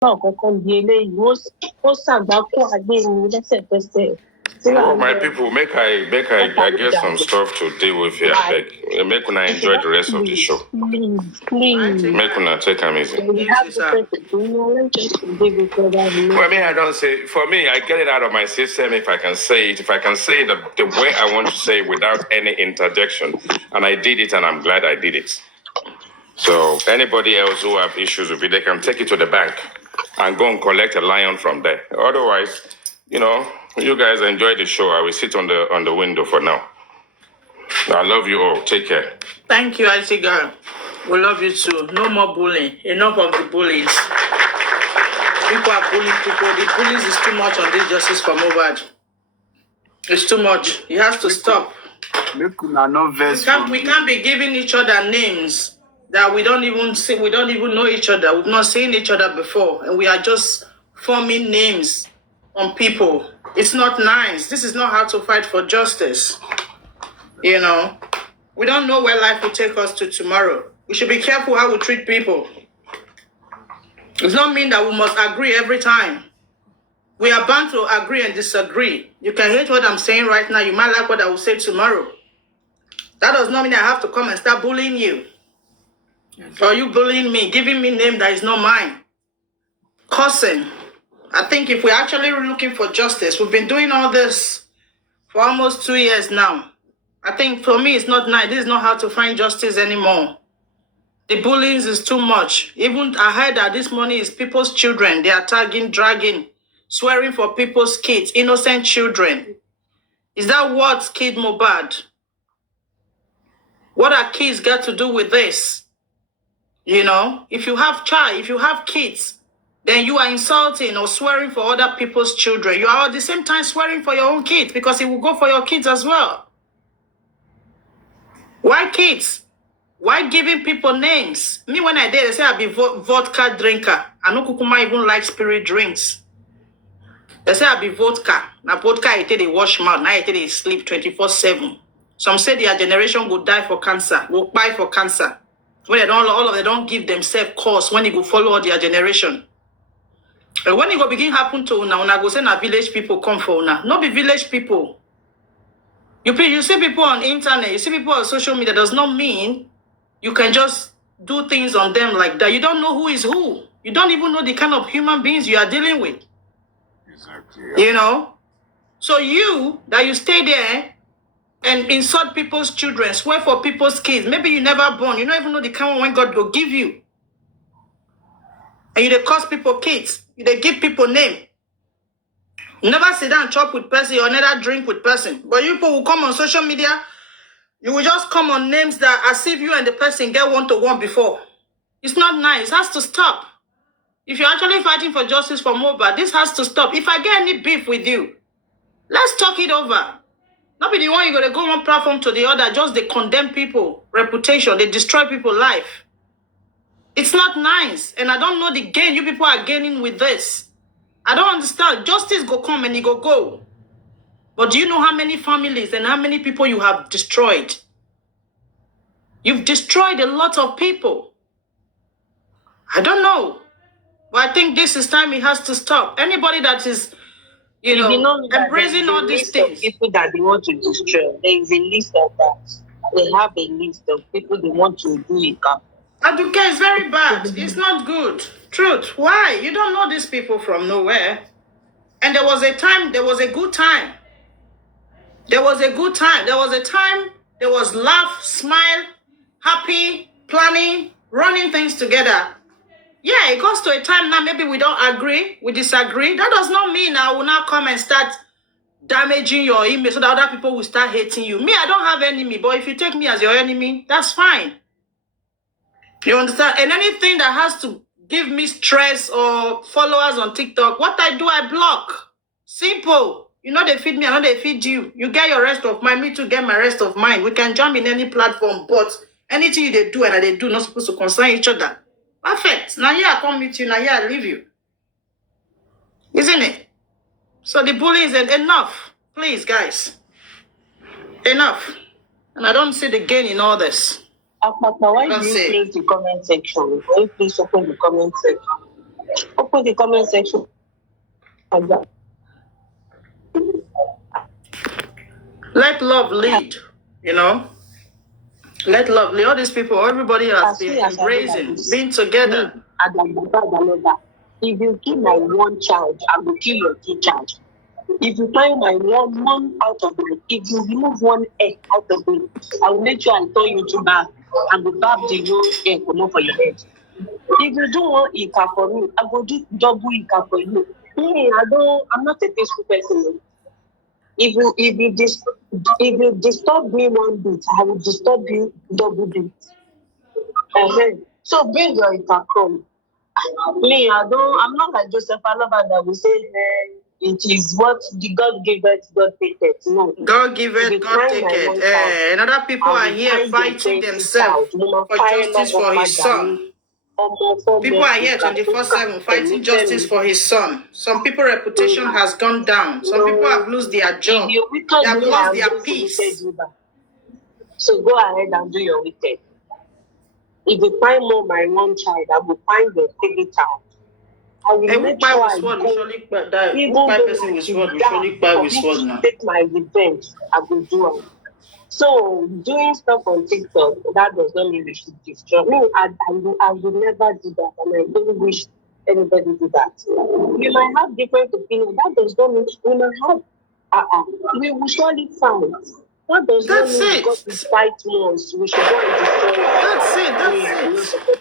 Oh, my people, make I get some stuff to deal with here. Make una enjoy the rest of the show. Make una take them easy. Well, I don't say. For me, I get it out of my system if I can say it. If I can say it the way I want to say it without any interjection, and I did it, and I'm glad I did it. So anybody else who have issues with it, they can take it to the bank and go and collect a lion from there. Otherwise, you guys enjoy the show. I will sit on the window for now. I love you all. Take care. Thank you, IT girl. We love you too. No more bullying. Enough of the bullies. People are bullying people. The bullies is too much on this justice for Mohbad. It's too much. It has to stop. We can't be giving each other names that we don't even see. We don't even know each other. We've not seen each other before, and we are just forming names on people. It's not nice. This is not how to fight for justice. We don't know where life will take us to tomorrow. We should be careful how we treat people. It does not mean that we must agree every time. We are bound to agree and disagree. You can hate what I'm saying right now. You might like what I will say tomorrow. That does not mean I have to come and start bullying you. Or you bullying me, giving me a name that is not mine. Cursing. I think if we're actually looking for justice, we've been doing all this for almost 2 years now. I think for me, it's not nice. This is not how to find justice anymore. The bullying is too much. Even I heard that this money is people's children. They are tagging, dragging, swearing for people's kids, innocent children. Is that what killed Mohbad? What are kids got to do with this? If you have kids, then you are insulting or swearing for other people's children. You are at the same time swearing for your own kids because it will go for your kids as well. Why kids? Why giving people names? Me, when I did, they say I be vodka drinker. I know Kukuma even like spirit drinks. They say I be vodka. Now vodka, I take they wash mouth. Now I take they sleep 24/7. Some say their generation will die for cancer, will buy for cancer. When all of them don't give themselves cause when they go follow their generation. And when it go begin happen to una go say na village people come for una. Not be village people. You see people on internet, you see people on social media, does not mean you can just do things on them like that. You don't know who is who. You don't even know the kind of human beings you are dealing with. Exactly. Yeah. So you stay there and insult people's children, swear for people's kids. Maybe you never born. You don't even know the kind of one God will give you. And you curse people kids. You give people name. You never sit down and chop with person or never drink with person. But you people will come on social media, you will just come on names that as if you and the person get one-to-one before. It's not nice. It has to stop. If you're actually fighting for justice for Mohbad, this has to stop. If I get any beef with you, let's talk it over. Not be the one you're going to go one platform to the other, just they condemn people, reputation, they destroy people's life. It's not nice. And I don't know the gain you people are gaining with this. I don't understand. Justice go come and it go. But do you know how many families and how many people you have destroyed? You've destroyed a lot of people. I don't know. But I think this is time it has to stop. Anybody that is, embracing all these things. People that they want to destroy. There is a list of that. They have a list of people they want to do it. Aduke is very bad. It's not good. Truth. Why? You don't know these people from nowhere. And there was a good time. There was a time, there was laugh, smile, happy, planning, running things together. Yeah, it goes to a time now, maybe we don't agree, we disagree. That does not mean I will now come and start damaging your image so that other people will start hating you. Me, I don't have enemy, but if you take me as your enemy, that's fine. You understand? And anything that has to give me stress or followers on TikTok, what I do, I block. Simple. They feed me, I know they feed you. You get your rest of mind, me too get my rest of mind. We can jump in any platform, but anything they do and they do not supposed to concern each other. Perfect. Now here I come meet you, now here I leave you. Isn't it? So the bullying is enough. Please, guys. Enough. And I don't see the gain in all this. Why do you close the comment section? Why you please open the comment section? Open put the comment section. Let love lead, you know. Let love lead. All these people, everybody has been embracing, being together. If you kill my one child, I will kill your two child. If you find my one out of it, if you remove one egg out of it, I will make sure I turn you to back and will bab the whole egg come off for your head. If you do one ika for me, I will do double ika for you. I'm not a peaceful person. If you disturb me one bit, I will disturb you double bit. So bring your ika come. Me, I'm not like Joseph Alaba that will say it is what the God gave it, God take it. No. God give it, God take it. And other people are here fighting themselves for justice for his son. People are here 24/7 fighting justice for his son. Some people's reputation has gone down. Some people have lost their job. They have lost their peace. So go ahead and do your wicked. If you find more my one child, I will find the baby child. I will make sure I go. Take my revenge. I will do it. So doing stuff on TikTok, that does not mean we should destroy. Me, I will never do that, and I don't wish anybody do that. We might have different opinions. That does not mean we might have. We will surely fight. That does not mean because we fight once, we should go and destroy it. That's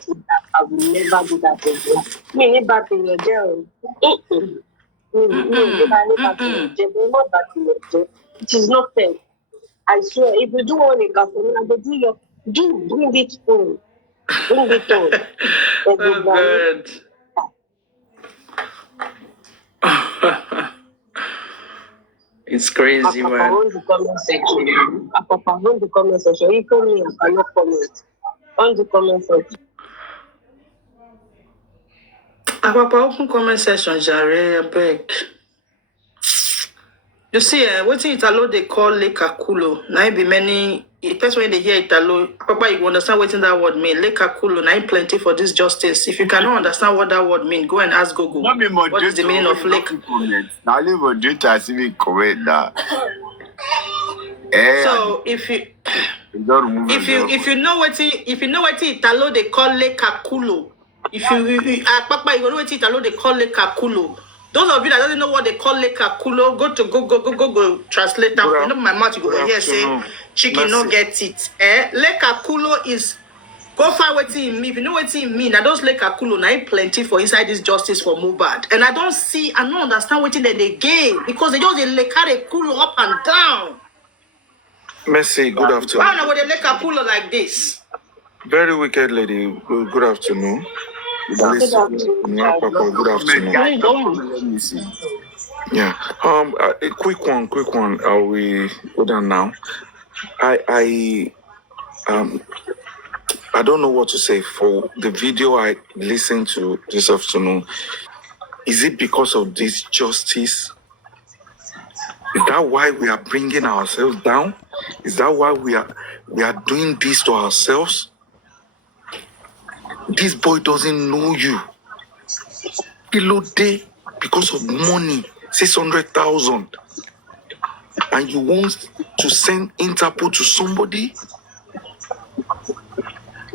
it. I will never do that again. Me, never in your jail. It is not fair. I swear, if you do one in California, bring it home. Bring it home. Oh, God. It's crazy, man. On the comment section. On the comment section. You told me I cannot comment. On the comment section. Open comment section, Jare, I beg. You see, what in Italo they call lekakulo. Now be many. The person when they hear Italo, Papa, you understand what in that word mean? Lekakulo. Now plenty for this justice. If you cannot understand what that word mean, go and ask Google. What is the meaning of lake? Now leave a data see me correct that. So if you know what Italo they call lekakulo. If you Papa, you know what Italo they call lekakulo. Those of you that don't know what they call lekakulo, go to Google translate that. You know my mouth, you go here say chicken no get it. Lekakulo is go find what it mean. If you know what it mean, now those lekakulo now plenty for inside this justice for Mohbad. And I don't understand what they gain because they just lekakulo up and down. Mercy, good afternoon. Why not with the lekakulo like this? Very wicked lady. Good afternoon. Good afternoon. Yeah. A quick one. We go down now. I don't know what to say for the video I listened to this afternoon. Is it because of this justice? Is that why we are bringing ourselves down? Is that why we are doing this to ourselves? This boy doesn't know you. Below day because of money, 600,000, and you want to send Interpol to somebody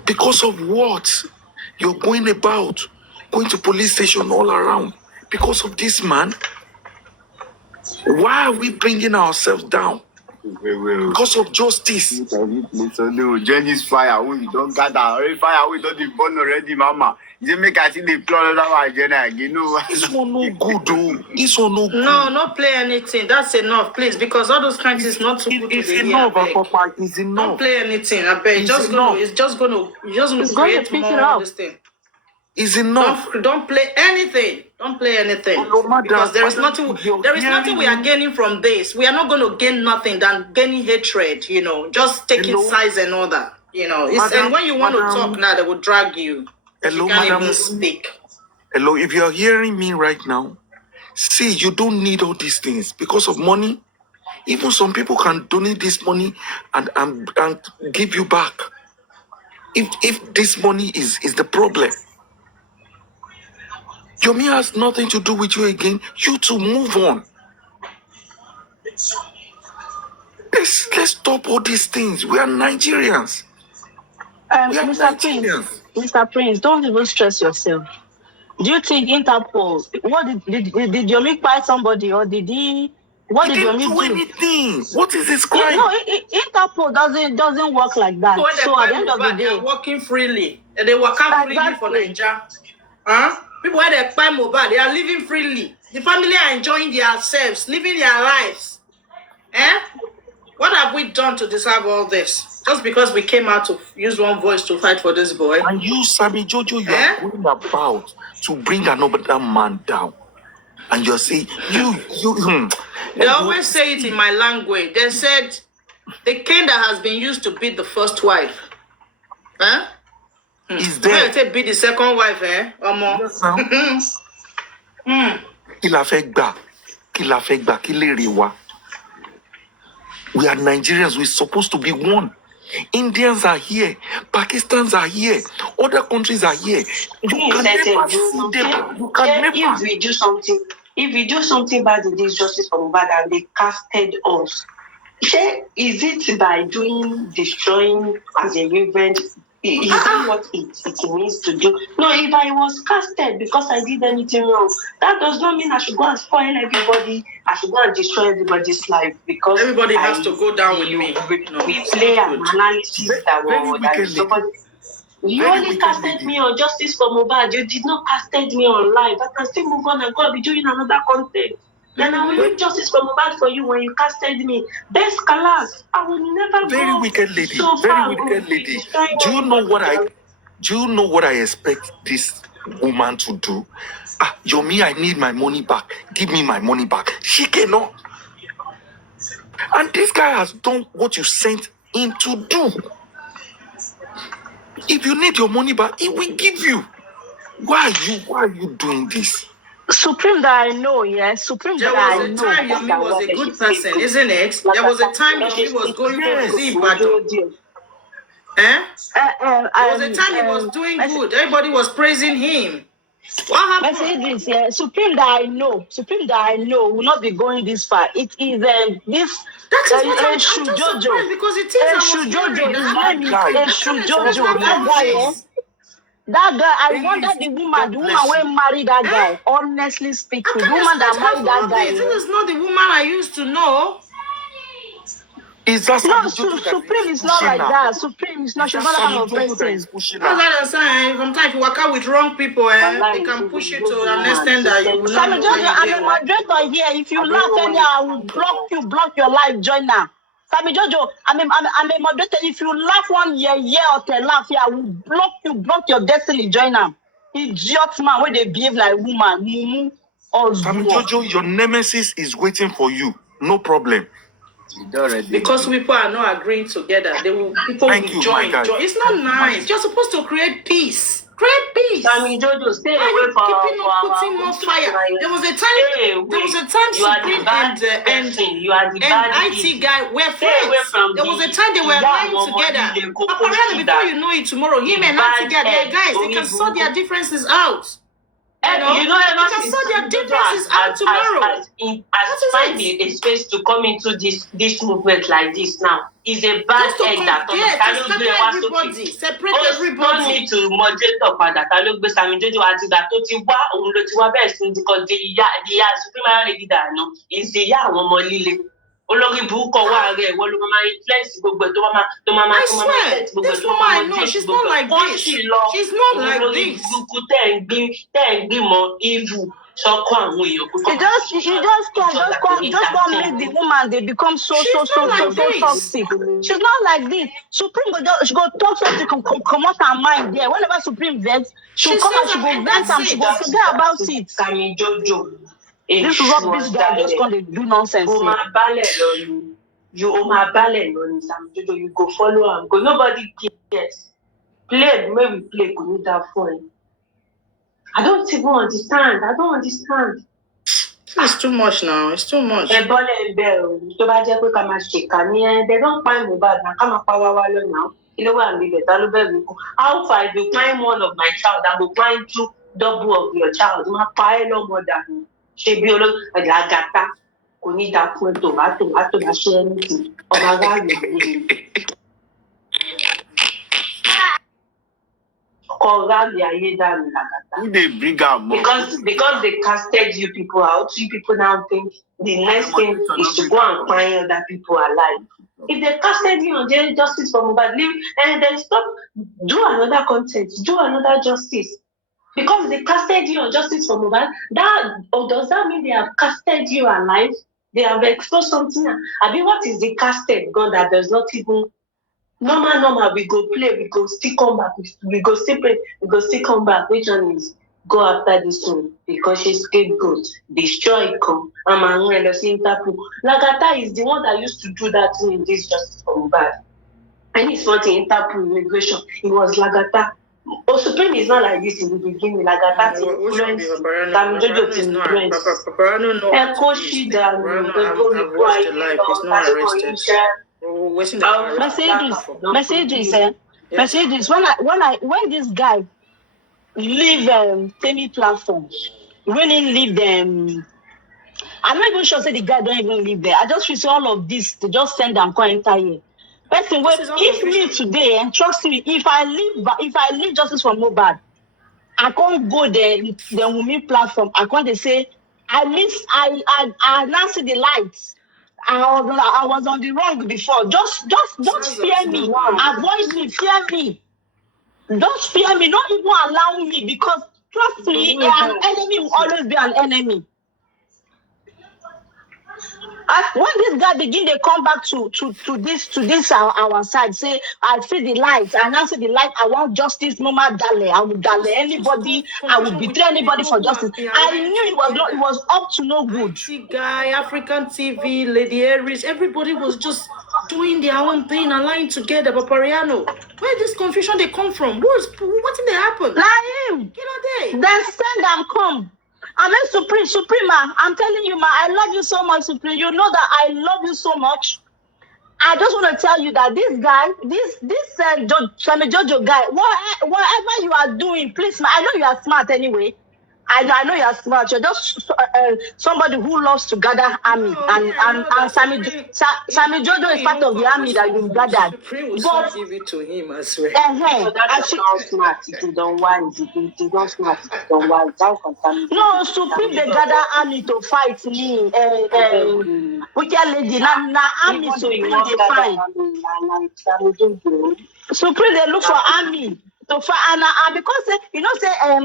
because of what? You're going to police station all around because of this man. Why are we bringing ourselves down? Because of justice. Jenny's fire, we don't gather. Already fire, we don't burn already, mama. You make I see the plan of our Jenna. You know. This one no good, though. This one no good. No, not play anything. That's enough, please, because all those kinds is not too good. It's enough, Papa. It's enough. Don't play anything. I beg. It's just gonna create more this thing. Is enough. Don't play anything. Don't play anything. Oh, no, because there is nothing we are gaining from this. We are not going to gain nothing than gaining hatred, just taking sides and all that. And when you want to talk now, they will drag you. Hello, you can't madam. even speak. Hello, if you are hearing me right now, see, you don't need all these things because of money. Even some people can donate this money and give you back. If this money is the problem. Yomi has nothing to do with you again. You to move on. Let's stop all these things. We are Nigerians. We are Nigerians. Mr. Prince, don't even stress yourself. Do you think Interpol? What did Yomi buy somebody, or did he? What He did didn't Yomi do anything. What is this crime? No, Interpol doesn't work like that. When So at the end of the they day, are working freely. They work out freely for Nigeria. Huh? People when they buy mobile, they are living freely. The family are enjoying themselves, living their lives. Eh? What have we done to deserve all this? Just because we came out to use one voice to fight for this boy. And you, Sammy Jojo, you are going about to bring another man down. And you're saying, They always say it in my language. They said, the cane that has been used to beat the first wife. Huh? Is there? When you beat the second wife, eh? Or more. Yes, Kí la fẹ́ gbà? Kí la fẹ́ gbà? Kí lèrè wa? We are Nigerians. We're supposed to be one. Indians are here. Pakistans are here. Other countries are here. You can never see them. You can never. If we do something bad in this justice for Mohbad and they casted us, is it by destroying as a revenge? Is that what it means to do? No, if I was casted because I did anything wrong, that does not mean I should go and spoil everybody. I should go and destroy everybody's life because everybody has to go down with me. We play an analysis that somebody. You only casted me on justice for Mohbad. You did not casted me on life. I can still move on and go and be doing another content. Then I will do justice for Mohbad for you when you casted me. Best class. I will never very go wicked lady. so Very far. wicked lady. Do you know what I expect this woman to do? Yomi, I need my money back. Give me my money back. She cannot. And this guy has done what you sent him to do. If you need your money back, he will give you. Why are you doing this? Supreme that I know, yes. Supreme there that I was know. a time Yomi was a good person, isn't it? There was a time Yomi was going for Zimbabwe. Eh? There was a time he was doing good. Everybody was praising him. What happened? Messages, yeah. Supreme that I know will not be going this far. It is this. That is what I'm just surprised because it is That guy, I wonder the woman will marry that guy. Honestly speaking, the woman that married that guy. This is not the woman I used to know. Is that no, Supreme is not like that. Supreme is not. She's not that kind of person. That's what sometimes you work out with wrong people, they can push you to an extent that you will not know. I'm a moderator here. If you laugh anyhow, I will block your life. Join now. Sammy Jojo, I'm a moderator. If you laugh 1 year or 10 laugh here, I will block your destiny. Join now. Idiot man, where they behave like woman. Sammy Jojo, your nemesis is waiting for you. No problem. Because people are not agreeing together, people will join. It's not nice. You're supposed to create peace. I mean, Jojo, stay away from putting more fire. There was a time Supreme and IT guy were friends. There was a time they were lying together. Papariano, before you know it, tomorrow him and IT guy, they are guys. They can sort their differences out. They can sort their differences out tomorrow. As finding a space to come into this movement like this now is a bad egg that everybody separate everybody. Don't need to moderator padà ta ló gbé Sammy Jojo àti ìgbà tó ti wá òun ló ti wá bẹ́ẹ̀ sí because the ìyá Supreme lady dànù is the ìyá àwọn ọmọ líle olórí burúkú wà rẹ̀ ìwọ ló máa influence gbogbo ẹ̀ tó máa I swear, this woman I know, she's not like this. She's not like this. Burúkú tẹ̀ ń gbìmọ̀ evil. You just come make the woman they become so toxic. She's not like this. Supreme she go talk something come out her mind there. Whenever Supreme vets, she'll come and she go vent and she go forget about it. Sammy Jojo. This rubbish guy just gonna do nonsense. You Sammy Jojo, you go follow him. Go nobody cares. Play, maybe play go need that phone. I don't even understand. It's too much now. It's too much. They don't find Mohbad now. Come and power now. You know what I mean? How far if you find one of my child, I will find two double of your child. Ma pa no more than she be lagata. Kò ní dá fún tomato bá ṣe anything. Ọmọ aráàlú Who they bring am more? Because they casted you people out, you people now think the next thing is to go and find other people alive. If they casted you on jail justice for Mohbad, leave and then stop, do another content, do another justice. Because they casted you on justice for Mohbad, does that mean they have casted you alive? They have exposed something. I mean, what is the casted God that does not even normal, we go play, we go still come back, we go still play, we go still come back. Which one is go after this one? Because she's scapegoat, destroy come. I'm a Interpol. Lagata is the one that used to do that thing in this justice for Mohbad. And it's not in Interpol immigration, it was Lagata. Supreme is not like this in the beginning. Lagata influence. Papariano is not. Papariano knows. I've watched the life. He's not arrested. Messages. When this guy leave Temi platform, when he leave them, I'm not even sure say the guy don't even live there. I just feel all of this to just send them come enter here. Person, if me today, and trust me, if I leave justice for Mohbad, I can't go there the Wumi platform. I can't say I now see the lights. I was on the wrong before. Just fear me. Avoid me. Fear me. Don't fear me. Don't even allow me, because trust me, an enemy will always be an enemy. When this guy begin, they come back to this our side. Say I see the light. I now see the light. I want justice. No matter dale, I will dale anybody. I will betray anybody for justice. I knew it was up to no good. Guy, African TV, Lady Aries, everybody was just doing their own thing, aligned together. Papariano, where this confusion they come from? What did they happen? Like him. Then send them come. I mean, Suprema, I'm telling you, I love you so much, Supreme. You know that I love you so much. I just want to tell you that this guy, this Sammy Jojo guy, whatever you are doing, please, I know you are smart anyway. I know you are smart. You're just somebody who loves to gather army, and Sammy Jojo is part of the army that you've gathered. But give it to him as well. That's not smart. If you don't want, if you don't smart, if you don't want, no, Supreme they gather army to fight me. Wicked lady, na army Supreme they fight. Supreme they look for army. So far, and because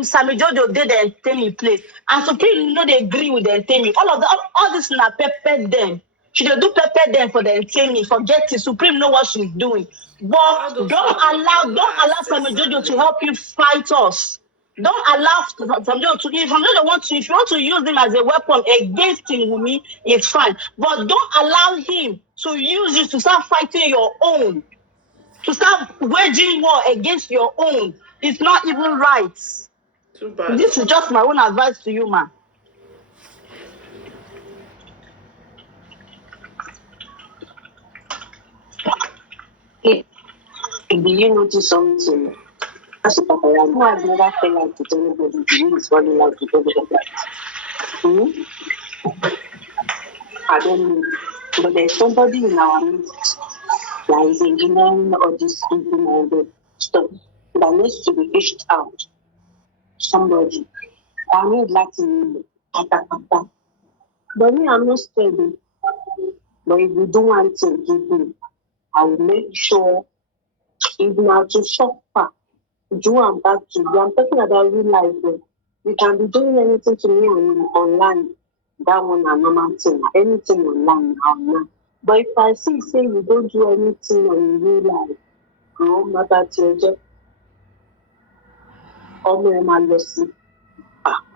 Sammy Jojo did the Temi place, and Supreme they agree with the Temi. All this na pepper them. She do pepper them for the Temi. Forget it. Supreme know what she's doing. But don't allow Sammy Jojo to help you fight us. Don't allow Sammy Jojo to. If you want to use him as a weapon against him, Wumi, it's fine. But don't allow him to use you to start fighting your own. To start waging war against your own. It's not even right. Too bad. This is just my own advice to you, man. Do you notice something? As a papariano, I've never felt like to tell anybody to use running like to everybody. I don't know. But there's somebody in our midst that is engineering all this stupid stuff that needs to be fished out. Somebody. I need Latin. But me, I'm not scared. But if you do want to give me, I will make sure if not to suffer, do and back to you. I'm talking about real life. Though. You can be doing anything to me online. That one a normal thing. Anything online. But if I say you don't do anything in real life, no matter to you,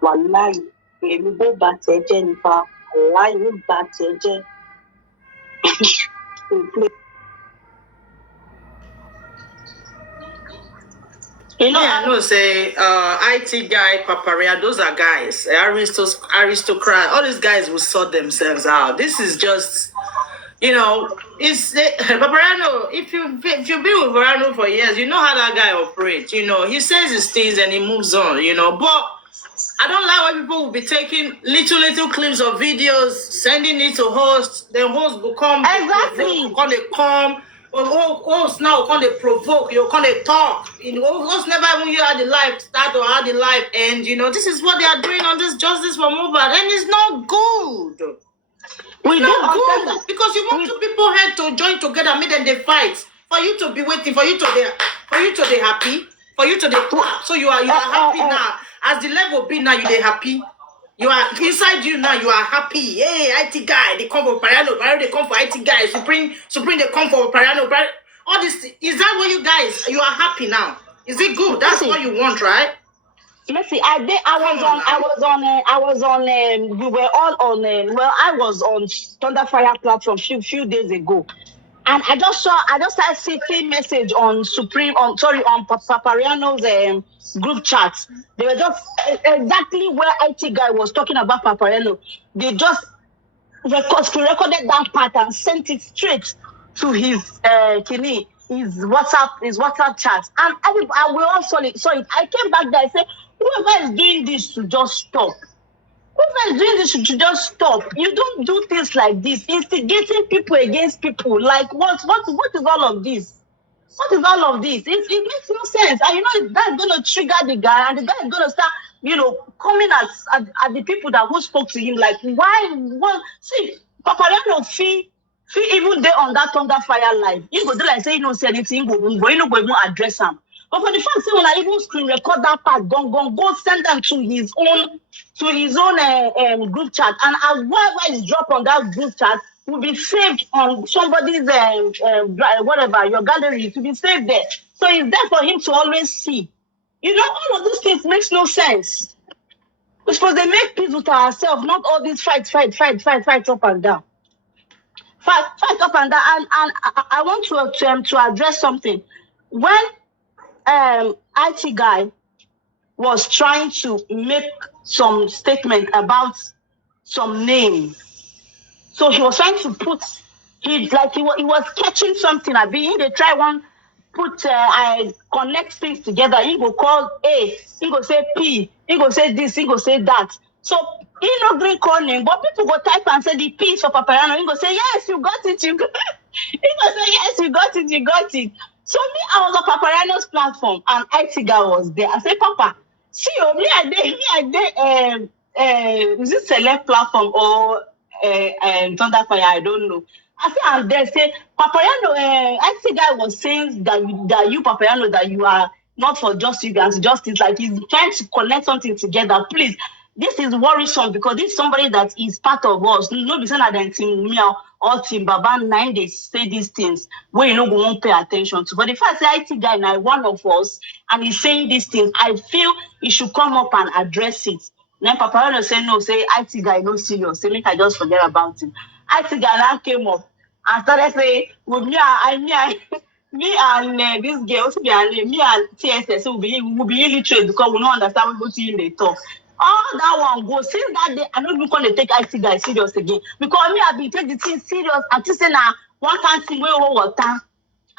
wallahi, èmi bó bá tẹ̀ jẹ́ nípa, wallahi ló bá tẹ̀ jẹ́. I know, say, IT guy, Papariano, those are guys, aristocrat, all these guys will sort themselves out. This is just, it's Papariano. If you've been with Papariano for years, you know how that guy operates. He says his things and he moves on. But I don't like when people will be taking little clips of videos, sending it to hosts. Then hosts will come. Exactly. They come. Hosts now come they provoke. You come they talk. Hosts never even hear how the life start or how the life end. This is what they are doing on this Justice for Mobile, and it's not good. We It's not do good because you want two people here to join together, make them they fight. For you to be waiting, for you to be happy, for you to be clap. So you are happy now. As the level be now, you they happy. You are inside you now. You are happy. Hey, IT guy, they come for papariano. They come for IT guy. Supreme, they come for papariano. All this is that what you guys? You are happy now. Is it good? That's what you want, right? Messi, we were all on, I was on Thunderfire platform few days ago. And I just started seeing message on on Papariano's group chat. They were just exactly where IT guy was talking about Papariano. They just recorded that part and sent it straight to his his WhatsApp chat. And we all saw it. I came back there. I said, whoever is doing this to just stop. Whoever is doing this to just stop. You don't do things like this, instigating people against people. Like what is all of this? What is all of this? It makes no sense. And that's gonna trigger the guy, and the guy is gonna start, coming at the people who spoke to him. Like, why? What? See, Papariano fee even there on that Thunderfire live. You go do like say you don't say anything, go even address him. But for the fact say when I even screen record that part, go send them to his own group chat, and whatever is dropped on that group chat will be saved on somebody's whatever, your gallery, to be saved there. So it's there for him to always see. All of these things makes no sense. We're supposed to make peace with ourselves, not all these fight up and down. Fight up and down. And I want to address something. When IT guy was trying to make some statement about some name, so he was trying to put he was catching something. They try one I connect things together. He go call A, he go say P, he go say this, he go say that. So he no green call name, but people go type and say the P is for Papariano. He go say yes, you got it. He go say yes, you got it. So me, I was on Papariano's platform, and IT guy was there. I say, Papa, see me I did is it select platform or Thunderfire? I don't know. I say I'm there. Say Papariano. IT guy was saying that you Papariano, that you are not for justice and justice. Like he's trying to connect something together. Please, this is worrisome because this is somebody that is part of us. No, be saying that team Mia or team Baba 9 days say these things where we won't pay attention to. But if I say IT guy now one of us and he's saying these things, I feel he should come up and address it. Then Papariano say no, say IT guy no serious. Say make I just forget about him. IT guy now came up and started saying, with me and this girl, me and TSS will be illiterate because we don't understand what they talk. All that one go. Since that day, I'm not even going to take IT guy serious again. Because me, I've been taking the thing serious. I just say now, one can't see where water.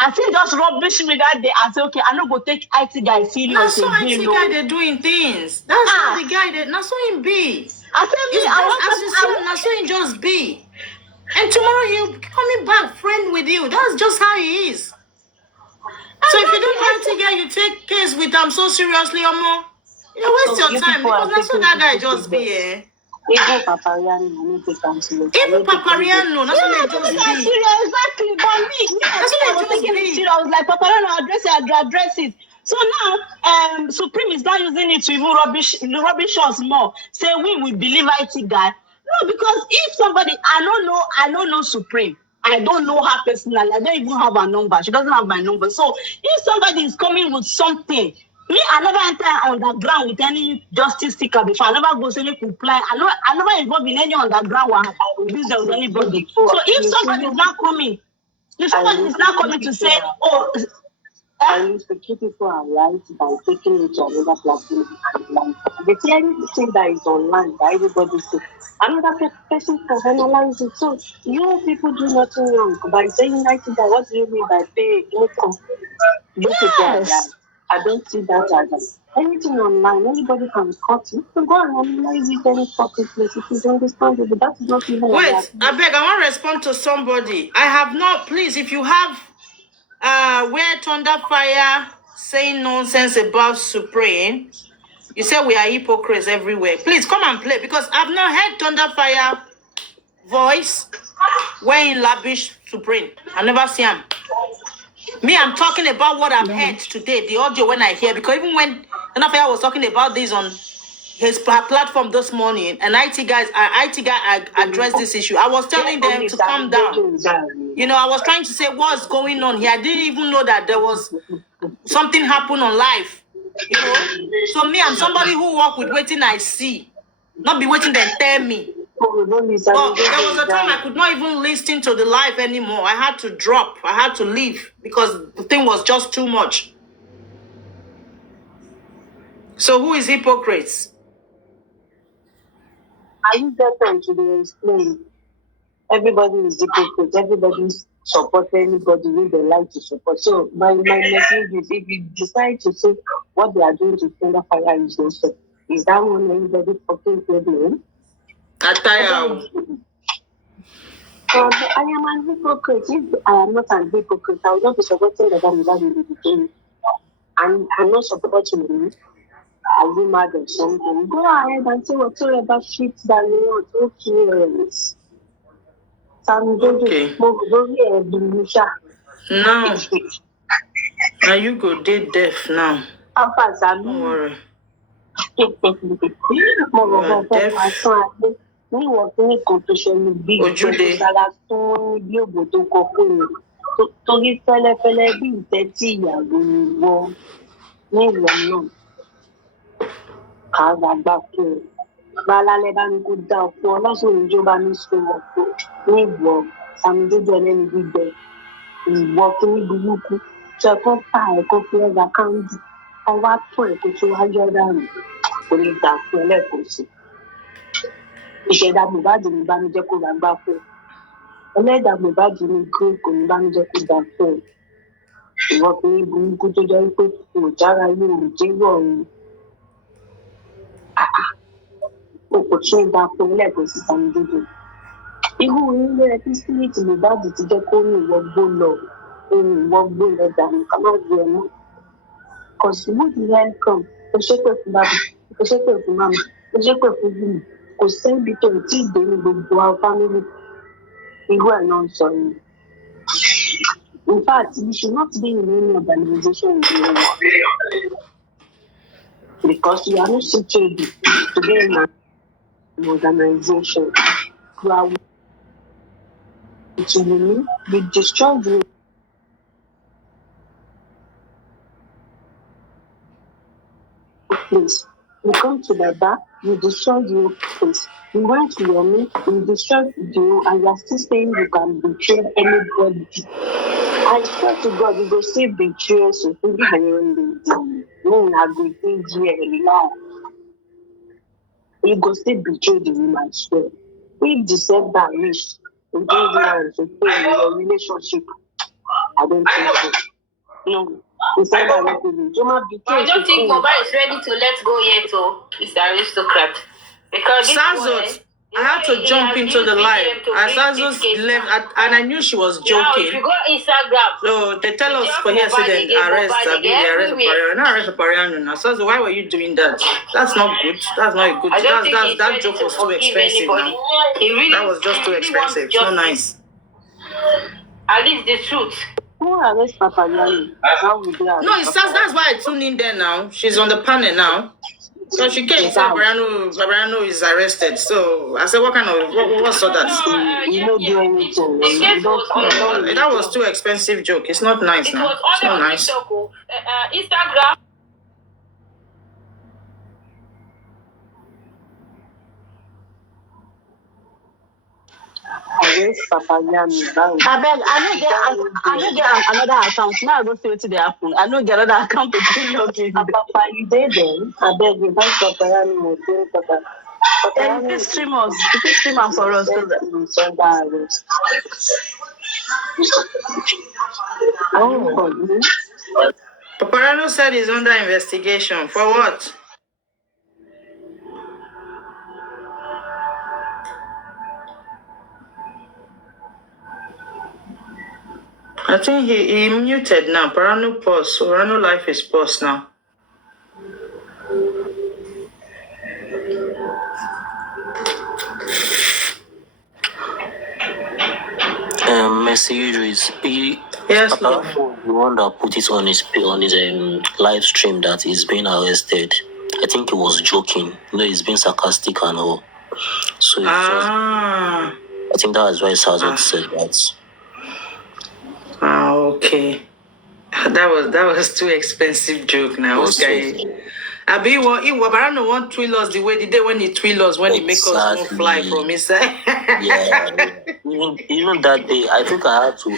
I think just rubbish me that day. I say, okay, I'm not going to take IT guy serious. That's so IT guy, they're doing things. That's not the guy that, that's so him be. I said, that's so him just be. And tomorrow he'll be coming back, friend with you. That's just how he is. So if you don't IT guy, you take case with them so seriously, Omo. You waste your time because that's what that guy just be. Even Papariano, that's what they just be. Exactly, but me, that's what I was taking it serious. Like Papariano, address it. So now, Supreme is now using it to even rubbish us more. Say we believe IT guy. No, because if somebody, I don't know Supreme. I don't know her personally. I don't even have her number. She doesn't have my number. So if somebody is coming with something, me, I never enter underground with any justice sticker before. I never go to any complaint. I never involved in any underground business with anybody. So if somebody is not coming, to say, oh, I used to keep people alive by taking it to another platform. The clearly thing that is online that everybody sees. Another person can analyze it. So you people do nothing wrong by saying that. What do you mean by pay income? Yes. I don't see that as anything online. Anybody can cut it. So go and analyze it any public place. It is understandable. That is not even like Wait, I beg, I want to respond to somebody. I have not, please, if you have where Thunderfire saying nonsense about Supreme, you say we are hypocrites everywhere. Please come and play, because I've not heard Thunderfire voice when in lavish Supreme. I never see him. Me, I'm talking about what I've heard today, the audio when I hear, because even when Thunderfire was talking about this on his platform this morning, and IT guy addressed this issue. I was telling them to calm down. You know, I was trying to say what's going on here. I didn't even know that there was something happened on live. You know, so me, I'm somebody who work with waiting I see, not be waiting then tell me. But there was a time I could not even listen to the live anymore. I had to drop. I had to leave because the thing was just too much. So who is hypocrites? I use that time to explain. Everybody is hypocrite. Everybody support anybody who they like to support. So my message is, if you decide to say what they are doing to Thunderfire is also, is that one anybody fucking problem? Attire. I am an hypocrite. If I am not an hypocrite, I will not be supporting the Mohbad in the beginning. And I'm not supporting you. Are you mad or something? Go ahead and say whatever shit that you want. Okay. Okay. No. Now you go dead deaf now. Don't worry. Balale bá mi kó dá ọ̀pọ̀ ọlọ́sùn ìjọ bá mi sọ ọ̀pọ̀ ní ìwọ̀ sàmìjọ́jọ́ ẹlẹ́ni gbígbẹ ìwọ̀ kíní burúkú tí ẹ̀kọ́ pa ẹ̀kọ́ fi ẹ̀dá káńdì ọwọ́ àtún ẹ̀kọ́ tó wájọ́ dànù kò ní dà fún ẹlẹ́kọ̀ọ́ sí. Ìṣẹ̀dá Mohbad ní bá mi jẹ́ kó gbàgbá fún ẹ. Ẹlẹ́dàá Mohbad ní kí kò ní bá mi jẹ́ kó gbà fún ẹ. Ìwọ̀ kíní burúkú tó jẹ́ pé kò jára ilé òjèwọ̀ ọ̀run. Kò tún ìgbà fún ẹlẹ́kọ̀ọ́ sí sàmìjọ́jọ́. Irú ilé ẹbí síríìtì Mohbad ti jẹ́ kó ní ìwọ́gbó lọ, ohun ìwọ́gbó lọ dànù ká má gbé ẹ mọ́. Kọ̀sí would the end come? Kò ṣépè fún bàbá, kò ṣépè fún màmá, kò ṣépè fún bímọ, kò sẹ́ńbi tó tí ì dé ní gbogbo àwọn fámìlì. Irú ẹ̀ náà ń sọ yìí. In fact, you should not be in any organization in the world. Because you are not situated to be in an organization. You are to you, you destroy the place. You come to the back, you destroy the place. You went to your meat, you destroy you, and you are still saying you can betray anybody. I swear to God, you go still betray us. You think I am going to here now. You go still betray the woman, I swear. If December reach, you don't want to pay in your relationship. I don't think so. No. December I don't think Mohbad is ready to let go yet, oh, Mr. Aristocrat. Because Sazot, I had to jump into the live. As Sazot left, and I knew she was joking. If you go Instagram, so they tell us for here, say they arrest papariano. Not arrest papariano now. Sazot, why were you doing that? That's not good. That's not good. That joke was too expensive now. That was just too expensive. It's not nice. At least the truth. Who arrest papariano? No, it's that's why I tuned in there now. She's on the panel now. So she came, so papariano is arrested. So I said, what kind of, what's all that? You don't do anything. That was too expensive joke. It's not nice now. It's not nice. Instagram. I beg, I don't get another account. Now I go see what they happen. I don't get another account to do login. Papa, you did then. I beg you, don't papariano. If you stream us, if you stream us for us, Papariano said he's under investigation. For what? I think he muted now. Papariano paused. Papariano life is paused now. Messi Idris, Yes, love. the one that put it on his live stream that he's being arrested. I think he was joking. He's being sarcastic and all. So I think that is why Sazot said that. Okay. That was too expensive joke now. Okay. I be Papariano want twill us the way the day when he twill us when he make us not fly from his side. Yeah. Even that day, I think I had to.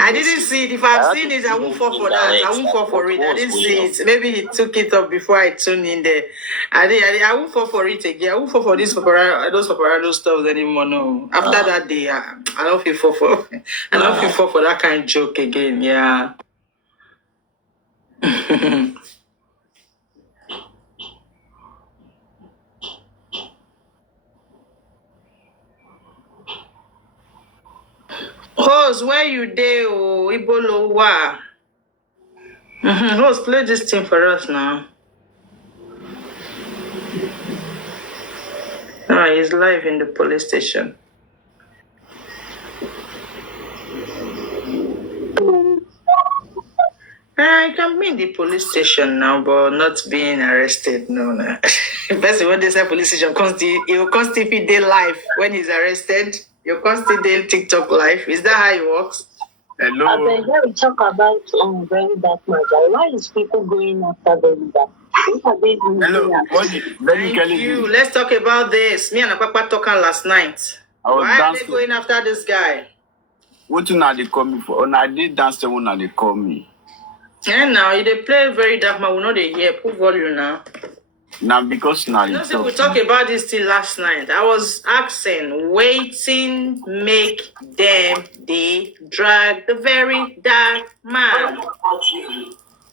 I didn't see it. If I've seen it, I won't fall for that. I won't fall for it. I didn't see it. Maybe he took it up before I tuned in there. I won't fall for it again. I won't fall for those Papariano stuff anymore. No. After that day, I don't feel for. I don't feel for that kind of joke again. Yeah. Host, where you there? Oh, Ibolo wa. Host, play this thing for us now. He's live in the police station. I can be in the police station now, but not being arrested. No. First, when they say police station, he'll constantly day live when he's arrested. You constantly day TikTok live. Is that how it works? Hello. I beg we talk about very dark matter. Why is people going after very dark? Hello. Thank you. Let's talk about this. Me and Papa talking last night. Why are they going after this guy? What now they call me for? I did dance the one that they call me. And now they play very dark man. We know they hear. Put volume now. Now because now you know, we talked about this thing last night. I was asking, waiting, make them they drag the very dark man.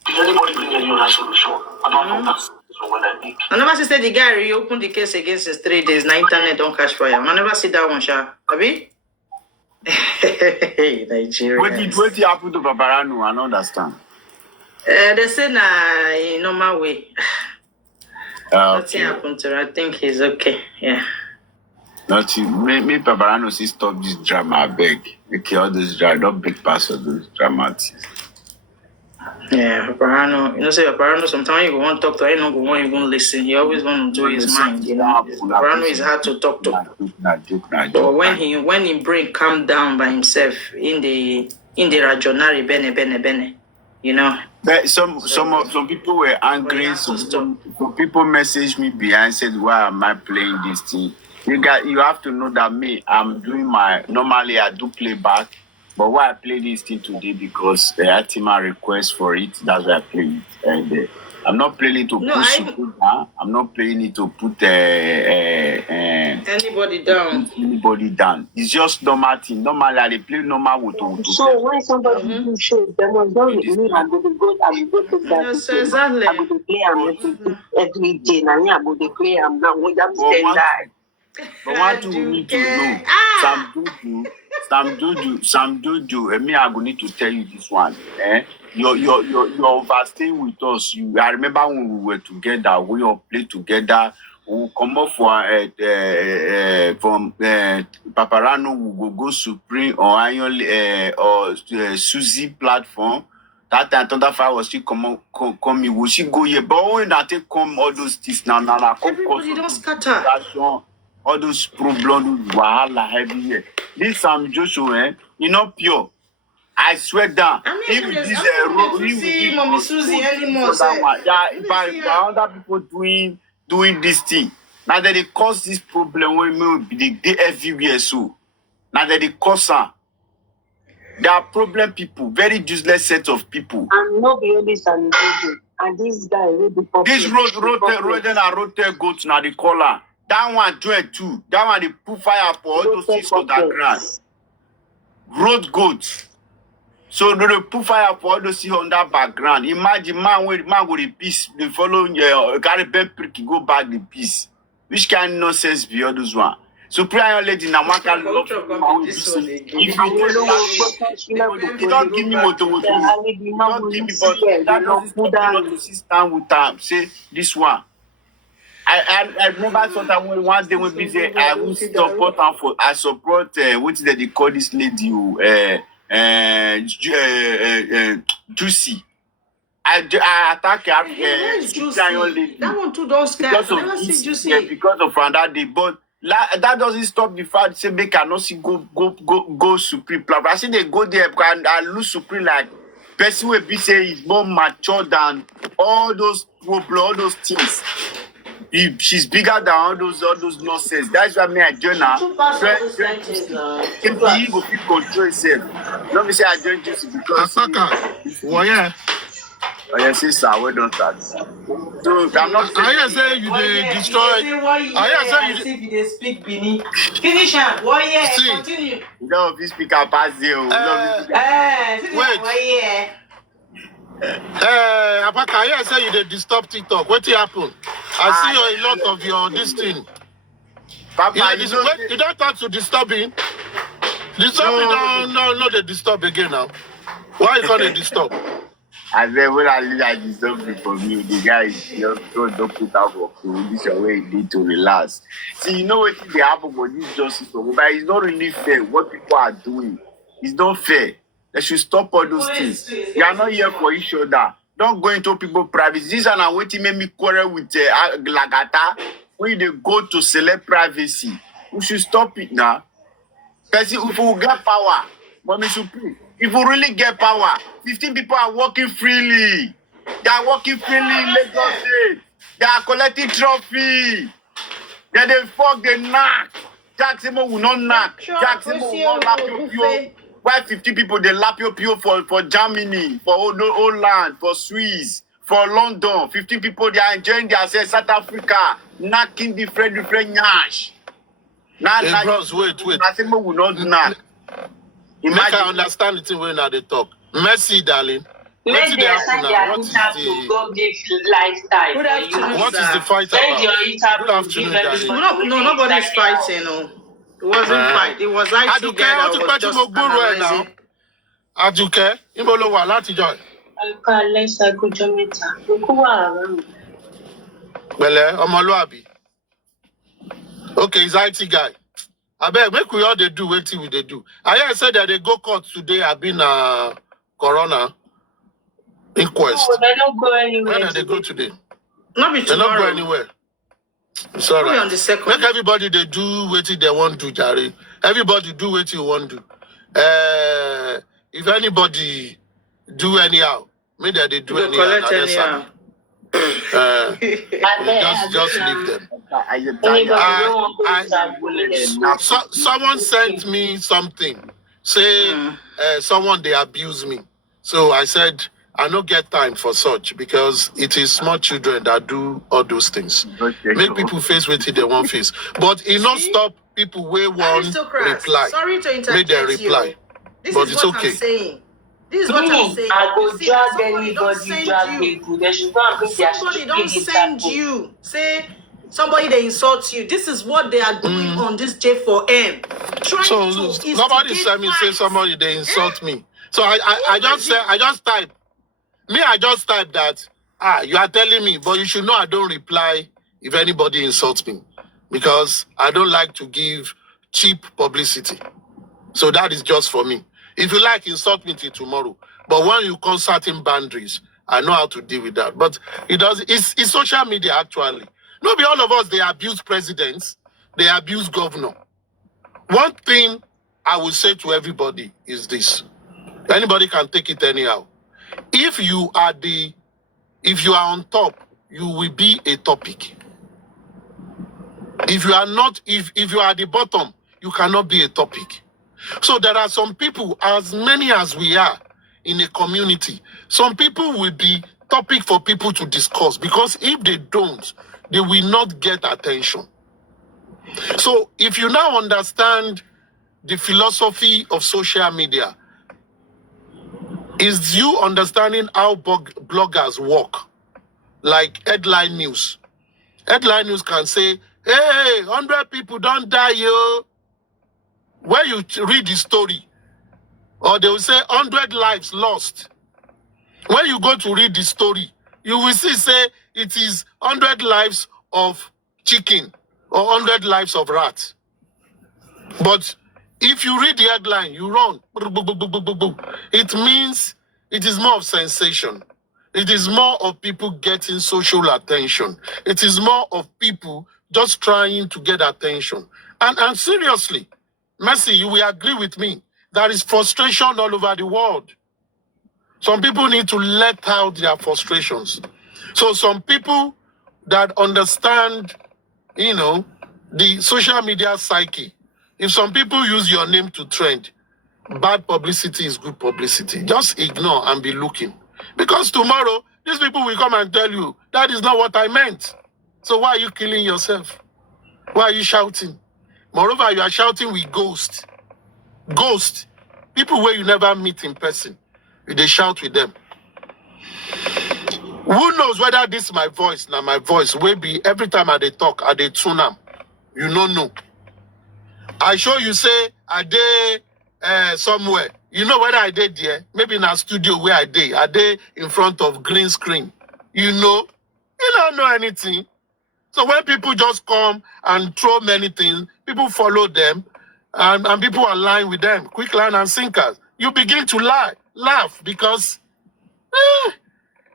Did anybody bring any other solution? I never see the guy reopened the case against his 3 days. Now internet don't catch fire. I never see that one, Sha. Abi? Nigeria. What did happen to Papariano? I don't understand. They say in normal way. Nothing happened to her. I think he's okay. Yeah. Nothing. Me Papariano see stop this drama. I beg. Okay, all this drama. Don't big pass of those dramatics. Yeah, Papariano. You know, say Papariano. Sometimes you want to talk to him, you don't even listen. He always want to do his mind. You know, Papariano is hard to talk to. But when he brain calm down by himself in the rajonari bene. You know. But some people were angry. Some people messaged me behind, said, "Why am I playing this thing?" You have to know that I'm doing normally I do play back, but why I play this thing today because the Atima request for it. That's why I play it. And I'm not playing it to push people down. I'm not playing it to put anybody down. It's just normal thing. Normally I play normal to. So when somebody do show, there must not be me. I'm going to go to that. Yes, exactly. I'm going to play every day. Now I'm going to play. I'm not going to stand there. But what do we need to know? Sam Jojo, and me, I'm going to need to tell you this one. You're overstaying with us. I remember when we were together, we all played together. We come up from Papariano, we will go Supreme or Iron or Suzy platform. That time, Thunder Fire was still come. We should go here, but when I take come all those things now, everybody don't scatter. All those problems, wahala heavy here. This Sam Joshua, not pure. I swear down. If Mommy Susie anymore. If other people doing this thing, now that they cause this problem when they everywhere so. Now that they cause her. There are problem people, very useless set of people. And not be only Sam Jojo. And this guy will be popular. This road goats now the color. That one do it too. That one they put fire for all those things on that ground. Road goats. So they put fire for all those see on that background. Imagine man with the peace, the following carry prick go back the peace. Which kind of nonsense be all those one? So prayer lady now one can love if you don't give me motor, don't give me, but that doesn't stop me not to sit down with them. Say this one. I remember sometimes when one day when busy, I will support her for I support what is that they call this lady Juicy. I attack her that one too don't scare. because I of never see this, Juicy. because of that day, but that doesn't stop the fact say make I not see go supreme. I see they go there because I lose supreme like person will be say is more mature than all those all those things. She's bigger than all those nonsense. That's why me I join her. He go fit control himself. Let me say I join Juicy because yeah. Oh yeah, sister, well done, start. So I'm not. I say you destroy. I say you speak Bini. Finish am. One year. Continue. You know, if you speak up past you. Wait. Apaka, I say you dey disturb TikTok. What happen? I see a lot of your this thing. Papa, you don't start to disturbing. Disturbing no, they disturb again now. Why you gonna disturb? I said, when I disturb you from you, the guy just don't put out for food. This is your way you need to relax. See, you know what they happen with this justice for me, but it's not really fair. What people are doing, it's not fair. They should stop all those things. They are not here for each other. Don't go into people's privacy. This is an way to make me quarrel with Lagata. When they go to select privacy, we should stop it now. Person, if we get power, Mommy Supreme, if we really get power, 15 people are working freely. They are working freely in Lagos State. They are collecting trophy. Then they fuck, they knock. Jackson will not knock. Jackson will not lap your pure. Why 50 people they lap your pure for Germany, for Holland, for Swiss, for London. 15 people they are enjoying themselves. South Africa, knocking different nyash. Hey, bros, wait. Jackson will not knock. Make I understand the thing when they talk. Merci, darling. Let them send their interview to go give lifestyle. Good afternoon, What is the fight Send about? your interview. Good afternoon, darling. No, nobody's fighting. No, it wasn't fight. It was IT guy that was just analyzing. Aduke, ibo lo wà látijọ́. Alka Lesa Gujometa. Pẹ̀lẹ́, ọmọlúàbí. Okay, it's IT guy. I beg, make we all they do what we they do. I hear said that they go court today. I've been corona inquest. No, they don't go anywhere. Where do they go today? Not be They don't go tomorrow. anywhere. It's all Probably right. on the second. Make everybody they do what they want to, Jerry. Everybody do what you want to. If anybody do anyhow, maybe they do You anyhow. collect anyhow. Just leave them. Someone sent me something. Say someone they abuse me. So I said I don't get time for such because it is small children that do all those things. Make people face what they want face. But it not stop people where one reply. Sorry to interrupt. Make them reply. This But is it's what okay. I'm saying. This is what I'm saying. I go You see, drag somebody don't anybody, send drag you. people. They should go and bring their Somebody don't stupid send example. you. Say somebody they insult you. This is what they are doing on this J4M. Trying So to nobody send me say fights. somebody they insult me. So I just type that you are telling me, but you should know I don't reply if anybody insults me because I don't like to give cheap publicity. So that is just for me. If you like, insult me till tomorrow. But when you come certain boundaries, I know how to deal with that. But it's social media actually. No, be all of us, they abuse presidents, they abuse governor. One thing I will say to everybody is this. Anybody can take it anyhow. If you are on top, you will be a topic. If you are not, if you are at the bottom, you cannot be a topic. So there are some people, as many as we are in a community, some people will be topic for people to discuss because if they don't, they will not get attention. So if you now understand the philosophy of social media, is you understanding how bloggers work, like headline news. Headline news can say, hey, 100 people don't die, yo. When you read the story, or they will say 100 lives lost. When you go to read the story, you will see say it is 100 lives of chicken or 100 lives of rats. But if you read the headline, you run. It means it is more of sensation. It is more of people getting social attention. It is more of people just trying to get attention. And seriously, Mercy, you will agree with me. There is frustration all over the world. Some people need to let out their frustrations. So some people that understand, the social media psyche, if some people use your name to trend, bad publicity is good publicity. Just ignore and be looking. Because tomorrow, these people will come and tell you, that is not what I meant. So why are you killing yourself? Why are you shouting? Moreover, you are shouting with ghosts. Ghosts. People where you never meet in person. They shout with them. Who knows whether this is my voice? Now my voice will be every time I talk, I tune am. You don't know. I show you say I did somewhere. You know whether I did there? Maybe in a studio where I did in front of green screen. You don't know anything. So when people just come and throw many things, people follow them, and people align with them, quick line and sinkers. You begin to laugh because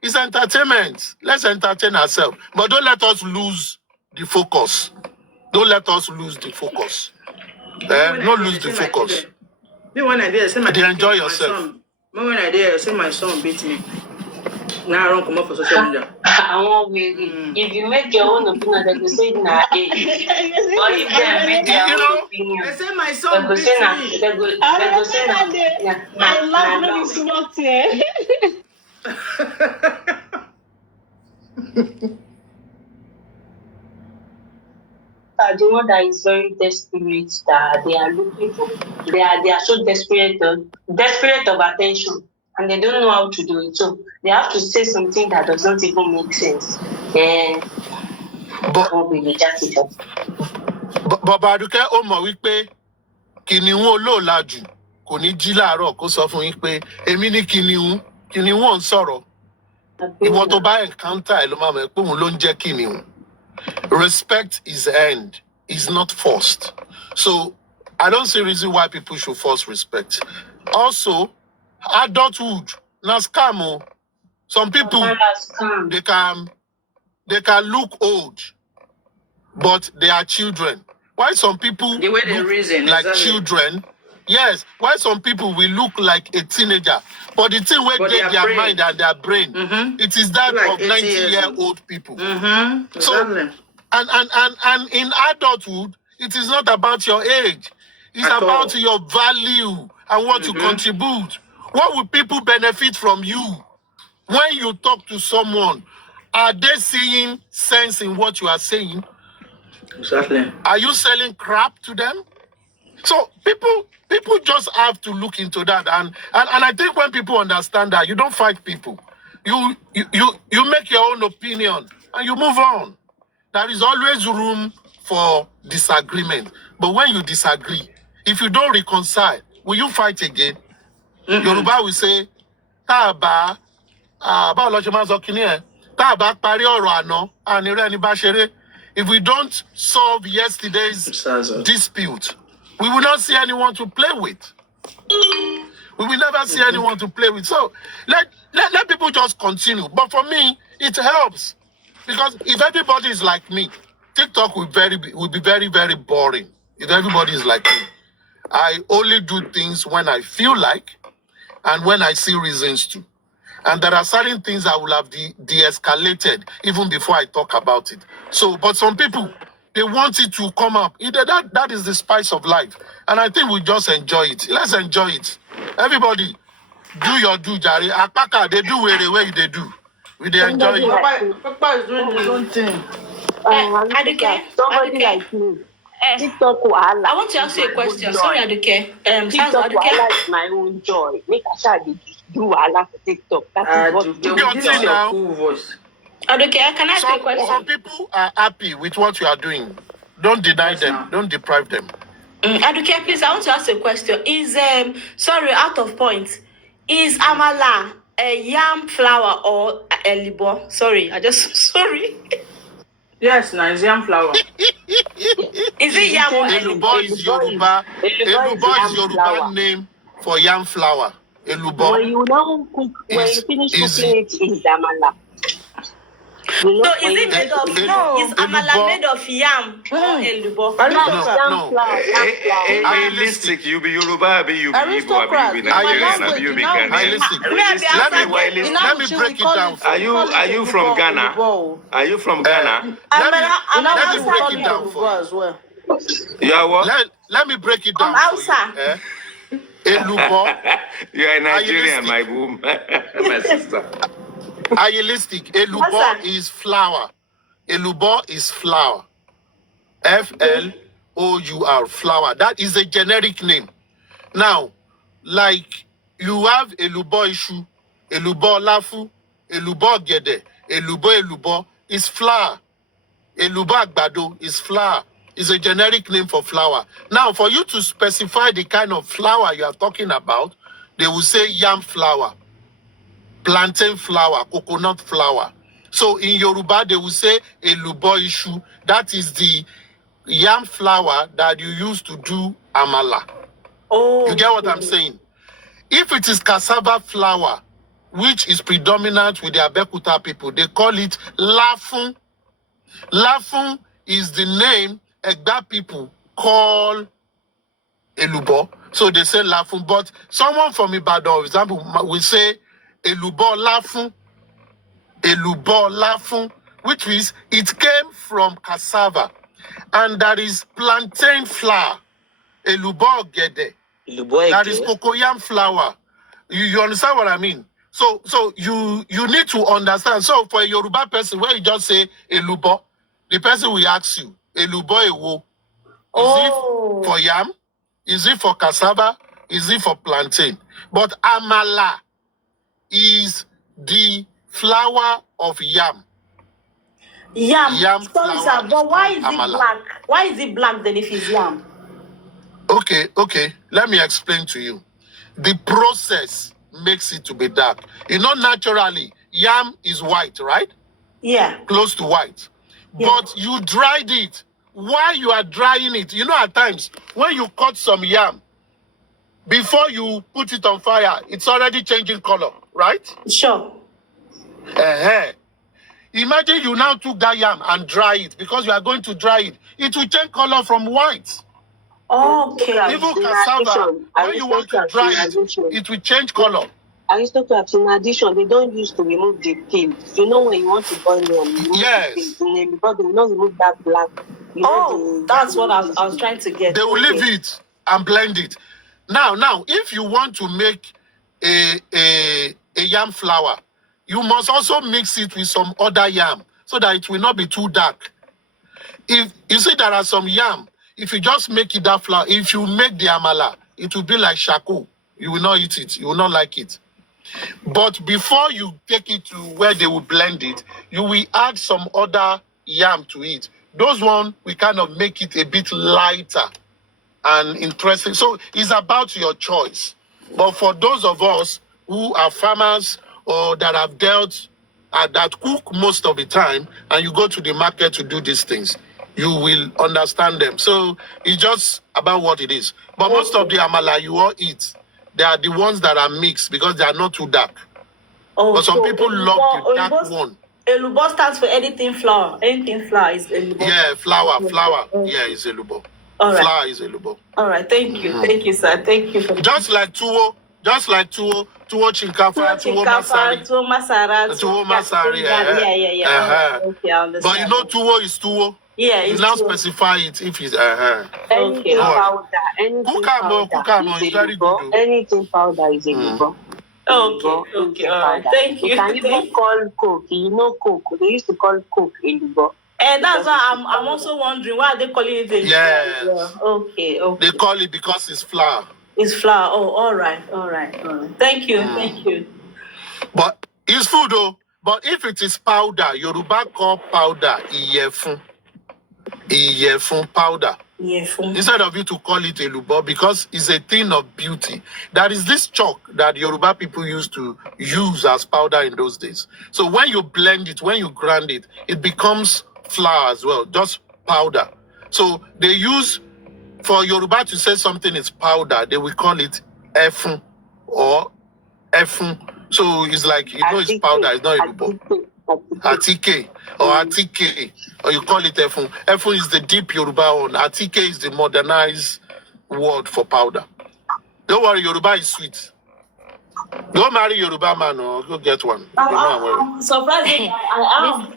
it's entertainment. Let's entertain ourselves. But don't let us lose the focus. Don't let us lose the focus. Don't lose the focus. When I did, enjoy yourself. When I did, I say my son beat me. Now I don't come up for social media. I won't really. If you make your own opinion, they will say nah. But if they make their own opinion, I say my son they will say nah. They will say nah. I love when it's not here. The one that is very desperate, that they are looking for, they are so desperate of attention, and they don't know how to do it. So they have to say something that does not even make sense. And Bàbá Adúkẹ́ ó mọ̀ wípé kìnìún olóòlàjù kò ní jí láàárọ̀ kó sọ fún yín pé èmi ní kìnìún ò ń sọ̀rọ̀. Ìwọ tó bá encounter ẹ̀ ló máa mọ̀ pé òun ló ń jẹ́ kìnìún. Respect is earned, is not forced. So I don't see reason why people should force respect. Also, adulthood, na scam. Some people they can look old, but they are children. Why some people the way they reason like children? Yes. Why some people will look like a teenager, but the thing where they their mind and their brain, it is that like of 90-year-old people. Exactly. So. And in adulthood, it is not about your age. It's about your value and what you contribute. What will people benefit from you? When you talk to someone, are they seeing sense in what you are saying? Exactly. Are you selling crap to them? So people just have to look into that. And I think when people understand that, you don't fight people. You make your own opinion and you move on. There is always room for disagreement. But when you disagree, if you don't reconcile, will you fight again? Yoruba will say, Taba, if we don't solve yesterday's dispute, we will not see anyone to play with. We will never see anyone to play with. So let people just continue. But for me, it helps. Because if everybody is like me, TikTok will be very, very boring. If everybody is like me, I only do things when I feel like and when I see reasons to. And there are certain things I will have de-escalated even before I talk about it. So, but some people, they want it to come up. That is the spice of life. And I think we just enjoy it. Let's enjoy it. Everybody, do your do, Jari. Akpaka, they do the way they do. We they enjoy it. Papa is doing his own thing. Somebody like me. TikTok wahala. I want to ask you a question. Sorry, Aduke. TikTok wahala is my own joy. Make a share do wahala for TikTok. That is what They will Your give thing us your now. cool voice. Okay, can I ask you a Some question? people are happy with what you are doing. Don't deny Yes, them. ma'am. Don't deprive them. Aduke, please, I want to ask a question. Is sorry, out of point. Is amala a yam flour or a libo? Sorry, I just sorry. Yes, Nigerian flour. Is it yam or Elubo is Yoruba. Elubo is Yoruba flour. name for yam flour. When Elubo you now cook, when you finish cooking it, is amala. You know, So is it made of is amala made of yam or elubo? No. Realistic, you be Yoruba, be you be Igbo, Aristocrat, be in my Nigerian, language, be you you be know, Ghanaian. Realistic. Realistic. Let me break it down for you. Are you from Ghana? Are you from Ghana? Let me break it down for you. as well. You are what? Let me break it down for you. Elubo. You are a Nigerian, Realistic. my boom, my sister. Realistic. Elubo is flour. Elubo is flour. FLOUR, flour. That is a generic name. Now, like you have elubo ishu, elubo lafu, elubo gede, elubo is flour. Elubo agbado is flour. Is a generic name for flour. Now, for you to specify the kind of flour you are talking about, they will say yam flour, plantain flour, coconut flour. So in Yoruba, they will say elubo ishu. That is the yam flour that you use to do amala. You get what I'm saying? If it is cassava flour, which is predominant with the Abekuta people, they call it lafun. Lafun is the name Egba people call elubo. So they say lafun. But someone from Ibadan, for example, will say elubo lafun. Elubo lafun, which means it came from cassava. And that is plantain flour. Elubo gede. That is cocoyam flour. You understand what I mean? So you need to understand. So for a Yoruba person, when you just say elubo, the person will ask you, elubo ewo. Is it for yam? Is it for cassava? Is it for plantain? But amala is the flour of yam. Yam Flour sir, but why is amala. it black? Why is it black then if it's yam? Okay. Let me explain to you. The process makes it to be dark. You know, naturally, yam is white, right? Yeah. Close to white. Yeah. But you dried it. While you are drying it, you know, at times, when you cut some yam, before you put it on fire, it's already changing color, right? Sure. Imagine you now took that yam and dry it, because you are going to dry it. It will change color from white. Okay. Even cassava, when you want to dry it, it will change color. Aristocrats, in addition, they don't use to remove the peel. You know, when you want to boil them, yes, because they will not remove that black. That's what I was trying to get. They will leave it and blend it. Now, if you want to make a yam flour, you must also mix it with some other yam so that it will not be too dark. If you see, there are some yam, if you just make it that flour, if you make the amala, it will be like shako. You will not eat it. You will not like it. But before you take it to where they will blend it, you will add some other yam to it. Those ones, we kind of make it a bit lighter and interesting. So it's about your choice. But for those of us who are farmers or that have dealt, that cook most of the time, and you go to the market to do these things, you will understand them. So it's just about what it is. But most of the amala you all eat, they are the ones that are mixed because they are not too dark. But some people love the dark one. Elubo stands for anything flour. Anything flour is elubo. Yeah, flour. Yeah, is elubo. All right. Flour is elubo. All right, thank you. Thank you, sir. Thank you for just like tuwo chinkafa, tuwo masari. Tuwo masari, yeah. Okay, I understand. But you know tuwo is tuwo. Yeah, you now specify it if it's Anything powder, anything powder is very good. Anything powder is elubo. Okay. Thank you. You can even call Coke. You know Coke. They used to call Coke elubo. And that's why I'm also wondering why are they calling it elubo. Yes. Okay. They call it because it's flour. It's flour. Oh, all right. Thank you. But it's food though. But if it is powder, Yoruba call powder iyefun. Iyefun powder. Instead of you to call it elubo, because it's a thing of beauty. That is this chalk that Yoruba people used to use as powder in those days. So when you blend it, when you grind it, it becomes flour as well, just powder. So they use, for Yoruba to say something is powder, they will call it efun or efun. So it's like, you know, it's powder, it's not elubo. Atike or atike, or you call it efun. Efun is the deep Yoruba one. Atike is the modernized word for powder. Don't worry, Yoruba is sweet. Go marry Yoruba man or go get one. I'm surprised. I am.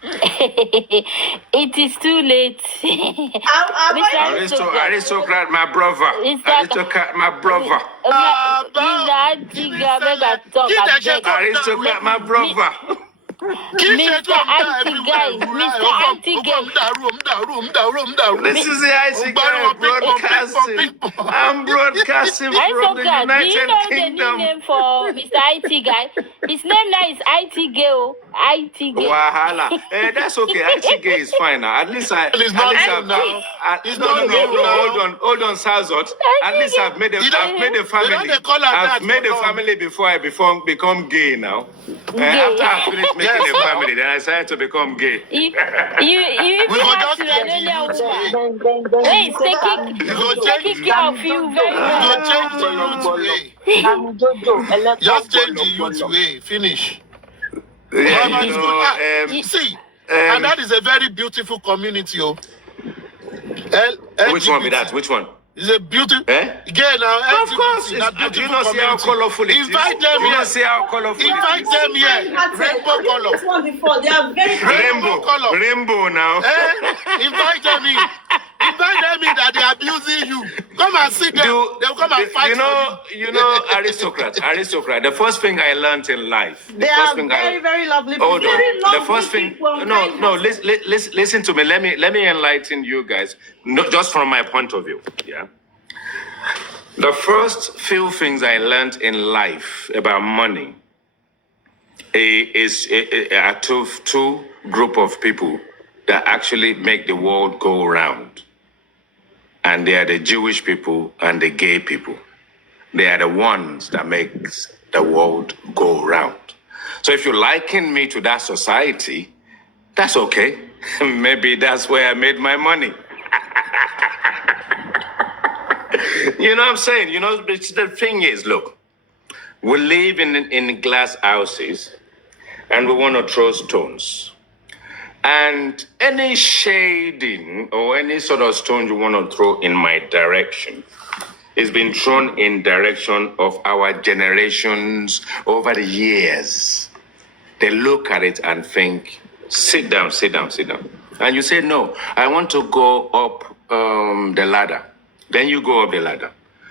It is too late. Aristocrat, my brother. Aristocrat, my brother. Aristocrat, my brother. Mr. IT guy. This is the IT guy broadcasting. I'm broadcasting from the United Kingdom. Do you know the new name for Mr. IT guy? His name now is IT Gay. IT Gay. Wahala. That's okay. IT Gay is fine now. At least Hold on, Sazot. At least I've made a family. I've made a family before I become gay now. After I finished making a family, then I decided to become gay. You have to taking care of you very well. Just change the youth way. Finish. See, and that is a very beautiful community. Which one be that? Which one? It's a beautiful. Gay now. Of course. Do you not see how colorful it is? Invite them here. See how colorful Invite them here. Rainbow color. This one before, they are very Rainbow color. Rainbow now. Invite them in. Invite them in that they are abusing you. Come and sit there. They'll come and fight you know, aristocrat. The first thing I learned in life. They are very lovely people. The first thing. No. Listen to me. Let me enlighten you guys. Not just from my point of view. Yeah. The first few things I learned in life about money is two group of people that actually make the world go round. And they are the Jewish people and the gay people. They are the ones that makes the world go round. So if you liken me to that society, that's okay. Maybe that's where I made my money. You know what I'm saying? You know, the thing is, look, we live in glass houses and we want to throw stones. And any shading or any sort of stone you want to throw in my direction is being thrown in direction of our generations over the years. They look at it and think, sit down. And you say, no, I want to go up the ladder. Then you go up the ladder.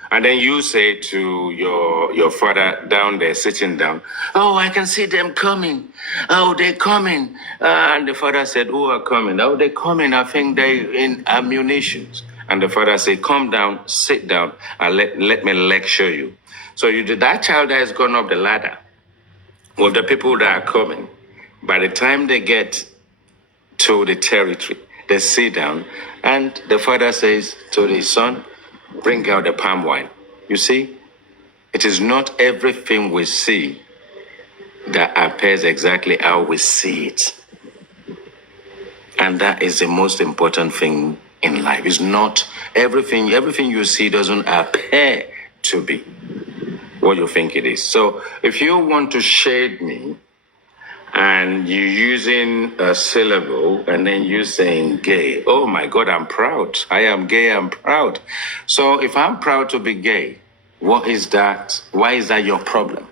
And then you say to your father down there, sitting down, oh, I can see them coming. Oh, they're coming. And the father said, who are coming? Oh, they're coming. I think they're in ammunitions. And the father said, come down, sit down, and let me lecture you. So that child that has gone up the ladder with the people that are coming, by the time they get to the territory, they sit down, and the father says to his son, bring out the palm wine. You see, it is not everything we see that appears exactly how we see it. And that is the most important thing in life. It's not everything you see doesn't appear to be what you think it is. So if you want to shade me and you're using a syllable and then you're saying gay, oh my God, I'm proud. I am gay, I'm proud. So if I'm proud to be gay, what is that? Why is that your problem?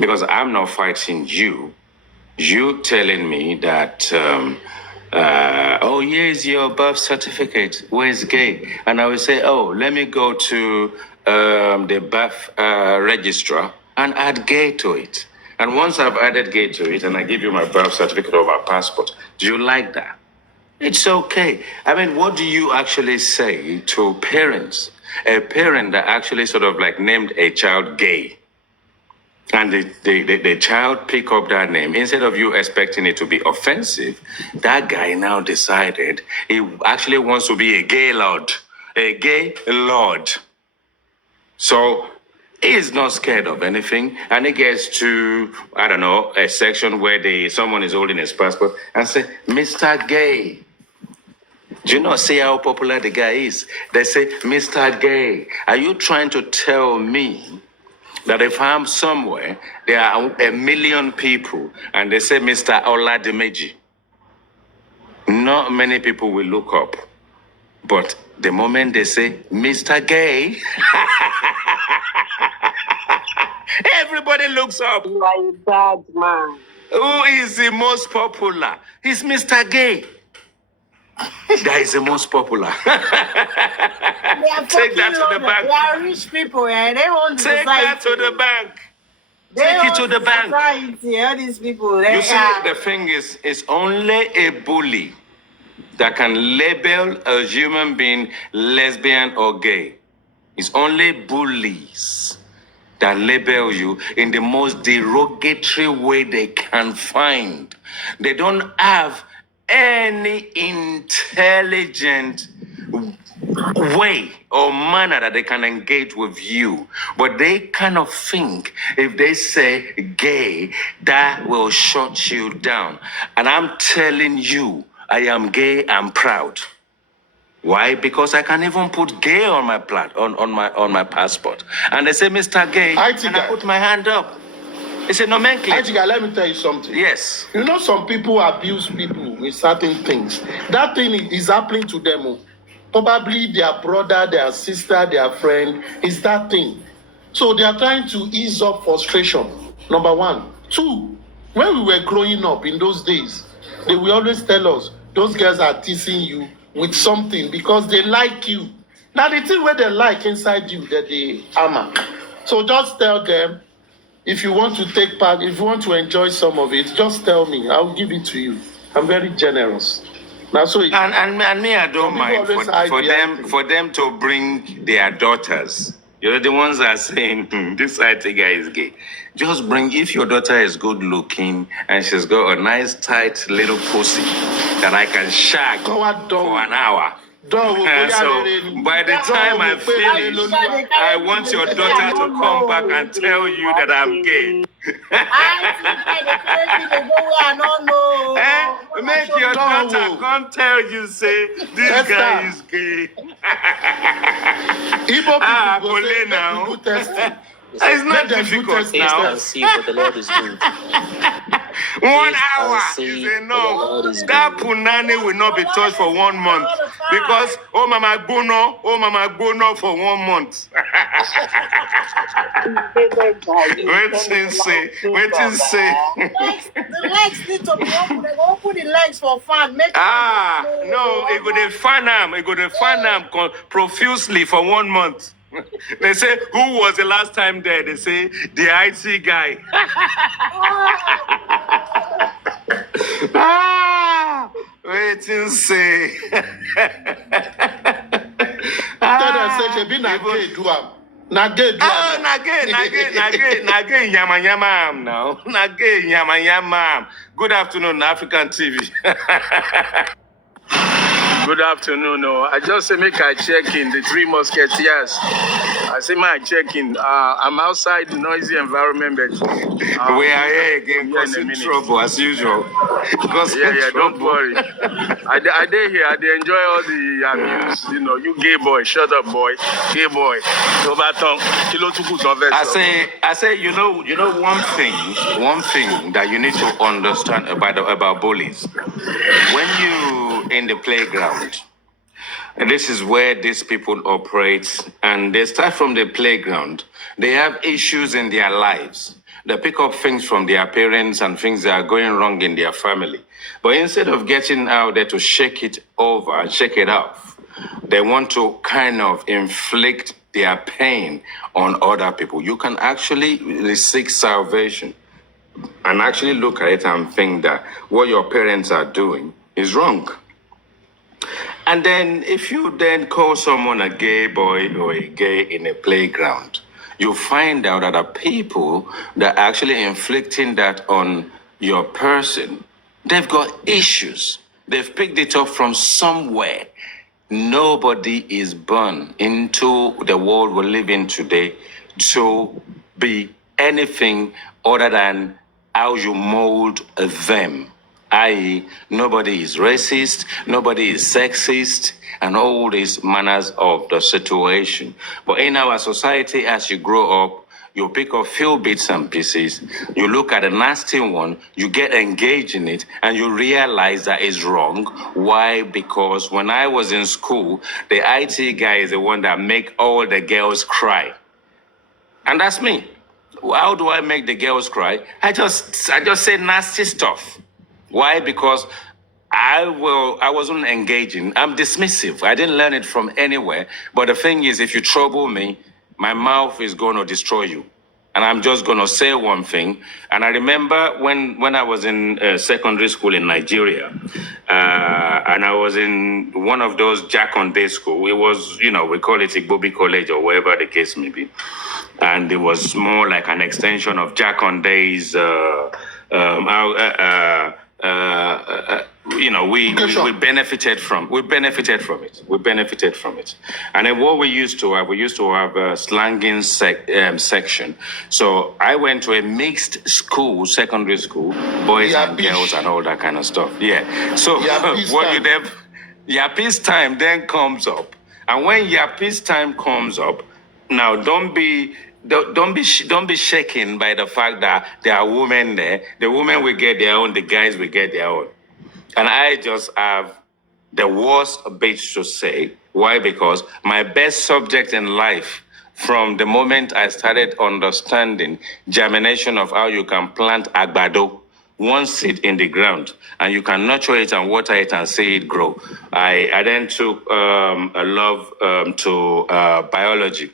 Because I'm not fighting you. You telling me that, oh, here's your birth certificate. Where's gay? And I will say, oh, let me go to the birth registrar and add gay to it. And once I've added gay to it and I give you my birth certificate or my passport, do you like that? It's okay. I mean, what do you actually say to parents? A parent that actually sort of like named a child gay. And the child pick up that name. Instead of you expecting it to be offensive, that guy now decided he actually wants to be a gay lord. A gay lord. So he's not scared of anything. And he gets to, I don't know, a section where someone is holding his passport and say, Mr. Gay. Do you not see how popular the guy is? They say, Mr. Gay, are you trying to tell me that if I'm somewhere, there are 1 million people, and they say Mr. Oladimeji, not many people will look up. But the moment they say Mr. Gay, everybody looks up. You are a bad man. Who is the most popular? It's Mr. Gay. That is the most popular. They are Take that to the fucking bank. They are rich people, and they own Take that to the bank. Take it to the bank. Society, all these people. You see, the thing is, it's only a bully that can label a human being lesbian or gay. It's only bullies that label you in the most derogatory way they can find. They don't have any intelligent way or manner that they can engage with you. But they kind of think if they say gay, that will shut you down. And I'm telling you, I am gay and proud. Why? Because I can even put gay on my on my passport. And they say, Mr. Gay, and I put my hand up. It's a nomenclature. Let me tell you something. Yes. You know, some people abuse people with certain things. That thing is happening to them. Probably their brother, their sister, their friend is that thing. So they are trying to ease up frustration. Number one. Two, when we were growing up in those days, they will always tell us, those girls are teasing you with something because they like you. Now the thing where they like inside you, that they armor. So just tell them, if you want to take part, if you want to enjoy some of it, just tell me. I'll give it to you. I'm very generous. Now, so and me, I don't mind for them to bring their daughters. You're the ones that are saying this IT guy is gay. Just bring, if your daughter is good looking and she's got a nice tight little pussy that I can shag for an hour. So by the time I finish, I want your daughter to come back and tell you that I'm gay. Make your daughter come tell you, say, this guy is gay. Igbo now. It's not difficult now. And see, but the Lord is good. 1 hour is enough. That punani will not be touched for 1 month because oh mama gono for 1 month. Wait till say. The legs need to be open. They open the legs for fun. No, it go to fan them profusely for 1 month. They say, who was the last time there? They say, the IT guy. Wait till say. Good afternoon, African TV. Good afternoon. I just say make I check in the Three Musketeers. I say my check in. I'm outside the noisy environment, but we are here again, causing trouble as usual. Don't worry. I did here. I did enjoy all the abuse. You know, you gay boy, shut up, boy, gay boy. I say, you know, one thing that you need to understand about bullies. When you in the playground, and this is where these people operate, and they start from the playground. They have issues in their lives. They pick up things from their parents and things that are going wrong in their family. But instead of getting out there to shake it over and shake it off, they want to kind of inflict their pain on other people. You can actually seek salvation and actually look at it and think that what your parents are doing is wrong. And then if you then call someone a gay boy or a gay in a playground, you find out that the people that are actually inflicting that on your person, they've got issues. They've picked it up from somewhere. Nobody is born into the world we live in today to be anything other than how you mold them. I.e., nobody is racist, nobody is sexist, and all these manners of the situation. But in our society, as you grow up, you pick up few bits and pieces, you look at a nasty one, you get engaged in it, and you realize that is wrong. Why? Because when I was in school, the IT guy is the one that make all the girls cry. And that's me. How do I make the girls cry? I just say nasty stuff. Why? Because I wasn't engaging. I'm dismissive. I didn't learn it from anywhere. But the thing is, if you trouble me, my mouth is going to destroy you. And I'm just going to say one thing. And I remember when I was in secondary school in Nigeria, and I was in one of those Jack on Day school. It was, we call it Igbobi College or wherever the case may be. And it was more like an extension of Jack on Day's, we benefited from it. And then what we used to have a slanging section. So I went to a mixed school, secondary school, boys and girls and all that kind of stuff. Yeah. So Yappies time then comes up. And when Yappies time comes up, now don't be shaken by the fact that there are women there. The women will get their own, the guys will get their own. And I just have the worst bit to say. Why? Because my best subject in life, from the moment I started understanding germination of how you can plant agbado, one seed in the ground, and you can nurture it and water it and see it grow. I then took a love to biology.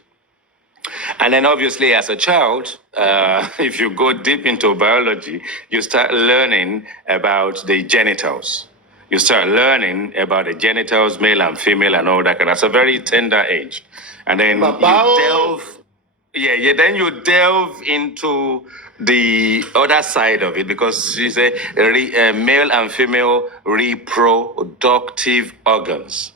And then obviously as a child, if you go deep into biology, you start learning about the genitals. You start learning about the genitals, male and female and all that. And that's a very tender age. And then then you delve into the other side of it, because you say male and female reproductive organs.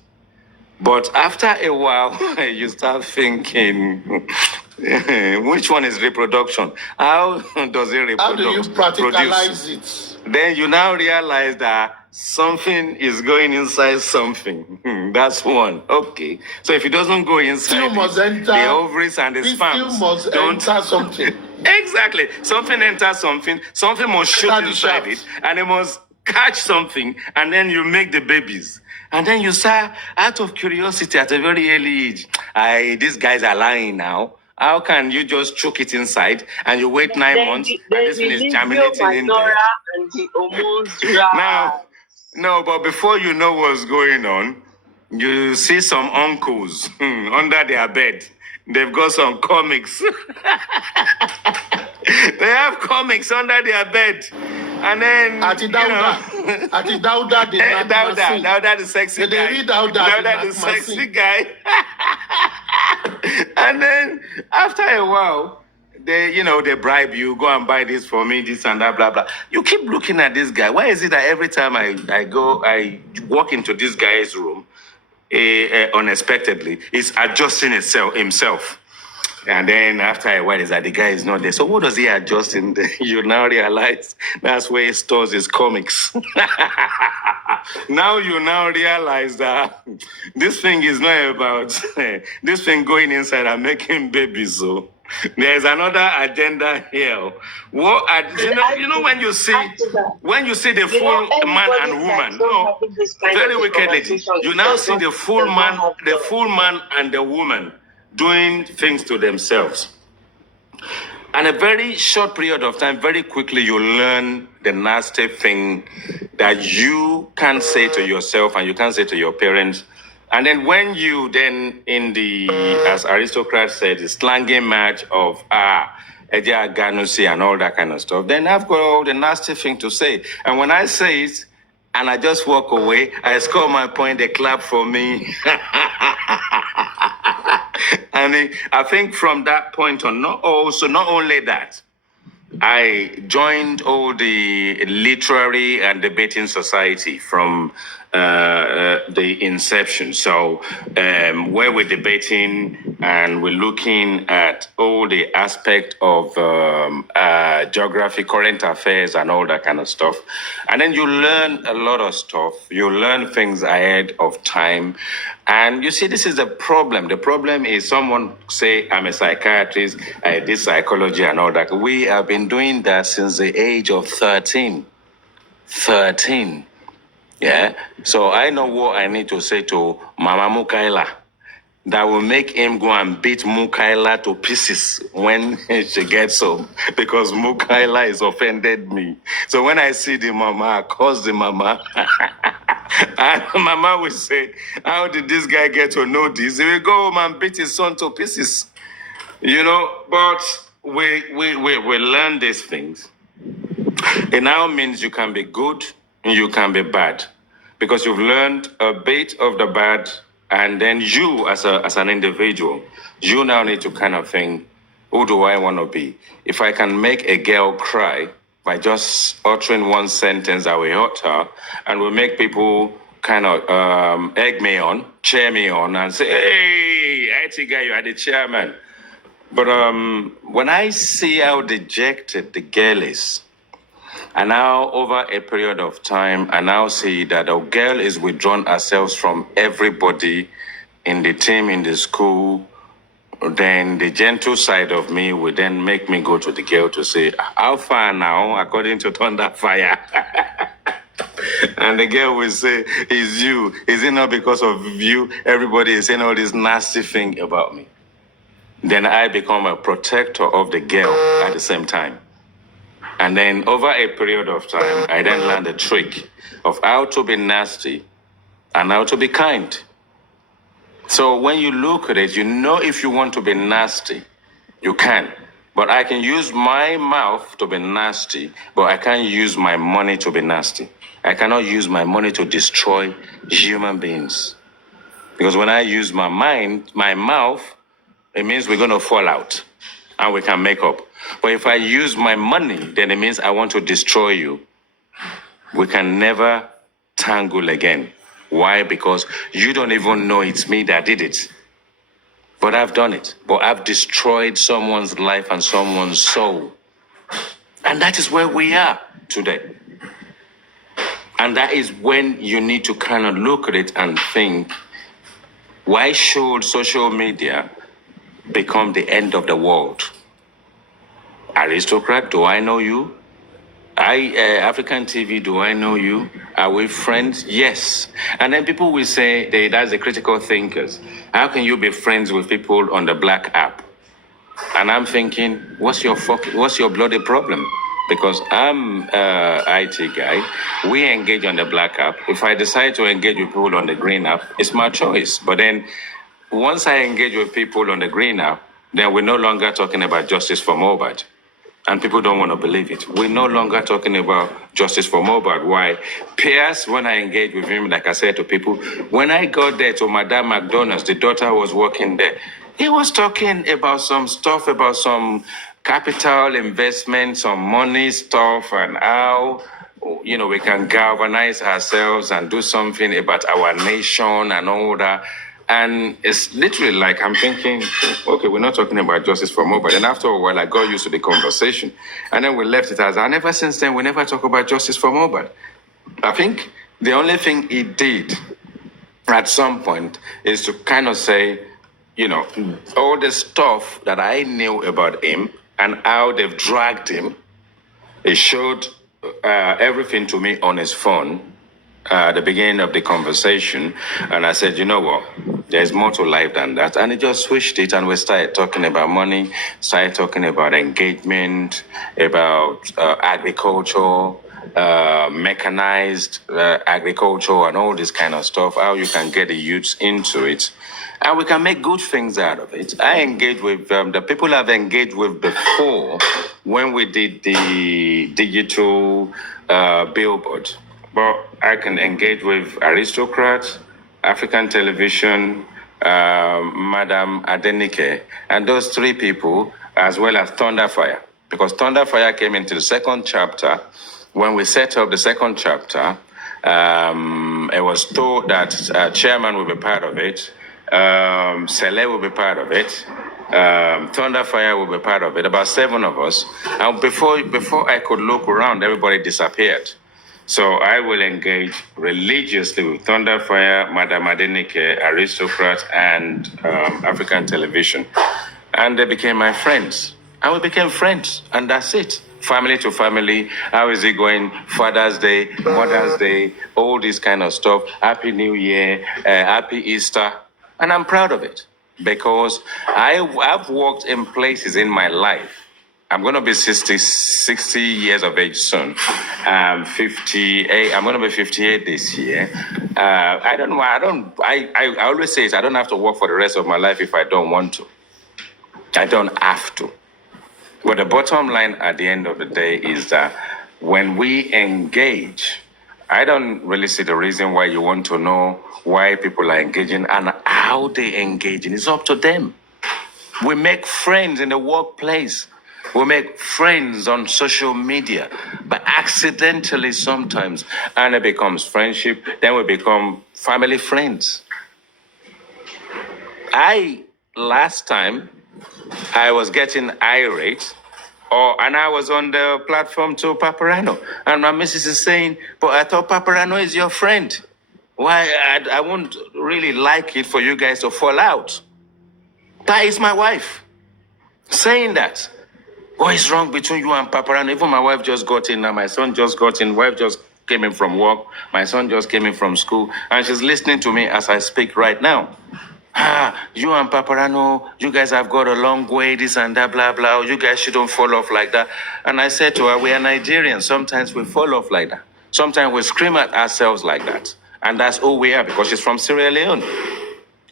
But after a while, you start thinking, which one is reproduction? How does it reproduce? How do you practicalize it? Then you now realize that something is going inside something. That's one. Okay. So if it doesn't go inside the ovaries and the sperms, enter something. Exactly. Something enters something. Something must shoot inside it, and it must catch something, and then you make the babies. And then you start, out of curiosity at a very early age, these guys are lying now. How can you just choke it inside and you wait 9 months and this one is germinating in there? And the hormones now, no, but before you know what's going on, you see some uncles under their bed. They've got some comics. They have comics under their bed. And then, Ati Dauda the sexy guy. Dauda the sexy guy. And then, after a while, they bribe you, go and buy this for me, this and that, blah, blah. You keep looking at this guy. Why is it that every time I walk into this guy's room, unexpectedly, he's adjusting himself. And then after a while, is that the guy is not there. So what does he adjust in there? You now realize that's where he stores his comics. Now you realize that this thing is not about this thing going inside and making babies. So there's another agenda here. What when you see the full man and woman, no, very wicked lady. You now see the full man and the woman doing things to themselves. And a very short period of time, very quickly, you learn the nasty thing that you can't say to yourself and you can't say to your parents. And then when you then, as aristocrats said, the slanging match of Edia Ganusi and all that kind of stuff, then I've got all the nasty thing to say. And when I say it, and I just walk away. I score my point, they clap for me. And I think from that point on, not only that, I joined all the literary and debating society from the inception. So where we're debating and we're looking at all the aspect of geography, current affairs, and all that kind of stuff. And then you learn a lot of stuff. You learn things ahead of time. And you see, this is the problem. The problem is someone say, I'm a psychiatrist, I did psychology and all that. We have been doing that since the age of 13. 13. Yeah. So I know what I need to say to Mama Mukaila that will make him go and beat Mukaila to pieces when she gets home, because Mukaila has offended me. So when I see the mama, I curse the mama. And Mama will say, how did this guy get to know this? He will go home and beat his son to pieces. You know, but we learn these things. It now means you can be good and you can be bad, because you've learned a bit of the bad, and then you as an individual, you now need to kind of think, who do I want to be? If I can make a girl cry by just uttering one sentence that will hurt her, and will make people kind of egg me on, cheer me on, and say, hey, IT guy, you are the chairman. But when I see how dejected the girl is, and now over a period of time, I now see that the girl is withdrawn herself from everybody in the team, in the school, then the gentle side of me would then make me go to the girl to say, how far now, according to Thunder Fire? And the girl will say, it's you. Is it not because of you? Everybody is saying all this nasty thing about me. Then I become a protector of the girl at the same time. And then over a period of time, I then learned the trick of how to be nasty and how to be kind. So when you look at it, you know if you want to be nasty, you can. But I can use my mouth to be nasty, but I can't use my money to be nasty. I cannot use my money to destroy human beings. Because when I use my mouth, it means we're going to fall out and we can make up. But if I use my money, then it means I want to destroy you. We can never tangle again. Why? Because you don't even know it's me that did it. But I've done it. But I've destroyed someone's life and someone's soul. And that is where we are today. And that is when you need to kind of look at it and think, why should social media become the end of the world? Aristocrat, do I know you? African TV, do I know you? Are we friends? Yes. And then people will say, that's the critical thinkers. How can you be friends with people on the black app? And I'm thinking, what's your bloody problem? Because I'm IT guy. We engage on the black app. If I decide to engage with people on the green app, it's my choice. But then once I engage with people on the green app, then we're no longer talking about justice for Mohbad. And people don't want to believe it. We're no longer talking about justice for Mohbad. Why? Pierce, when I engage with him, like I said to people, when I got there to Madame McDonald's, the daughter was working there. He was talking about some stuff, about some capital investment, some money stuff, and how, we can galvanize ourselves and do something about our nation and all that. And it's literally like I'm thinking, okay, we're not talking about justice for Mohbad. And after a while, I got used to the conversation. And then we left it as, and ever since then, we never talk about justice for Mohbad. I think the only thing he did at some point is to kind of say, all the stuff that I knew about him and how they've dragged him, he showed everything to me on his phone at the beginning of the conversation. And I said, you know what? There's more to life than that. And he just switched it, and we started talking about money, started talking about engagement, about agriculture, mechanized agriculture, and all this kind of stuff, how you can get the youths into it. And we can make good things out of it. I engage with the people I've engaged with before when we did the digital billboard. but I can engage with aristocrats, African television, Madam Adenike, and those three people, as well as Thunderfire. Because Thunderfire came into the second chapter. When we set up the second chapter, it was told that chairman will be part of it, Sele will be part of it, Thunderfire will be part of it, about 7 of us. And before I could look around, everybody disappeared. So I will engage religiously with Thunderfire, Madam Adenike, Aristocrat, and African television. And they became my friends. And we became friends, and that's it. Family to family, how is it going? Father's Day, Mother's Day, all this kind of stuff. Happy New Year, Happy Easter. And I'm proud of it because I've worked in places in my life. I'm going to be 60 years of age soon. 58. I'm going to be 58 this year. I don't know. I always say I don't have to work for the rest of my life if I don't want to. I don't have to. But the bottom line at the end of the day is that when we engage, I don't really see the reason why you want to know why people are engaging and how they engage. It's up to them. We make friends in the workplace. We make friends on social media, but accidentally sometimes, and it becomes friendship. Then we become family friends. Last time, I was getting irate, and I was on the platform to Papariano, and my missus is saying, "But I thought Papariano is your friend. Why? I won't really like it for you guys to fall out." That is my wife saying that. What is wrong between you and Papariano? Even my wife just got in, and my son just got in. Wife just came in from work. My son just came in from school, and she's listening to me as I speak right now. You and Papariano, you guys have got a long way, this and that, blah, blah. You guys shouldn't fall off like that. And I said to her, we are Nigerians. Sometimes we fall off like that. Sometimes we scream at ourselves like that. And that's who we are because she's from Sierra Leone.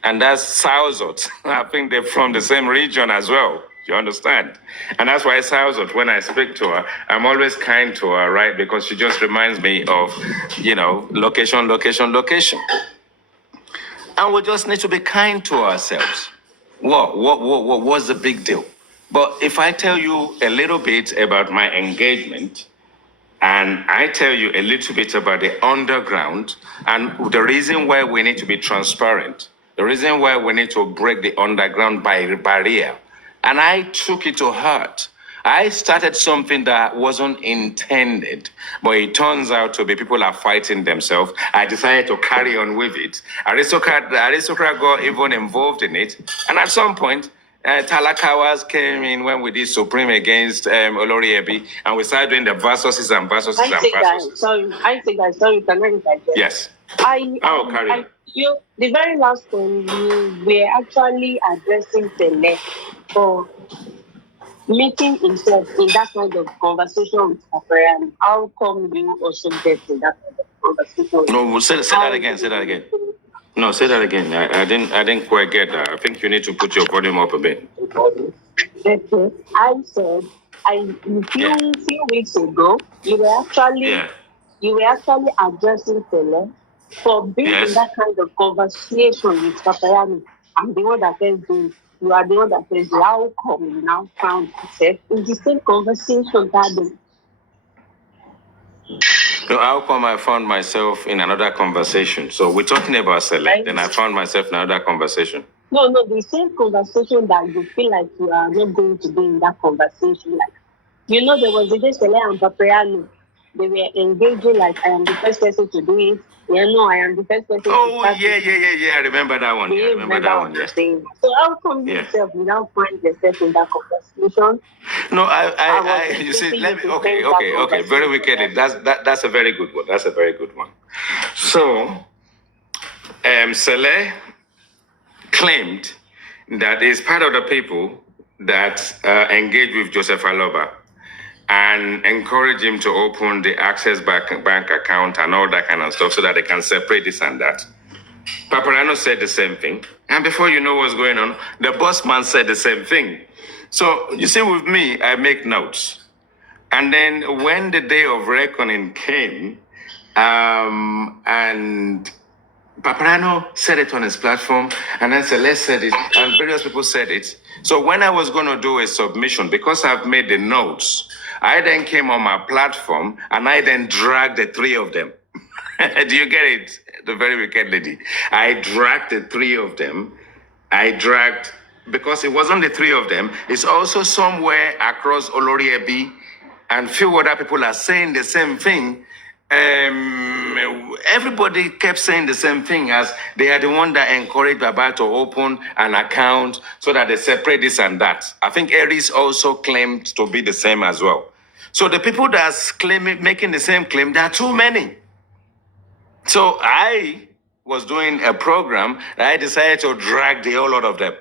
And that's Southsort. I think they're from the same region as well. You understand? And that's why Southsort, when I speak to her, I'm always kind to her, right? Because she just reminds me of, location, location, location. And we just need to be kind to ourselves. What's the big deal? But if I tell you a little bit about my engagement, and I tell you a little bit about the underground, and the reason why we need to be transparent, the reason why we need to break the underground barrier, and I took it to heart. I started something that wasn't intended, but it turns out to be people are fighting themselves. I decided to carry on with it. Aristocrat got even involved in it. And at some point, Talakawas came in when we did Supreme against Olori Ebi, and we started doing the versuses and versuses and versuses. Sorry, can I interject? Yes. The very last time you were actually addressing Tele for making himself in that kind of conversation with Papariano. How come you also get in that kind of conversation? No, say that again. No, say that again. I didn't quite get that. I think you need to put your volume up a bit. Okay. I said a few weeks ago you were actually addressing Tele for being in that kind of conversation with Papariano. I'm the one that says you are the one that says how come you now found yourself in the same conversation that day. So how come I found myself in another conversation? So we're talking about Select, and I found myself in another conversation. No, the same conversation that you feel like you are not going to be in that conversation. Like, there was a day Select and Papariano, they were engaging like, I am the first person to do it. I am the first person to I remember that one. I remember that one. Yes. So how come yourself without find yourself in that conversation? No, you see, okay. Very wicked. That's a very good one. That's a very good one. So, Sele claimed that he's part of the people that engaged with Joseph Aloba and encourage him to open the Access bank account and all that kind of stuff so that they can separate this and that. Papariano said the same thing. And before you know what's going on, the boss man said the same thing. So, you see, with me, I make notes. And then when the day of reckoning came, And Papariano said it on his platform, and then Celeste said it, and various people said it. So when I was going to do a submission, because I've made the notes, I then came on my platform and I then dragged the three of them. Do you get it? The very wicked lady. I dragged the three of them. Because it wasn't the three of them, it's also somewhere across Oloriebi, and few other people are saying the same thing. Everybody kept saying the same thing, as they are the one that encouraged Baba to open an account so that they separate this and that. I think Aries also claimed to be the same as well. So the people that's making the same claim, there are too many. So I was doing a program that I decided to drag the whole lot of them.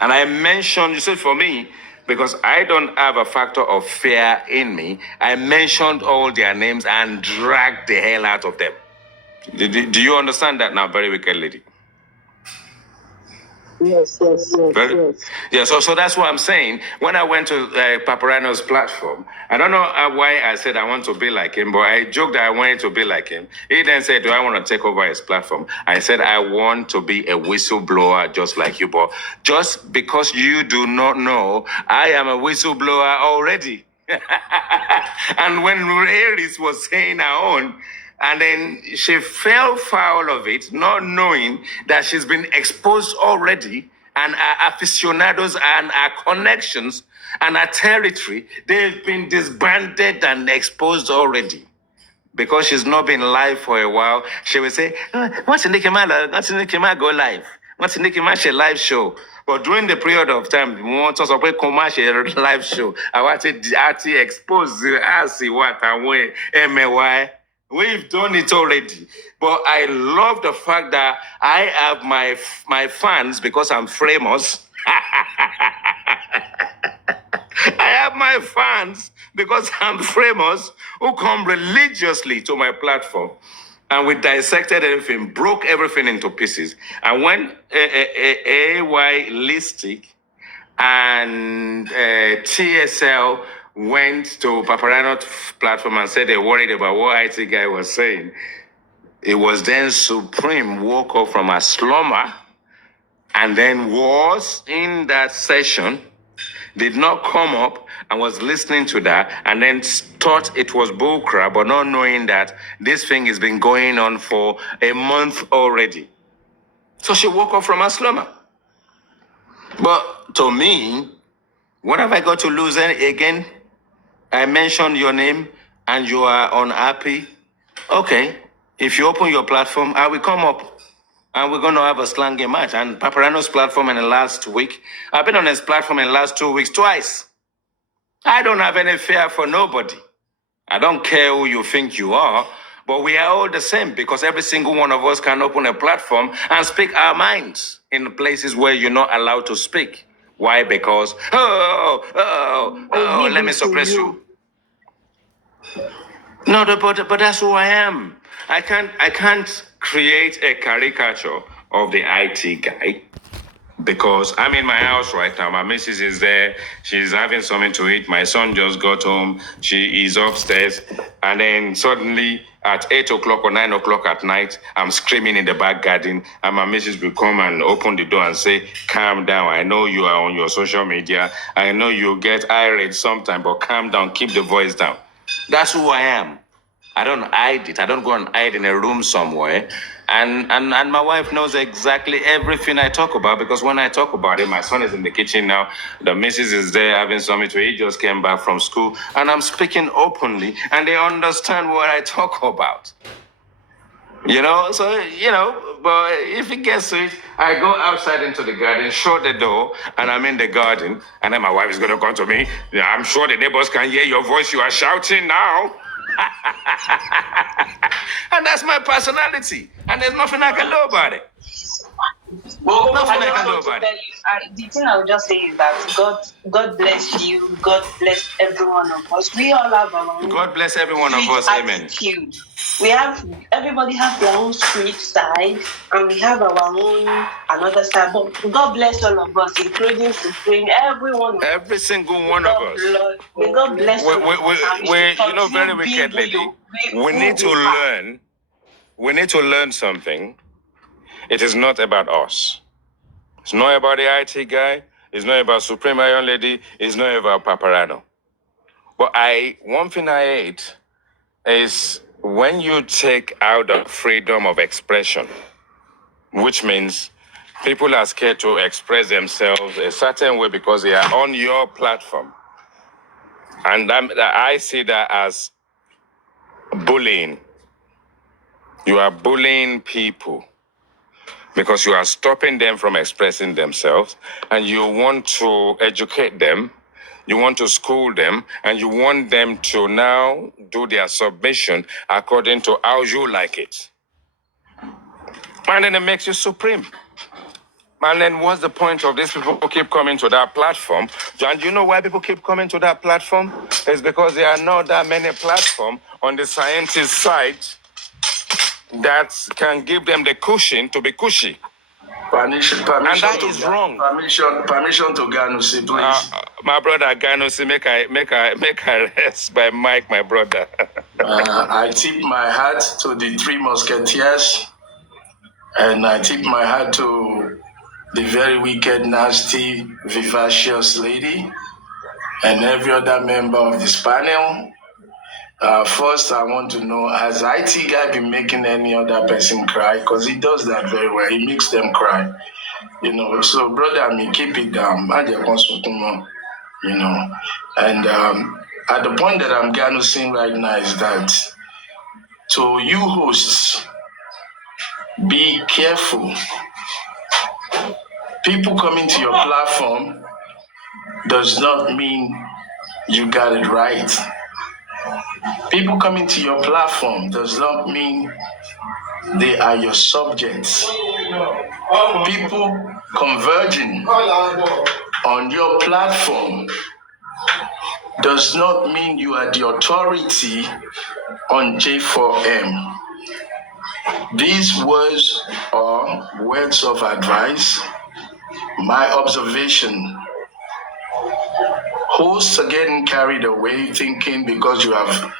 And I mentioned, you see, for me, because I don't have a factor of fear in me, I mentioned all their names and dragged the hell out of them. Do you understand that now, very wicked lady? Yes. Yeah, so that's what I'm saying. When I went to Papariano's platform, I don't know why I said I want to be like him, but I joked that I wanted to be like him. He then said, do I want to take over his platform? I said, I want to be a whistleblower just like you, but just because you do not know, I am a whistleblower already. And when Aries was saying her own, and then she fell foul of it, not knowing that she's been exposed already, and our aficionados and our connections and our territory, they've been disbanded and exposed already. Because she's not been live for a while, she will say, once Nikima go live? Once Nikima she live show? But during the period of time, we want to support commercial live show. I want to expose us what and when MY. We've done it already, but I love the fact that I have my fans because I'm famous. I have my fans because I'm famous who come religiously to my platform, and we dissected everything, broke everything into pieces. And when AY Listic and TSL went to Papariano's platform and said they worried about what IT guy was saying, it was then Supreme woke up from a slumber and then was in that session, did not come up and was listening to that, and then thought it was bullcrap, but not knowing that this thing has been going on for a month already. So she woke up from a slumber. But to me, what have I got to lose again? I mentioned your name and you are unhappy. Okay, if you open your platform, I will come up and we're going to have a slangy match. And Papariano's platform in the last week, I've been on his platform in the last 2 weeks twice. I don't have any fear for nobody. I don't care who you think you are, but we are all the same because every single one of us can open a platform and speak our minds in places where you're not allowed to speak. Why? Because, let me suppress you. No, but that's who I am. I can't create a caricature of the IT guy because I'm in my house right now. My missus is there. She's having something to eat. My son just got home. She is upstairs. And then suddenly at 8 o'clock or 9 o'clock at night, I'm screaming in the back garden. And my missus will come and open the door and say, calm down. I know you are on your social media. I know you get irate sometimes, but calm down. Keep the voice down. That's who I am. I don't hide it. I don't go and hide in a room somewhere. And my wife knows exactly everything I talk about because when I talk about it, my son is in the kitchen now. The missus is there having something to eat. He just came back from school. And I'm speaking openly and they understand what I talk about. You know, so, you know, but if it gets to it, I go outside into the garden, shut the door, and I'm in the garden. And then my wife is going to come to me. I'm sure the neighbors can hear your voice. You are shouting now. And that's my personality. And there's nothing I can do about it. Well, nothing I can do about it. The thing I would just say is that God bless you. God bless every one of us. We all have our own God bless every one of us. Amen. attitude. everybody have their own street side, and we have our own another side. But God bless all of us, including Supreme, everyone. Every single one of us. May God bless all of us. You know, very wicked lady. We need to learn. We need to learn something. It is not about us. It's not about the IT guy. It's not about Supreme Iron Lady. It's not about Papariano. But one thing I hate is when you take out the freedom of expression, which means people are scared to express themselves a certain way because they are on your platform. And I see that as bullying. You are bullying people because you are stopping them from expressing themselves, and you want to educate them, you want to school them, and you want them to now do their submission according to how you like it. And then it makes you supreme. And then what's the point of these people who keep coming to that platform? And you know why people keep coming to that platform? It's because there are not that many platforms on the scientist side that can give them the cushion to be cushy. Permission And that is wrong. Permission to Ganusi, please. My brother Ganusi, make I rest by Mike, my brother. I tip my hat to the Three Musketeers, and I tip my hat to the very wicked, nasty, vivacious lady, and every other member of this panel. First, I want to know, has IT guy been making any other person cry? Because he does that very well. He makes them cry. You know, so brother, I mean, keep it down. You know, and at the point that I'm going to sing right now is that to you hosts, be careful. People coming to your platform does not mean you got it right. People coming to your platform does not mean they are your subjects. People converging on your platform does not mean you are the authority on J4M. These words are words of advice, my observation. Hosts are getting carried away thinking because you have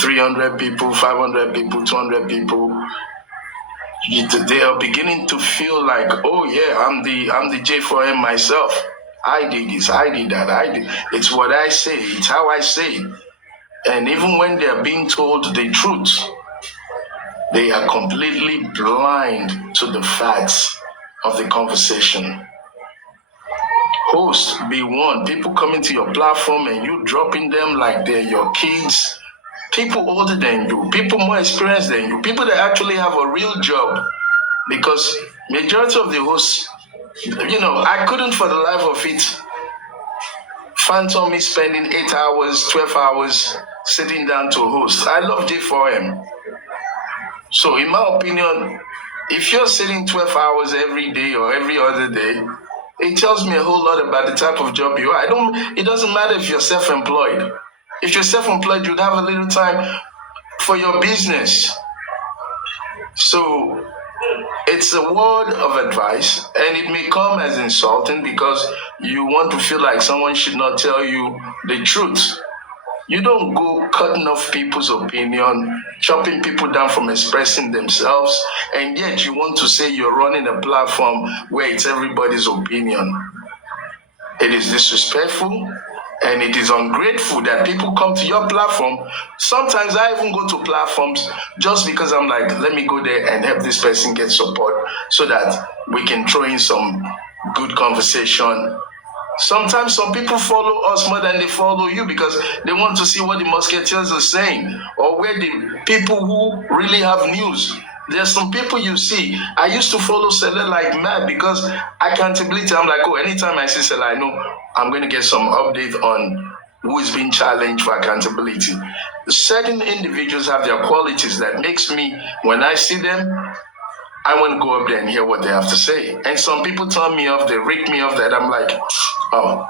300 people, 500 people, 200 people, they are beginning to feel like, oh yeah, I'm the J4M myself. I did this, I did that, it's what I say, it's how I say it. And even when they're being told the truth, they are completely blind to the facts of the conversation. Host, be one. People coming to your platform and you dropping them like they're your kids. People older than you, people more experienced than you, people that actually have a real job. Because majority of the hosts, you know, I couldn't for the life of it phantom me spending 8 hours, 12 hours sitting down to host. I love J4M. So in my opinion, if you're sitting 12 hours every day or every other day, it tells me a whole lot about the type of job you are. It doesn't matter if you're self-employed. If you're self-employed, you'd have a little time for your business. So it's a word of advice, and it may come as insulting because you want to feel like someone should not tell you the truth. You don't go cutting off people's opinion, chopping people down from expressing themselves, and yet you want to say you're running a platform where it's everybody's opinion. It is disrespectful, and it is ungrateful that people come to your platform. Sometimes I even go to platforms just because I'm like, let me go there and help this person get support so that we can throw in some good conversation. Sometimes some people follow us more than they follow you because they want to see what the Musketeers are saying or where the people who really have news. There's some people you see. I used to follow Sele like mad because accountability. I'm like, oh, anytime I see Sele, I know I'm going to get some update on who is being challenged for accountability. Certain individuals have their qualities that makes me, when I see them, I want to go up there and hear what they have to say. And some people turn me off, they rake me off that I'm like, oh,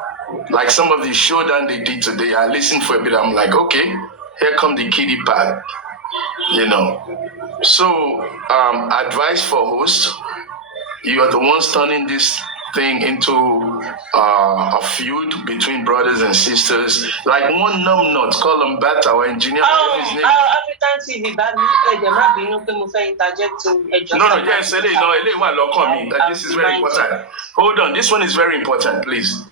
like some of the showdown they did today, I listened for a bit, I'm like, okay, here come the kiddie part. You know. So, advice for hosts: you are the ones turning this thing into a feud between brothers and sisters. Like one numbnut, call him Bata or engineer. His name. African TV, there might be no interject in No, yes, this is very important. Hold on, this one is very important, please.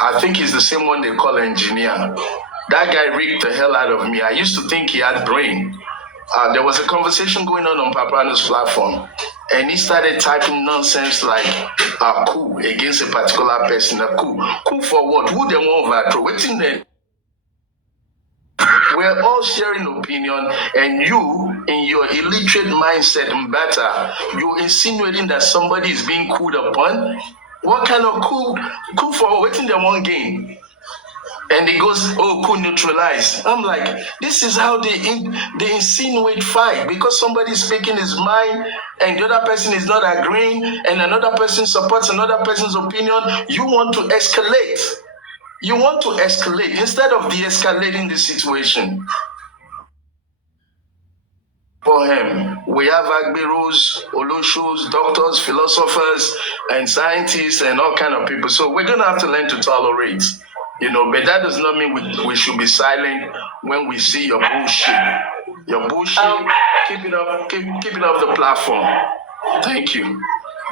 I think he's the same one they call engineer. That guy rigged the hell out of me. I used to think he had brain. There was a conversation going on Papariano's platform, and he started typing nonsense like a coup against a particular person. A coup. Coup for what? Who they want overthrow? Waiting there. We're all sharing opinion, and you, in your illiterate mindset, Mbata, you're insinuating that somebody is being cooed upon. What kind of coup? Coup for waiting the one game? And he goes, oh, coup neutralize. I'm like, this is how they insinuate fight, because somebody is speaking his mind and the other person is not agreeing and another person supports another person's opinion. You want to escalate. You want to escalate instead of de-escalating the situation. For him, we have Agberos, Oloshos, doctors, philosophers, and scientists, and all kind of people. So we're going to have to learn to tolerate, but that does not mean we should be silent when we see your bullshit. Your bullshit, keep it up, keep it off the platform. Thank you.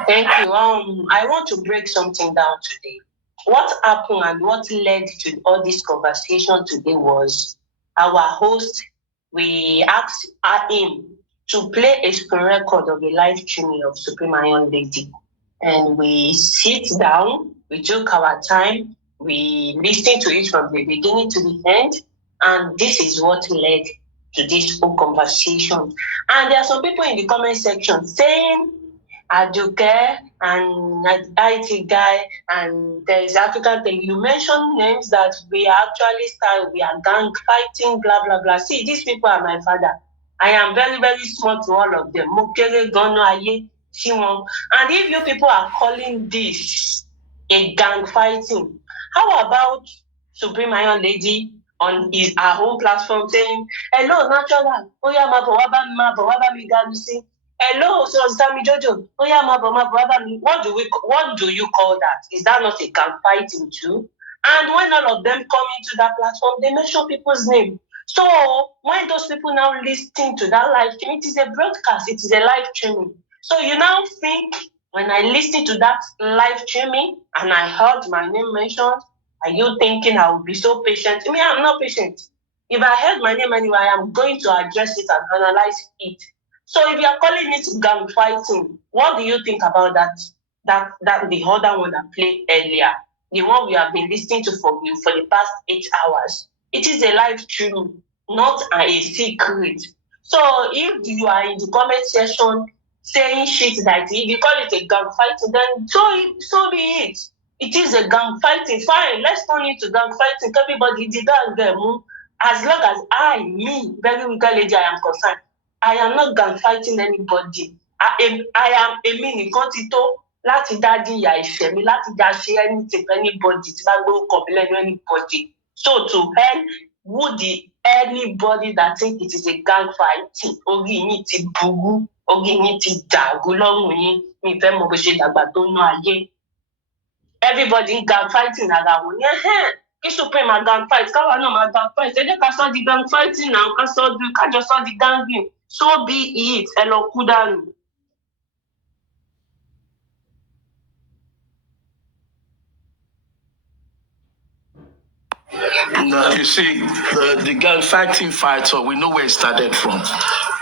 Thank you. I want to break something down today. What happened and what led to all this conversation today was our host. We asked him to play a screen record of a live streaming of Supreme Iron Lady. And we sit down, we took our time, we listened to it from the beginning to the end, and this is what led to this whole conversation. And there are some people in the comment section saying, Aduke and IT guy, and there is African thing. You mentioned names that we are gang fighting, blah, blah, blah. See, these people are my father. I am very, very small to all of them. And if you people are calling this a gang fighting, how about Supreme Iron Lady on our own platform saying, hello, natural, hello, so Sami Jojo. What do you call that? Is that not a gang fighting too? And when all of them come into that platform, they mention people's name. So when those people now listen to that live stream, it is a broadcast, it is a live streaming. So you now think when I listen to that live streaming and I heard my name mentioned, are you thinking I will be so patient? I mean, I'm not patient. If I heard my name anyway, I am going to address it and analyze it. So if you are calling it gang fighting, what do you think about that the other one that played earlier? The one we have been listening to for the past 8 hours. It is a live stream, not a secret. So if you are in the comment section saying shit like if you call it a gang fighting, then so be it. It is a gang fighting. Fine, let's turn it to gang fighting. Everybody did that. As long as very wicked lady, I am concerned, I am not gang fighting anybody. I am a mini quantito. Láti daddy ya ìfẹ́ mi, láti dá ṣe anything anybody, tí bá gbọ́ complain anybody. So to hell, would anybody that think it is a gang fighting, orí yín ti burú, orí yín ti dàrú lọ́rùn yín, mi fẹ́ mọ bó ṣe dàgbà tó ná ayé. Everybody gang fighting ara wọn ní kí Supreme ma gang fight, káwa náà ma gang fight. Ẹ jẹ́ ká sọ di gang fighting náà, kájọ sọ di ganging. So be it, ẹ lọ kú dànù. No, you see, the gang fighting fighter, we know where it started from.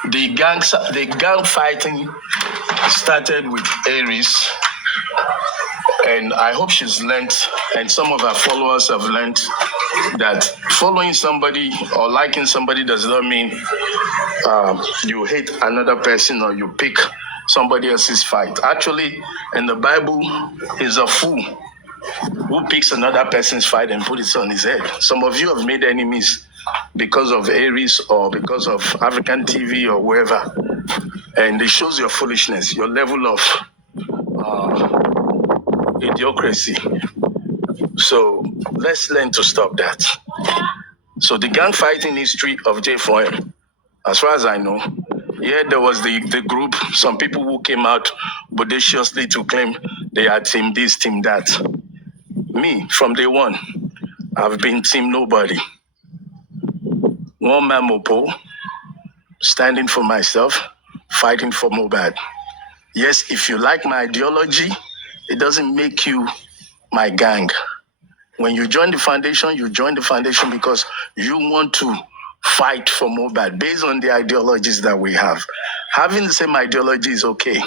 The gang fighting started with Aries, and I hope she's learned, and some of her followers have learned that following somebody or liking somebody does not mean you hate another person or you pick somebody else's fight. Actually, in the Bible, he's a fool who picks another person's fight and put it on his head. Some of you have made enemies because of Aries or because of African TV or wherever. And it shows your foolishness, your level of idiocracy. So let's learn to stop that. So the gang fighting history of J4M, as far as I know, yeah, there was the group, some people who came out bodaciously to claim they are team this, team that. Me, from day one, I've been team nobody. One man Mopo, standing for myself, fighting for Mobad. Yes, if you like my ideology, it doesn't make you my gang. When you join the foundation because you want to fight for Mobad based on the ideologies that we have. Having the same ideology is okay,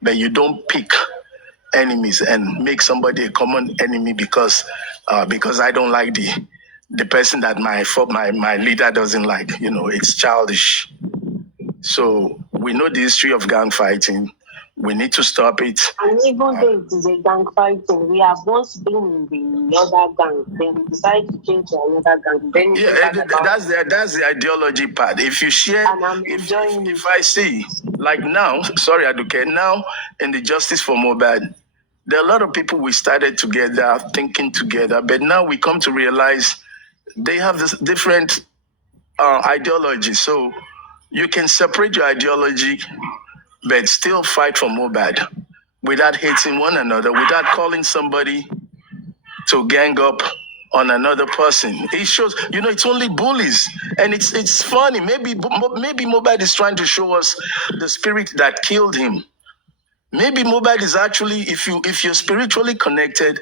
but you don't pick enemies and make somebody a common enemy because I don't like the person that my leader doesn't like. It's childish. So we know the history of gang fighting. We need to stop it. And even though it is a gang fighting, we have once been in the other gang, then we decide to change to another gang. Then that's the ideology part. If you share, and I'm enjoying if I see, like now, sorry, Aduke, now in the Justice for Mobad, there are a lot of people we started together, thinking together, but now we come to realize they have this different ideology. So you can separate your ideology, but still fight for Mobad without hating one another, without calling somebody to gang up on another person. It shows, it's only bullies. And it's funny. Maybe Mobad is trying to show us the spirit that killed him. Maybe Mobad is actually, if you're spiritually connected,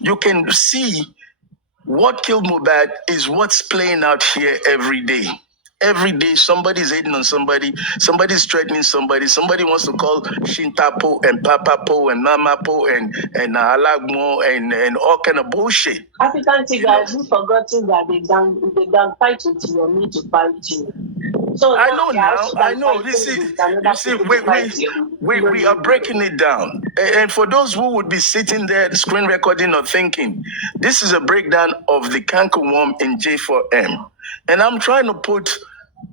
you can see what killed Mobad is what's playing out here every day. Every day, somebody's hating on somebody, somebody's threatening somebody wants to call Shintapo and Papapo and Mamapo and Alagmo and all kind of bullshit. African Tigers, you forgotten that they gang fight with you or me to fight you. So I know now. I know. You see, we are breaking it down. And for those who would be sitting there, screen recording or thinking, this is a breakdown of the cankerworm in J4M. And I'm trying to put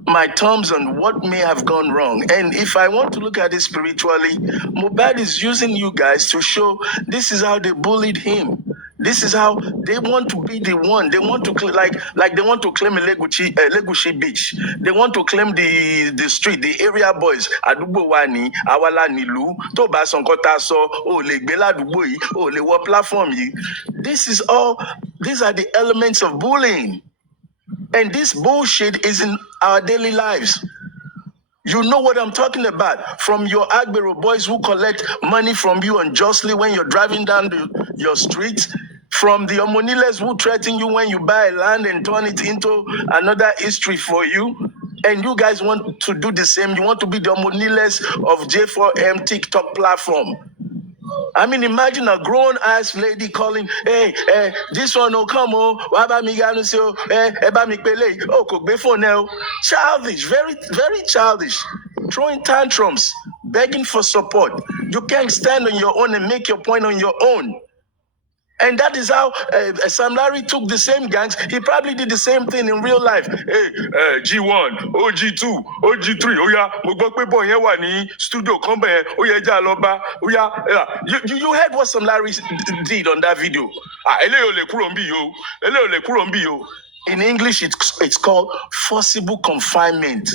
my thumbs on what may have gone wrong. And if I want to look at it spiritually, Mobad is using you guys to show this is how they bullied him. This is how they want to be the one. They want to like they want to claim Legushi Beach. They want to claim the street, the area boys. Adugbo Wani, Awala Nilu, Toba Sonkota so, Legbela Dugboyi, Lewa platform. These are the elements of bullying. And this bullshit is in our daily lives. You know what I'm talking about. From your Agbero boys who collect money from you unjustly when you're driving down your street. From the Omoniles who threaten you when you buy land and turn it into another history for you. And you guys want to do the same. You want to be the Omoniles of J4M TikTok platform. I mean, imagine a grown-ass lady calling, hey, this one will come, childish, very, very childish, throwing tantrums, begging for support. You can't stand on your own and make your point on your own. And that is how Sam Larry took the same gangs. He probably did the same thing in real life. Hey, G1, OG2, OG3, oh yeah, Mugbokwe boy wani studio come back, oh yeah, Jaloba, oh yeah. You heard what Sam Larry did on that video. In English, it's called forcible confinement.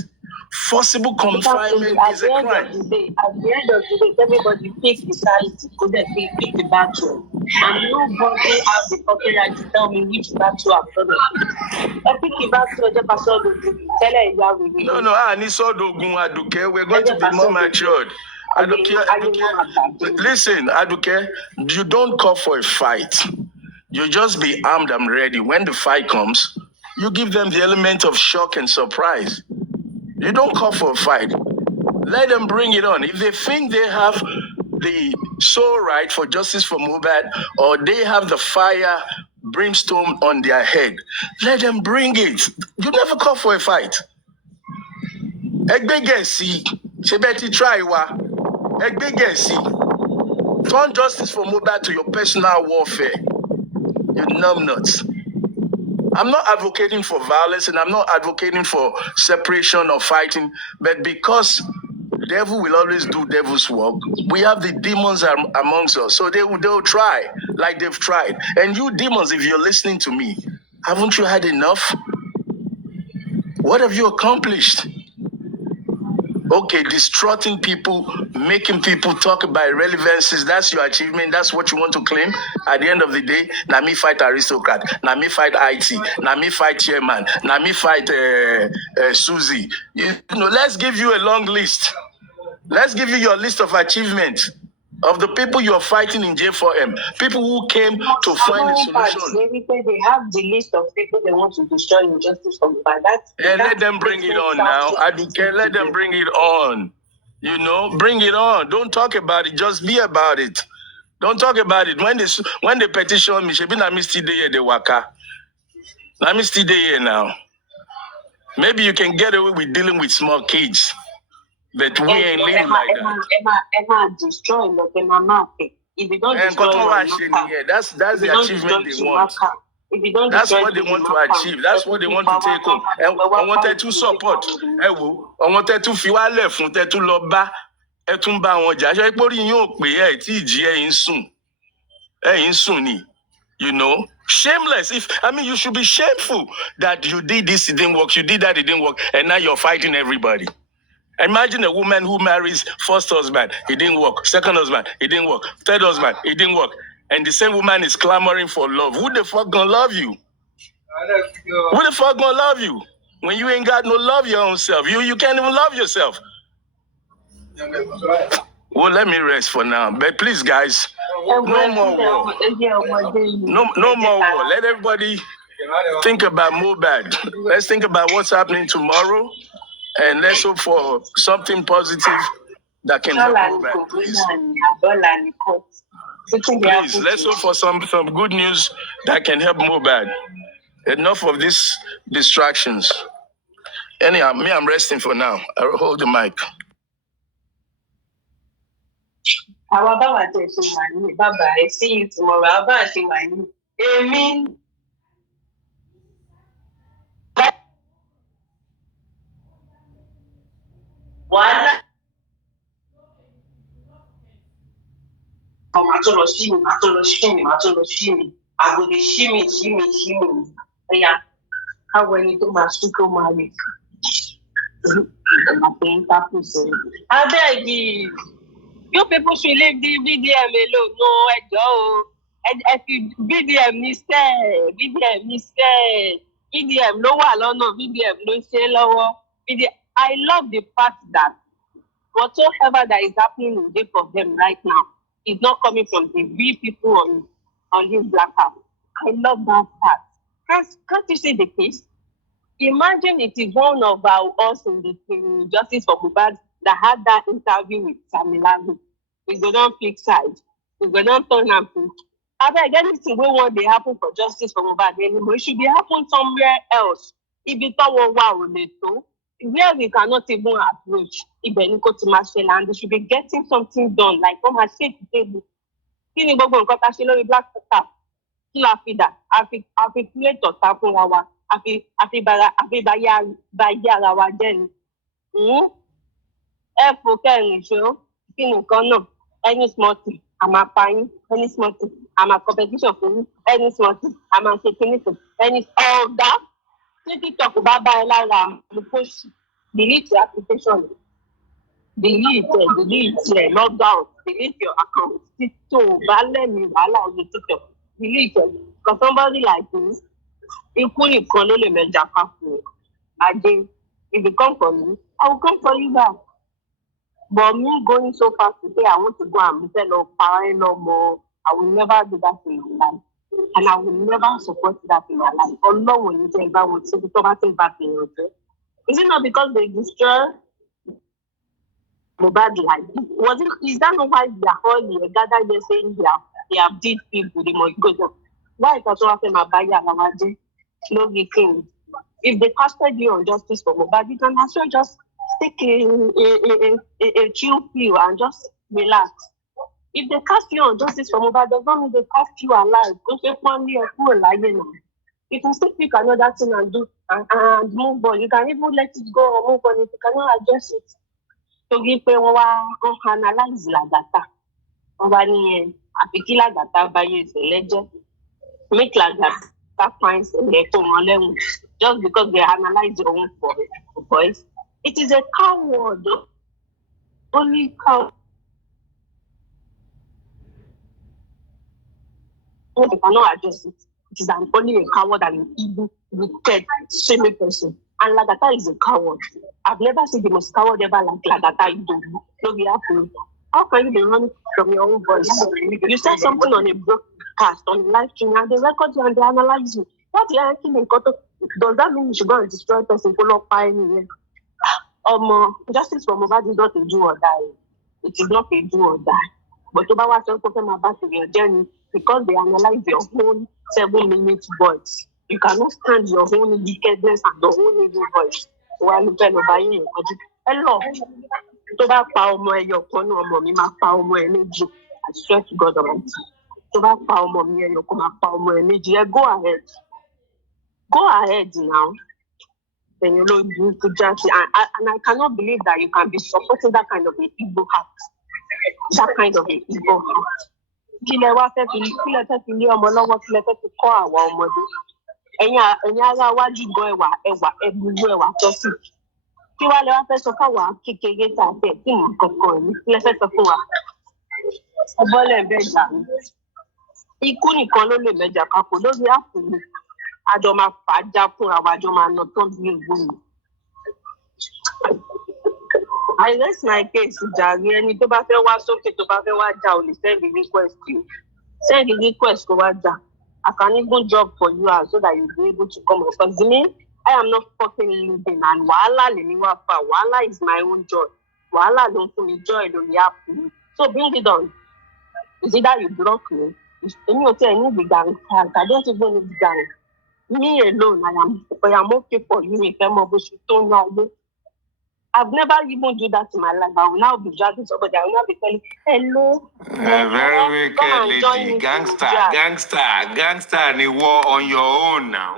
Forcible confinement is a crime. At the end of the day, everybody pick the side, go there, pick the battle. And nobody has the fucking right to tell me which battle I'm gonna pick. I pick the battle, just pass all the tell her you have with me. No, Aduke, we're going to be more matured. Aduke, listen, Aduke, you don't call for a fight. You just be armed and ready. When the fight comes, you give them the element of shock and surprise. You don't call for a fight. Let them bring it on. If they think they have the soul right for justice for Mobad, or they have the fire brimstone on their head, let them bring it. You never call for a fight. Egbegesi, Shebeti Traiwa, Egbegesi. Turn justice for Mobad to your personal warfare. You numbnuts. I'm not advocating for violence and I'm not advocating for separation or fighting, but because the devil will always do devil's work, we have the demons amongst us. So they'll try like they've tried. And you demons, if you're listening to me, Haven't you had enough? What have you accomplished? Okay, distraughting people, making people talk about irrelevancies, that's your achievement, that's what you want to claim. At the end of the day, now me fight aristocrat, now me fight IT, now me fight chairman, now me fight Susie. You know, let's give you a long list. Let's give you your list of achievements of the people you are fighting in J4M. People who came to find a solution. They have the list of people they want to destroy injustice from the back. Let them bring it on now. I don't care. Let them bring it on. You know, bring it on. Don't talk about it. Just be about it. Don't talk about it. When they petition me, shebi na me still dey here, they waka. Na me still dey here now. Maybe you can get away with dealing with small kids, but we ain't living like that. Emma destroy like Emma market. If you don't destroy that's the achievement they want. That's what they want to achieve. That's what they want to take home. I wanted to support. I wanted to feel left. Wanted to love back. Etumba wonja. Ṣé pé orí yín ò pé ẹ tí jí ẹ̀yin sùn ni. You know, shameless. You should be shameful that you did this, it didn't work. You did that, it didn't work, and now you're fighting everybody. Imagine a woman who marries first husband, it didn't work. Second husband, it didn't work. Third husband, it didn't work. And the same woman is clamoring for love. Who the fuck gonna love you? Who the fuck gonna love you? When you ain't got no love your own self. You can't even love yourself. Well, let me rest for now. But please, guys, no more war. No more war. Let everybody think about Mohbad. Let's think about what's happening tomorrow. And let's hope for something positive that can help Mohbad, please. Please, let's hope for some good news that can help Mohbad. Enough of these distractions. Anyhow, me, I'm resting for now. I'll hold the mic. Bye-bye. See you tomorrow. Amen. One. I go dey shimmy. Yeah. How when you do my sugar marriage? I beg you. You people should leave the BDM alone. No, I don't. If you BDM mistake, BDM no one, BDM no say lower. I love the fact that whatsoever that is happening in both of them right now is not coming from the real people on this black app. I love that fact. Can't you see the case? Imagine it is one of us in the Justice for Mohbad that had that interview with Samilago. We go down pick side. We go down turn and pick. I beg anything we want to happen for Justice for Mohbad anymore. It should be happen somewhere else. If it all where we cannot even approach and we should be getting something done, like come and say to table. Kini gbogbo nǹkan tá ṣe lórí black tap. Kí la fi dà? A fi create ọ̀tá fún wa. A fi báyé ara wa jẹ́ ni. Ẹ fò kẹrin ṣó. Kí ni nǹkan náà? Any small thing, I'm a paying. Any small thing, I'm a competition for you. Any small thing, I'm a taking it. Any all that. TikTok about the push, delete your application, delete, log down, delete your account. Delete it. Because somebody like this, if you come for me, I will come for you back. But me going so fast to say I want to go and tell no parent no more, I will never do that in my life. And I will never support that in my life. Although when you say that would say something bad in your life. Is it not because they destroy Mohbad life? Is that not why they are all here gathered here saying they have did people the most good? Why is that so often my buyer no king? If they casted you on Justice for Mohbad, you can also just take a chill pill and just relax. If they cast you on Justice for Mohbad, does not mean they cast you alive. You can still pick another thing and do and move on. You can even let it go or move on if you cannot address it. So give analyze la data. Make like that start finding just because they analyze your own voice. It is a coward. Only coward. They cannot address it. It is only a coward and an evil, wicked, shaming person. And Lagata is a coward. I've never seen the most coward ever like Lagata. No, we have to. How can you be running from your own voice? You said something on a broadcast, on a live stream, and they record you and they analyze you. What the hell does that mean you should go and destroy person full of fire anywhere? Justice for Mohbad is not a do or die. It is not a do or die. But Toba was talking about your journey because they analyze your own 7-minute voice. You cannot stand your own wickedness and your own evil voice. While you tell buying your body. Hello. Toba pa omo eyo kan nu omo mi ma pa omo e meji. I swear to God Almighty. Toba pa omo mi eyo kan ma pa omo e meji. Go ahead. Go ahead now. Then you know you could just and I cannot believe that you can be supporting that kind of an evil heart. That kind of an evil heart. Kílẹ̀ wá fẹ́ fi lé ọmọ lọ́wọ́ kílẹ̀ fẹ́ fi kọ́ àwa ọmọdé. Ẹ̀yin ará wájú gan ẹwà ẹgbùgbù ẹwà tọ́sí. Kí wá lè wá fẹ́ sọ fáwọn kékeré tá a fẹ́ tí mò ń kankan ẹ̀mí kílẹ̀ fẹ́ sọ fún wa. Ọbọ̀lẹ̀ bẹ́ẹ̀ jà mí. Ikú nìkan ló lè mẹ́jà papọ̀ lórí àpò mi. Àjọ máa fà á já fúnra wa, àjọ máa nà tán bí ìwé mi. I rest my case, Jari. Ẹni tó bá fẹ́ wá sókè tó bá fẹ́ wá jà ò lè send the request you. Send the request kó wá jà. I can even drop for you so that you'll be able to come up. Because me, I am not fucking living and wàhálà lèmi wá fà. Wàhálà is my own joy. Wàhálà ló ń fún mi joy lórí àpò. So bring it on. Is it that you block me? Èmi ò tẹ́ ẹ ní the gang. I don't even need the gang. Me alone, I am okay for you if I'm able to turn around. I've never even do that in my life. I will now be dragging somebody. I will now be telling, hello. Very wicked lady. Gangster, ni war on your own now.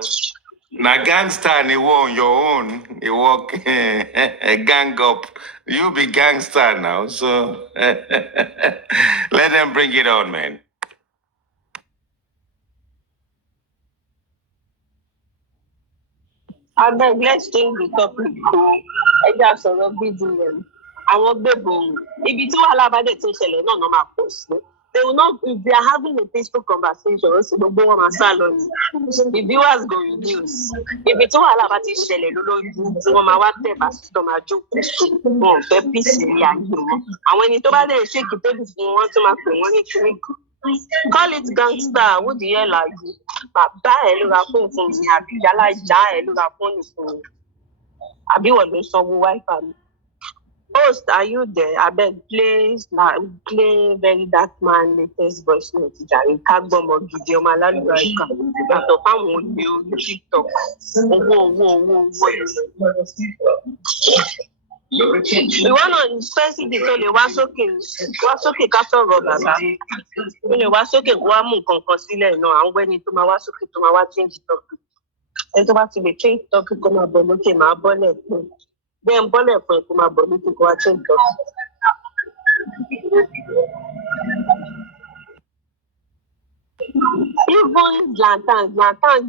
Now gangster, ni war on your own. You walk gang up. You be gangster now. So let them bring it on, man. I beg, let's change the topic to ẹja sọ̀rọ̀ BDM. Àwọn gbẹ̀bọ̀n ibi tí wàhálà bá dẹ̀ ti ń ṣẹlẹ̀ náà máa pọ̀ sí. They will not, if they are having a peaceful conversation, gbogbo wọn máa sá lọ ni. The viewers go reduce. Ibi tí wàhálà bá ti ṣẹlẹ̀ lólójú, wọn máa wá tẹ̀ bá sí tọ́ máa jókòó sí. Wọn ò fẹ́ peace ní ayé wọn. Àwọn ẹni tó bá dẹ̀ ṣèkì tébù fún wọn tó máa pè wọ́n ní kíríkì. Call it gangster. Who the hell are you? Bàbá ẹ̀ ló ra fóònù fún mi àbí yálà ìyá ẹ̀ ló ra fóònù fún mi. Àbí wọ́n ló sanwó wáífà mi. Host, are you there? I beg, play Very Dark Man latest voice note. Jàre ká gbọ́mọ gidi ọmọ aládùúgbò ìkà. Yàtọ̀ fáwọn olè orí TikTok. Owó. Ìwọ náà ní spẹ́sìdì tó lè wá sókè ká sọ̀rọ̀ bàbá. Ó lè wá sókè kó wá mú nǹkan kan sílẹ̀ náà. À ń wẹ́ni tó máa wá sókè tó máa wá change topic. Ẹni tó bá ti lè change topic kó máa bọ̀ lókè máa bọ́lẹ̀ fún un. Bẹ́ẹ̀ ń bọ́lẹ̀ fún ẹ kó máa bọ̀ lókè kó wá change topic. Even Lantan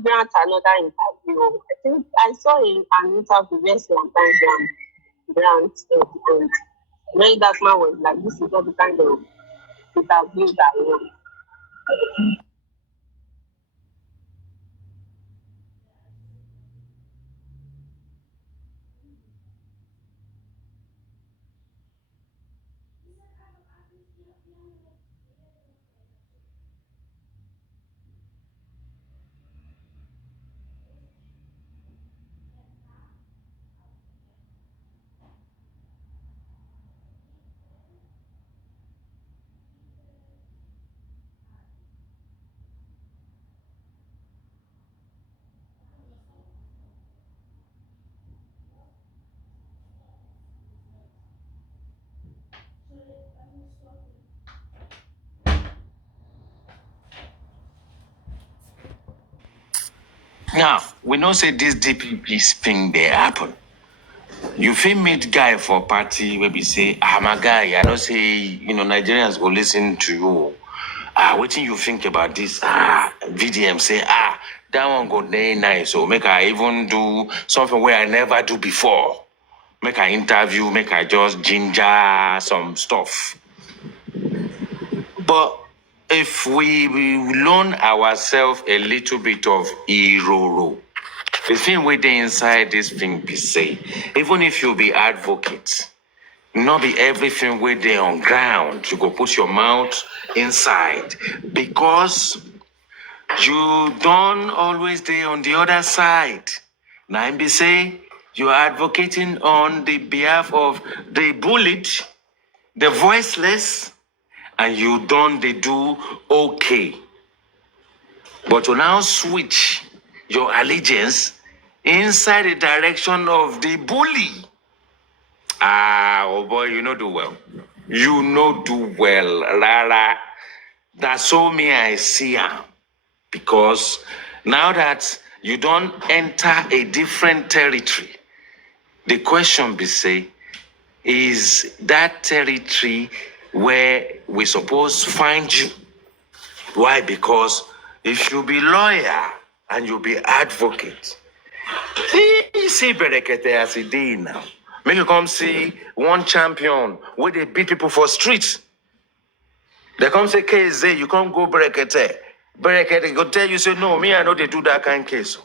grant another interview. I think I saw an interview where Lantan grant and Very Dark Man was like, this is not the kind of interview that I want. Now, we know say this DPP thing they happen. You feel meet guy for party, maybe say, my guy, I don't say, Nigerians will listen to you. What do you think about this? VDM say, That one go very nice. So make I even do something where I never do before. Make I interview, make I just ginger some stuff. But if we learn ourselves a little bit of iroro, the thing where they inside this thing be say, even if you be advocate, not be everything where they on ground, you go put your mouth inside because you don't always stay on the other side. Now be say you are advocating on the behalf of the bullied, the voiceless, and you don't they do okay. But to now switch your allegiance inside the direction of the bully. Oh boy, you know do well. You know do well, Rara. That's so me I see her. Because now that you don't enter a different territory, the question be say, is that territory where we suppose find you? Why? Because if you be lawyer and you be advocate, see Berekete as a day now. Make you come see one champion where they beat people for streets. They come say KZ, you can't go Berekete. Berekete go tell you, say, no, me, I know they do that kind of case.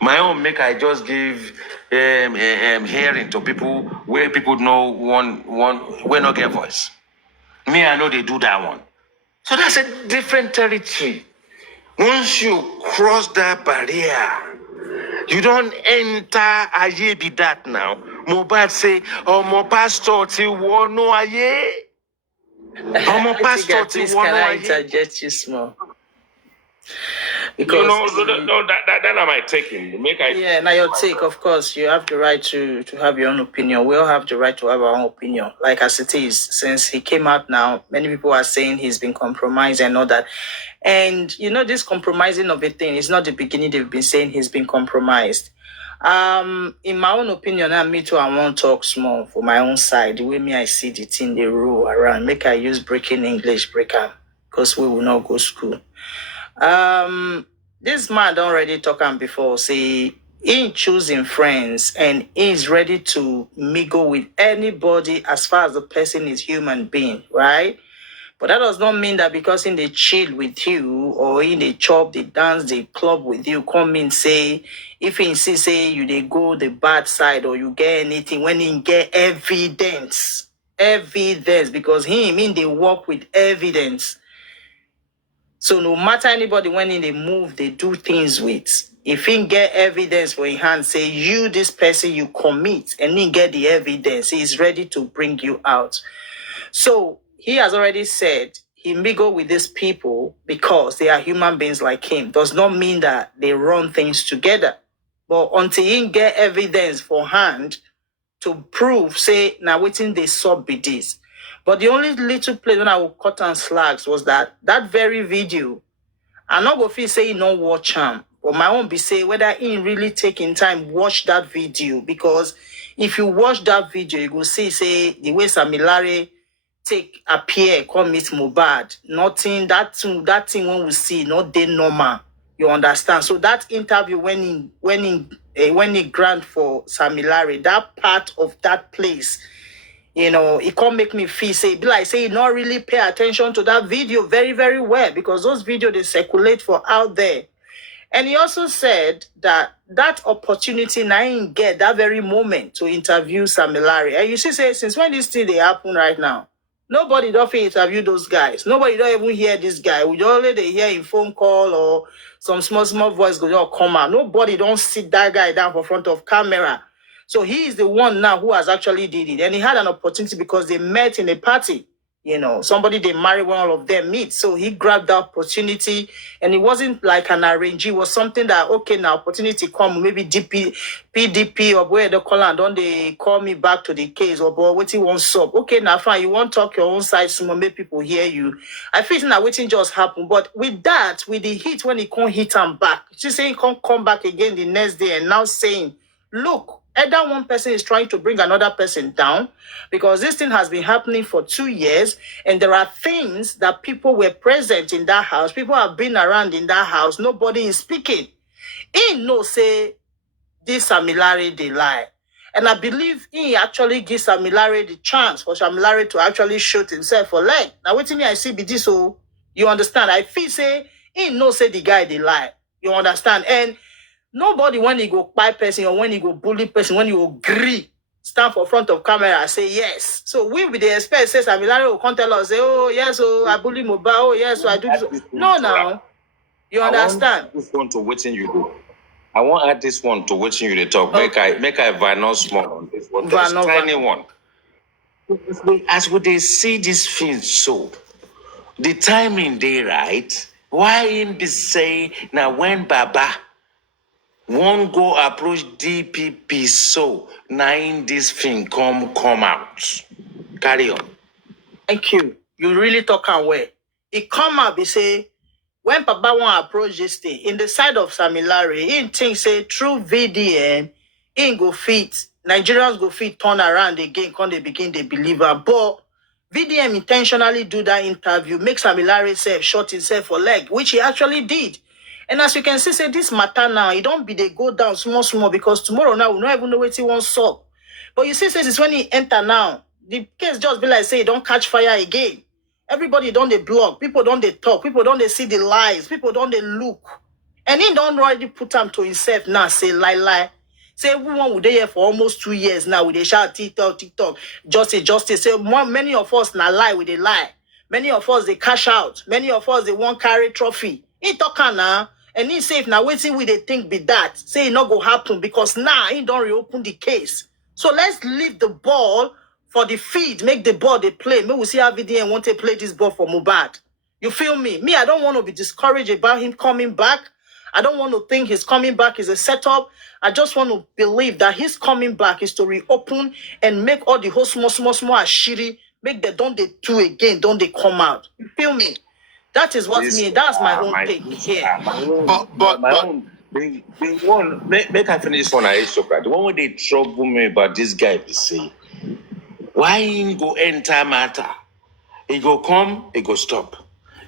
My own make I just give hearing to people where people know one where not get voice. Me, I know they do that one. So that's a different territory. Once you cross that barrier, you don't enter aye be that now. Mobile say, oh, my pastor ti wono aye. Oh, my pastor ti Please, wono can I aye. interject you small? Because that might take him. Yeah, now your take, of course, you have the right to have your own opinion. We all have the right to have our own opinion. Like as it is, since he came out now, many people are saying he's been compromised and all that. And you know, this compromising of a thing is not the beginning. They've been saying he's been compromised. In my own opinion, and me too, I won't talk small for my own side. The way me I see the thing they rule around. Make I use breaking English, breaker, because we will not go school. This man don't already talk on before. Say in choosing friends and is ready to mingle with anybody as far as the person is human being, right? But that does not mean that because in they chill with you or in they chop, they dance, they club with you, come in say, if in say you they go the bad side or you get anything when he get evidence, because him in they work with evidence. So no matter anybody when in they move, they do things with. If he get evidence for in hand, say you this person you commit, and he get the evidence, he is ready to bring you out. So he has already said he mingle with these people because they are human beings like him. Does not mean that they run things together. But until he get evidence for hand to prove, say, now waiting they sub be this. But the only little place when I will cut on slags was that very video. I'm not going to feel say he not watch him. But my own be say whether he really taking time watch that video. Because if you watch that video, you go see, say, the way Samilare take appear, come meet Mohbad. Nothing, that thing when we see, not they normal. You understand? So that interview when he grant for Samilare, that part of that place, you know, it can't make me feel say, be like say, you not really pay attention to that video very, very well because those videos they circulate for out there. And he also said that opportunity now ain't get that very moment to interview Samilare. And you see, say since when this thing they happen right now, nobody don't interview those guys. Nobody don't even hear this guy. We only they hear in phone call or some small voice go just come out. Nobody don't sit that guy down for front of camera. So he is the one now who has actually did it. And he had an opportunity because they met in a party. You know, somebody they married when all of them meet. So he grabbed that opportunity and it wasn't like an arrangee. It was something that, okay, now opportunity come, maybe PDP or where they call and don't they call me back to the case or boy, what you want sub. Okay, now fine, you want to talk your own side, some make people hear you. I feel now waiting just happen. But with that, with the hit, when he can't hit and back, she's saying he can't come back again the next day and now saying, look, Either one person is trying to bring another person down, because this thing has been happening for 2 years, and there are things that people were present in that house, people have been around in that house, nobody is speaking. He no say this Samilare they lie. And I believe he actually gives Samilare the chance for Samilare to actually shoot himself for leg. Now wait till me I see be this, so you understand? I feel say he no say the guy they lie. You understand? And nobody, when he go buy person or when he go bully person, when he go agree, stand for front of camera and say yes. So we with the expect says Samilare will come tell us, say, oh yes, oh I bully Moba, oh yes, so I do this. No, now. You understand? This one to waiting you do. I want to add this one to waiting you to talk. Okay. Make I Vano small on this one. This tiny one. As we they see this film so, the timing they right. Why him be say now when Baba won't go approach DPP so now in this thing come out. Carry on. Thank you. You really talk away. It come up, he say, when Papa want approach this thing, in the side of Samilare, he think say through VDN, he go fit, Nigerians go fit turn around again, come they begin they believe her. But VDM intentionally do that interview, make Samilare self shot himself for leg, which he actually did. And as you can see, say this matter now, it don't be they go down small, because tomorrow now we don't even know what he wants solve. But you see, says it's when he enter now, the case just be like say he don't catch fire again. Everybody don't they block, people don't they talk, people don't they see the lies, people don't they look. And he don't already put them to himself now, say lie. Say everyone would they here for almost 2 years now, with they shout TikTok, justice. Say many of us now lie with a lie. Many of us they cash out. Many of us they won't carry trophy. He talking now, and he say if now waiting with they think be that. Say it not go happen because now he don't reopen the case. So let's leave the ball for the feed, make the ball they play. Maybe we see how VDN want to play this ball for Mubad. You feel me? Me, I don't want to be discouraged about him coming back. I don't want to think his coming back is a setup. I just want to believe that his coming back is to reopen and make all the whole small ashiri, make the don't they do again, don't they come out. You feel me? That is what me, that's my own thing here. The one, make I finish this one, I Socrates. The one where they trouble me about this guy, they say, why him go enter matter? He go come, he go stop.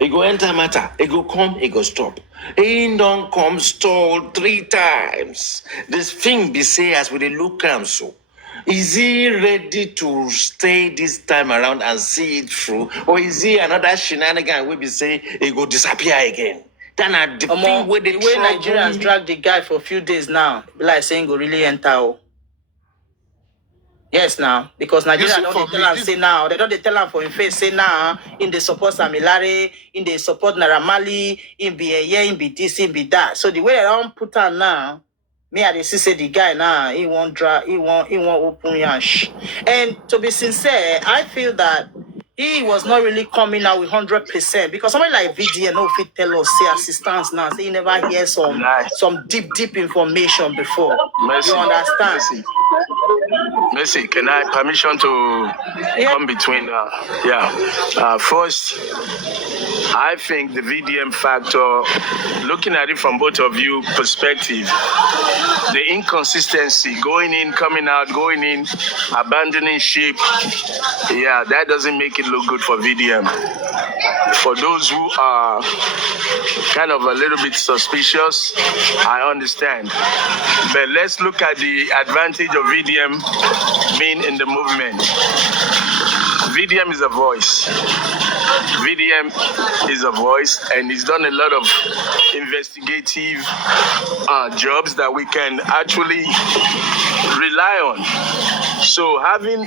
He go enter matter, he go come, he go stop. He don't come stall 3 times. This thing be say as we look am so. Is he ready to stay this time around and see it through? Or is he another shenanigan we be say he go disappear again? Then the thing where the way Nigerians drag the guy for a few days now, be like saying go really enter. Yes, now, because Nigeria don't tell him say now, they don't tell him for him face say now, in the support Samilare, in the support Naramali, in be a year, in be this, in be that. So the way they don't put on now, me I see say the guy now, he won't drag, he won't open yash. And to be sincere, I feel that he was not really coming out with 100% because somebody like VDN no fit tell us say assistance now, say he never hear some deep information before. Mercy. You understand? Mercy, can I permission to come between? First, I think the VDM factor, looking at it from both of you perspective, the inconsistency, going in, coming out, going in, abandoning ship, that doesn't make it look good for VDM. For those who are kind of a little bit suspicious, I understand. But let's look at the advantage of VDM being in the movement. VDM is a voice. VDM is a voice, and he's done a lot of investigative jobs that we can actually rely on. So having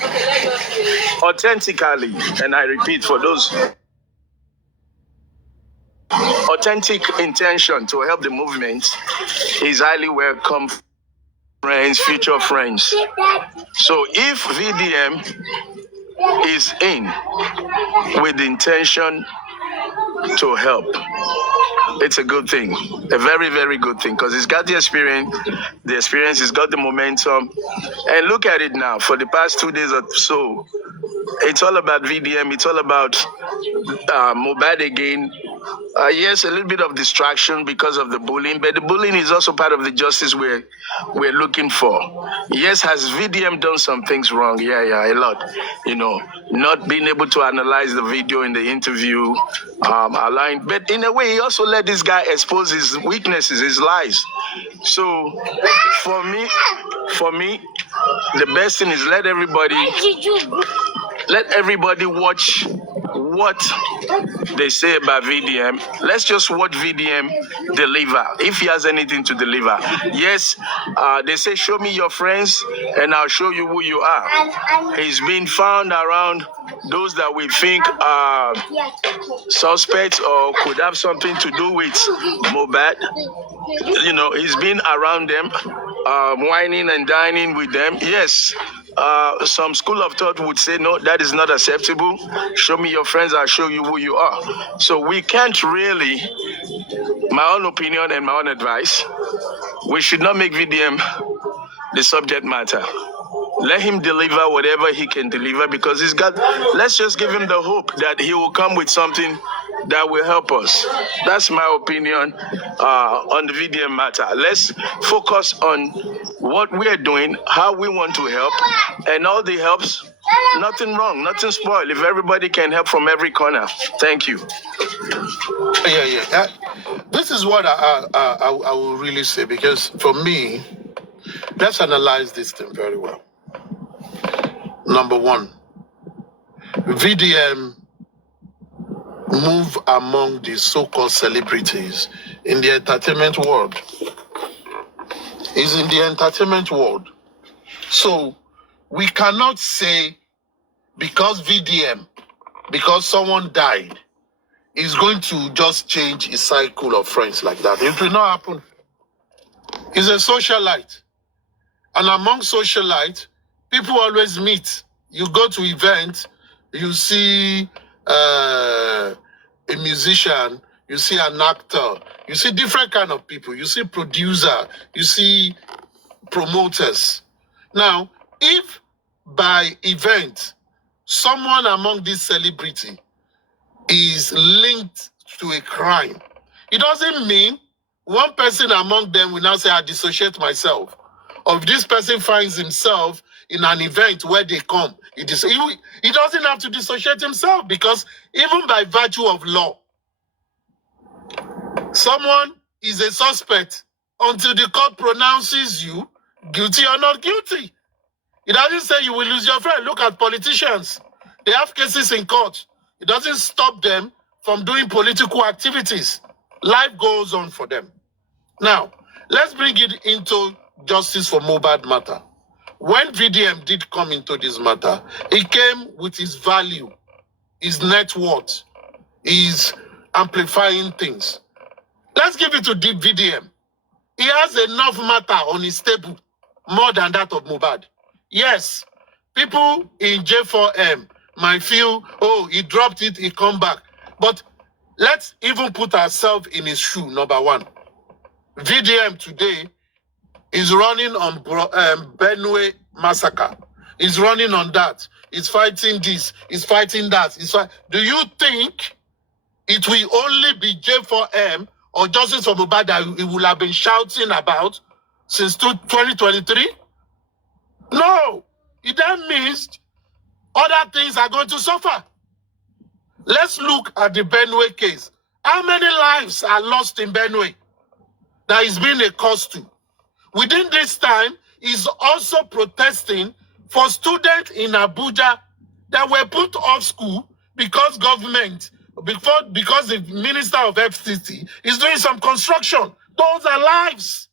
authentically, and I repeat for those authentic intention to help the movement is highly welcome, friends, future friends. So if VDM is in with the intention to help, it's a good thing, a very, very good thing, because he's got the experience, he's got the momentum. And look at it now, for the past 2 days or so, it's all about VDM, it's all about Mobad again, Yes, a little bit of distraction because of the bullying, but the bullying is also part of the justice we're looking for. Yes, has VDM done some things wrong? Yeah, a lot. Not being able to analyze the video in the interview, allowing, but in a way, he also let this guy expose his weaknesses, his lies. So, for me, the best thing is let everybody watch what they say about VDM. Let's just watch VDM deliver. If he has anything to deliver. Yes, they say, show me your friends and I'll show you who you are. He's been found around those that we think are suspects or could have something to do with Mohbad. He's been around them, whining and dining with them. Yes, some school of thought would say, no, that is not acceptable. Show me your friends, I'll show you who you are. So we can't really, my own opinion and my own advice, we should not make VDM the subject matter. Let him deliver whatever he can deliver because let's just give him the hope that he will come with something that will help us. That's my opinion on the VDM matter. Let's focus on what we are doing, how we want to help, and all the helps, nothing wrong, nothing spoiled. If everybody can help from every corner. Thank you. Yeah. This is what I will really say, because for me, let's analyze this thing very well. Number one, VDM move among the so-called celebrities in the entertainment world. He's in the entertainment world. So we cannot say because someone died, is going to just change his cycle of friends like that. It will not happen. He's a socialite. And among socialites, people always meet. You go to events, you see a musician, you see an actor, you see different kind of people, you see producer, you see promoters. Now, if by event, someone among this celebrity is linked to a crime, it doesn't mean one person among them will now say, I dissociate myself. Or if this person finds himself in an event where they come, he doesn't have to dissociate himself, because even by virtue of law, someone is a suspect until the court pronounces you guilty or not guilty. It doesn't say you will lose your friend. Look at politicians. They have cases in court. It doesn't stop them from doing political activities. Life goes on for them. Now, let's bring it into justice for Mohbad matter. When VDM did come into this matter, he came with his value, his net worth, his amplifying things. Let's give it to VDM. He has enough matter on his table, more than that of Mohbad. Yes, people in J4M might feel, oh, he dropped it, he come back. But let's even put ourselves in his shoe, number one. VDM today is running on Benue massacre. He's running on that. He's fighting this. He's fighting that. Do you think it will only be J4M or Justice for Mohbad that he will have been shouting about since 2023? No. It then means other things are going to suffer. Let's look at the Benue case. How many lives are lost in Benue that is being a cause to? Within this time, he's also protesting for students in Abuja that were put off school because because the Minister of FCT is doing some construction. Those are lives.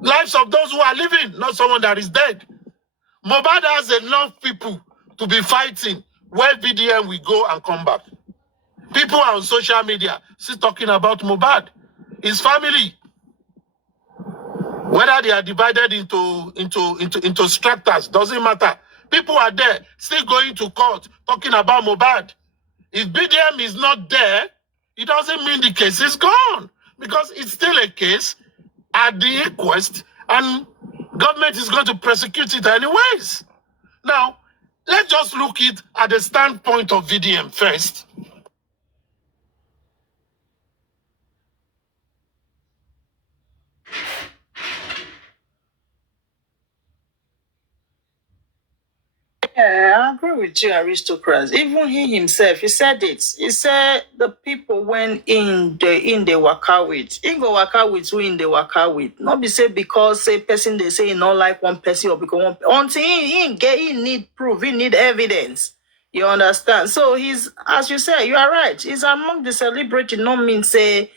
Lives of those who are living, not someone that is dead. Mohbad has enough people to be fighting where VDM will go and come back. People are on social media still talking about Mohbad. His family, whether they are divided into strata, doesn't matter. People are there, still going to court, talking about Mohbad. If BDM is not there, it doesn't mean the case is gone, because it's still a case at the inquest, and government is going to prosecute it anyways. Now, let's just look at the standpoint of VDM first. Yeah, I agree with you, aristocrats. Even he himself, he said it. He said the people went in the waka with. He go waka with who in the waka with. Not be say because say person they say he not like one person or because one until he need proof, he need evidence. You understand? So he's, as you say, you are right. He's among the celebrity. No mean say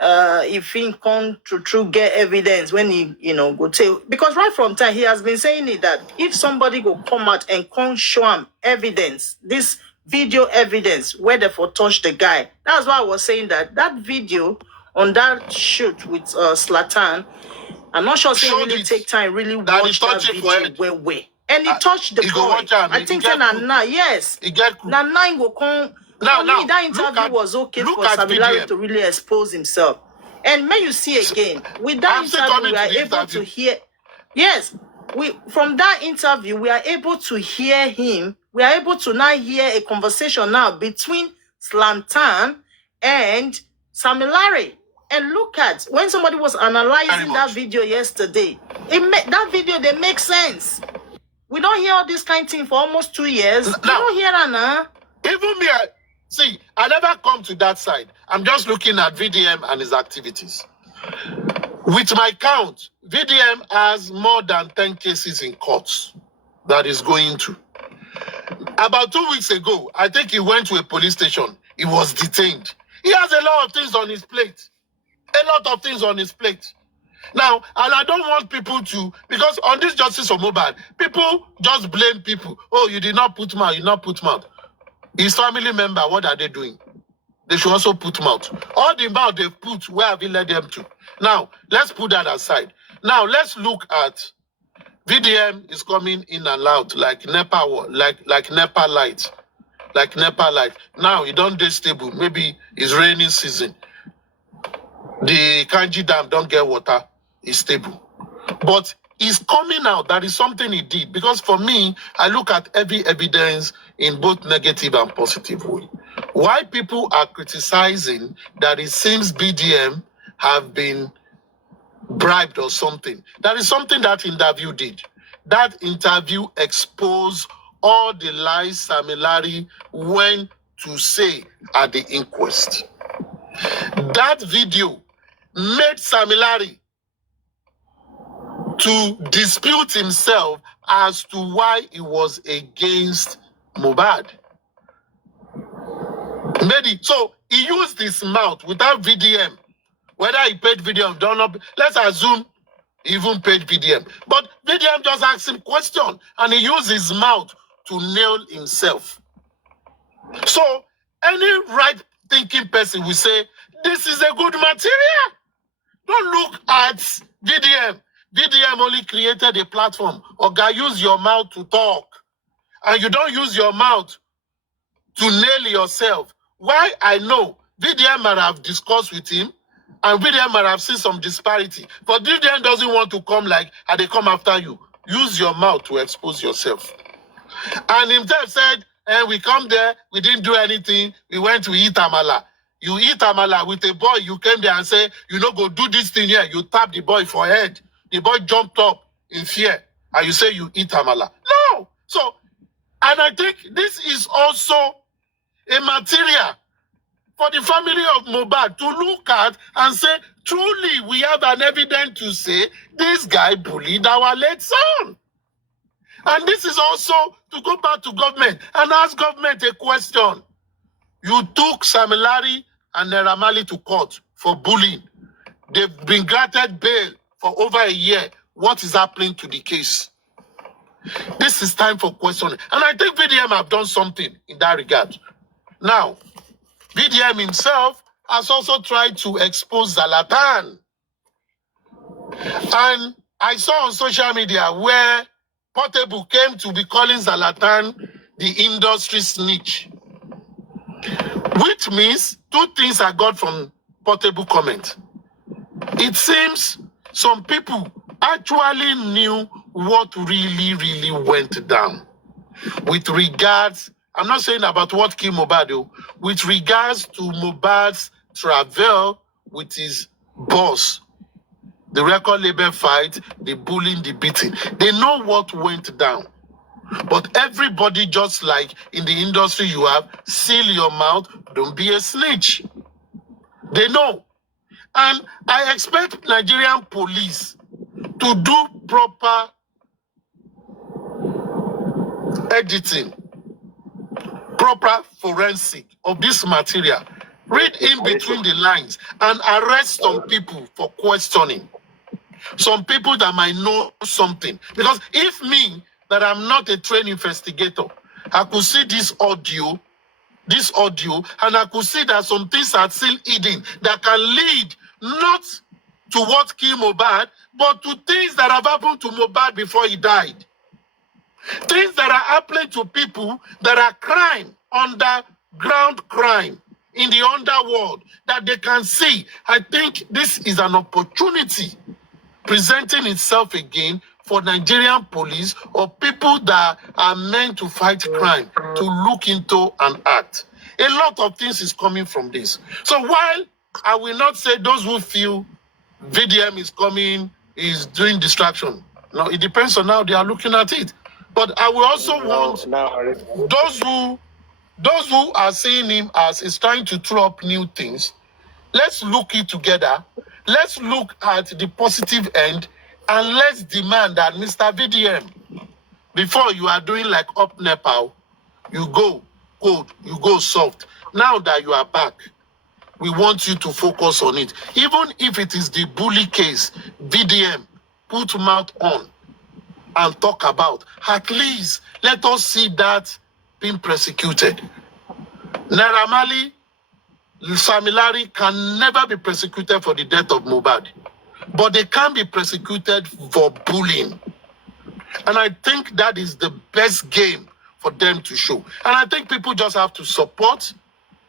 if he come to true get evidence when he go tell, because right from time he has been saying it that if somebody go come out and come show him evidence, this video evidence where they for touch the guy. That's why I was saying that video on that shoot with Zlatan, I'm not sure say really take time really watch that video where and he touched the boy. I think say na yes na nine go come. For me, that interview was okay for Samilari to really expose himself. And may you see again, with that interview, we are able to hear. Yes, from that interview, we are able to hear him. We are able to now hear a conversation now between Zlatan and Samilari. And look at when somebody was analyzing that video yesterday. That video they make sense. We don't hear all this kind of thing for almost 2 years. We don't hear that now. Even me, see, I never come to that side. I'm just looking at VDM and his activities. With my count, VDM has more than 10 cases in courts that is going to. About 2 weeks ago, I think he went to a police station. He was detained. He has a lot of things on his plate. A lot of things on his plate. Now, and I don't want people to, because on this justice for mobile, people just blame people. Oh, you did not put mouth, you did not put mouth. His family member, what are they doing? They should also put mouth. All the mouth they've put, where have you led them to? Now, let's put that aside. Now, let's look at VDM is coming in and out like NEPA, like NEPA light. Like NEPA light. Now, you don't stay stable. Maybe it's raining season. The Kanji Dam don't get water. It's stable. But he's coming out. That is something he did. Because for me, I look at every evidence in both negative and positive way. Why people are criticizing that it seems BDM have been bribed or something. That is something that interview did. That interview exposed all the lies Samilari went to say at the inquest. That video made Samilari to dispute himself as to why he was against Mohbad. So he used his mouth without VDM. Whether he paid VDM, don't know. Let's assume he even paid VDM. But VDM just asked him question and he used his mouth to nail himself. So any right-thinking person will say, this is a good material. Don't look at VDM. VDM only created a platform. Oga, use your mouth to talk. And you don't use your mouth to nail yourself. Why I know VDM might have discussed with him and VDM might have seen some disparity. But VDM doesn't want to come like, and they come after you. Use your mouth to expose yourself. And himself said, we come there, we didn't do anything, we went to eat amala. You eat amala with a boy, you came there and say, you know, go do this thing here. You tap the boy for head. The boy jumped up in fear. And you say you eat amala. No! So, and I think this is also a material for the family of Mohbad to look at and say, truly, we have an evidence to say this guy bullied our late son. And this is also to go back to government and ask government a question. You took Samilari and Naira Marley to court for bullying. They've been granted bail for over a year. What is happening to the case? This is time for questioning. And I think VDM have done something in that regard. Now, VDM himself has also tried to expose Zlatan. And I saw on social media where Portable came to be calling Zlatan the industry snitch. Which means two things I got from Portable comment. It seems some people actually knew what really went down. With regards, I'm not saying about what killed Mohbad, with regards to Mohbad's travel with his boss, the record label fight, the bullying, the beating. They know what went down. But everybody, just like in the industry you have, seal your mouth, don't be a snitch. They know. And I expect Nigerian police to do proper editing, proper forensic of this material. Read in between the lines and arrest some people for questioning. Some people that might know something. Because if me, that I'm not a trained investigator, I could see this audio, and I could see that some things are still hidden that can lead not to what killed Mohbad, but to things that have happened to Mohbad before he died. Things that are happening to people that are crime, underground crime, in the underworld, that they can see. I think this is an opportunity presenting itself again for Nigerian police or people that are meant to fight crime to look into and act. A lot of things is coming from this. So while I will not say those who feel VDM is coming, is doing distraction. No, it depends on how they are looking at it. But I will also want those who are seeing him as is trying to throw up new things. Let's look it together. Let's look at the positive end and let's demand that Mr. VDM, before you are doing like up Nepal, you go cold, you go soft. Now that you are back, we want you to focus on it. Even if it is the bully case, VDM, put mouth on and talk about. At least let us see that being persecuted. Naira Marley, Samilari can never be persecuted for the death of Mohbad, but they can be persecuted for bullying. And I think that is the best game for them to show. And I think people just have to support.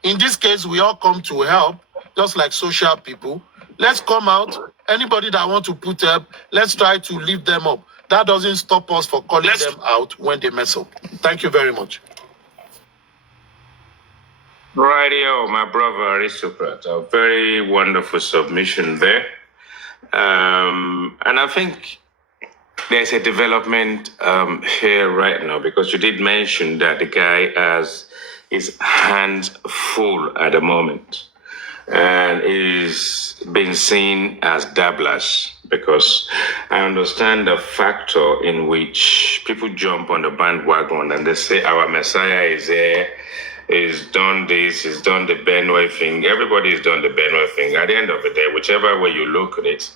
In this case, we all come to help, just like social people. Let's come out. Anybody that wants to put up, let's try to lift them up. That doesn't stop us for calling them out when they mess up. Thank you very much. Radio, my brother Aristocrat, a very wonderful submission there. And I think there's a development here right now, because you did mention that the guy has his hands full at the moment and is being seen as dabblers, because I understand the factor in which people jump on the bandwagon and they say our Messiah is there, he's done this, he's done the Benway thing. Everybody's done the Benway thing. At the end of the day, whichever way you look at it,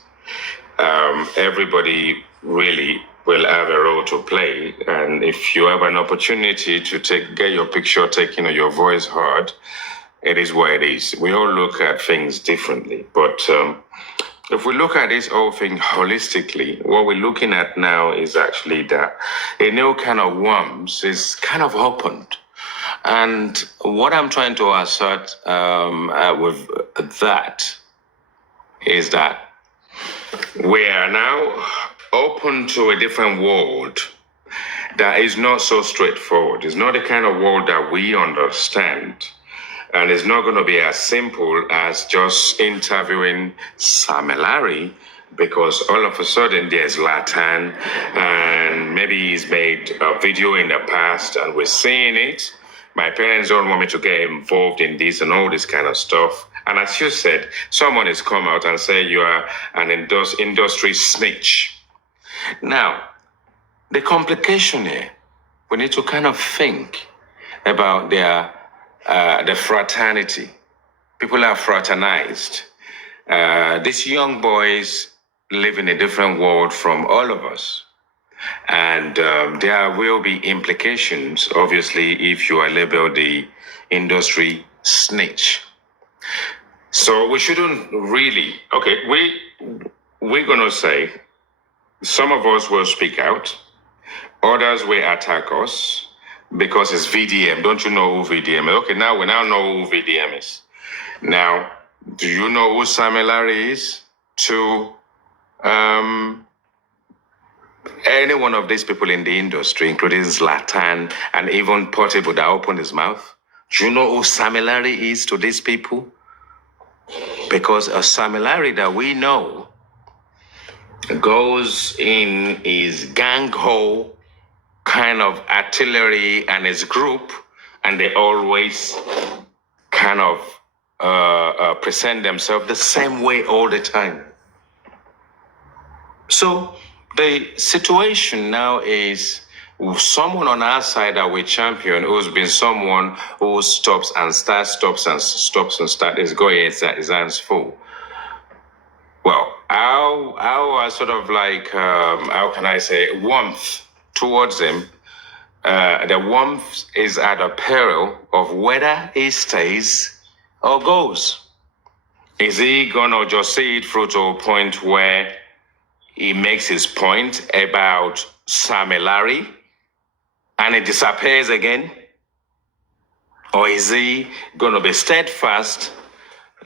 everybody really will have a role to play. And if you have an opportunity to get your picture taken or your voice heard, it is what it is. We all look at things differently. But if we look at this whole thing holistically, what we're looking at now is actually that a new kind of worms is kind of opened. And what I'm trying to assert with that is that we are now open to a different world that is not so straightforward. It's not the kind of world that we understand. And it's not going to be as simple as just interviewing Sam Larry, because all of a sudden there's Latan and maybe he's made a video in the past and we're seeing it. My parents don't want me to get involved in this and all this kind of stuff. And as you said, someone has come out and said you are an industry snitch. Now, the complication here, we need to kind of think about the fraternity. People are fraternized. These young boys live in a different world from all of us. And there will be implications, obviously, if you are labeled the industry snitch. So we shouldn't really, okay, we're going to say some of us will speak out, others will attack us because it's VDM. Don't you know who VDM is? Okay, now we now know who VDM is. Now, do you know who Samuel Larry is? To any one of these people in the industry, including Zlatan and even Portable that opened his mouth? Do you know who Samuel Larry is to these people? Because a Samuel Larry that we know goes in his gang hole kind of artillery and his group, and they always kind of present themselves the same way all the time. So the situation now is someone on our side that we champion who's been someone who stops and starts, stops and starts, is going his hands full. Well, our sort of like, how can I say, warmth towards him, the warmth is at a peril of whether he stays or goes. Is he gonna just see it through to a point where he makes his point about Sam Larry and it disappears again? Or is he gonna be steadfast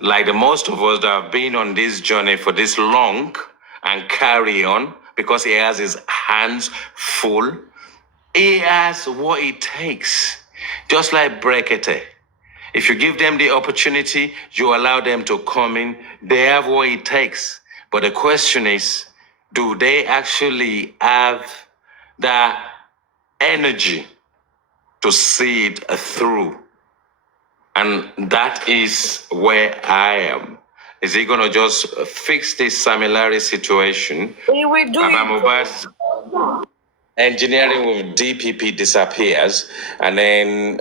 like the most of us that have been on this journey for this long and carry on because he has his hands full? He has what it takes, just like Brekete. If you give them the opportunity, you allow them to come in, they have what it takes. But the question is, do they actually have that energy to see it through? And that is where I am. Is he going to just fix this similarity situation? He will do it. Engineering with DPP disappears, and then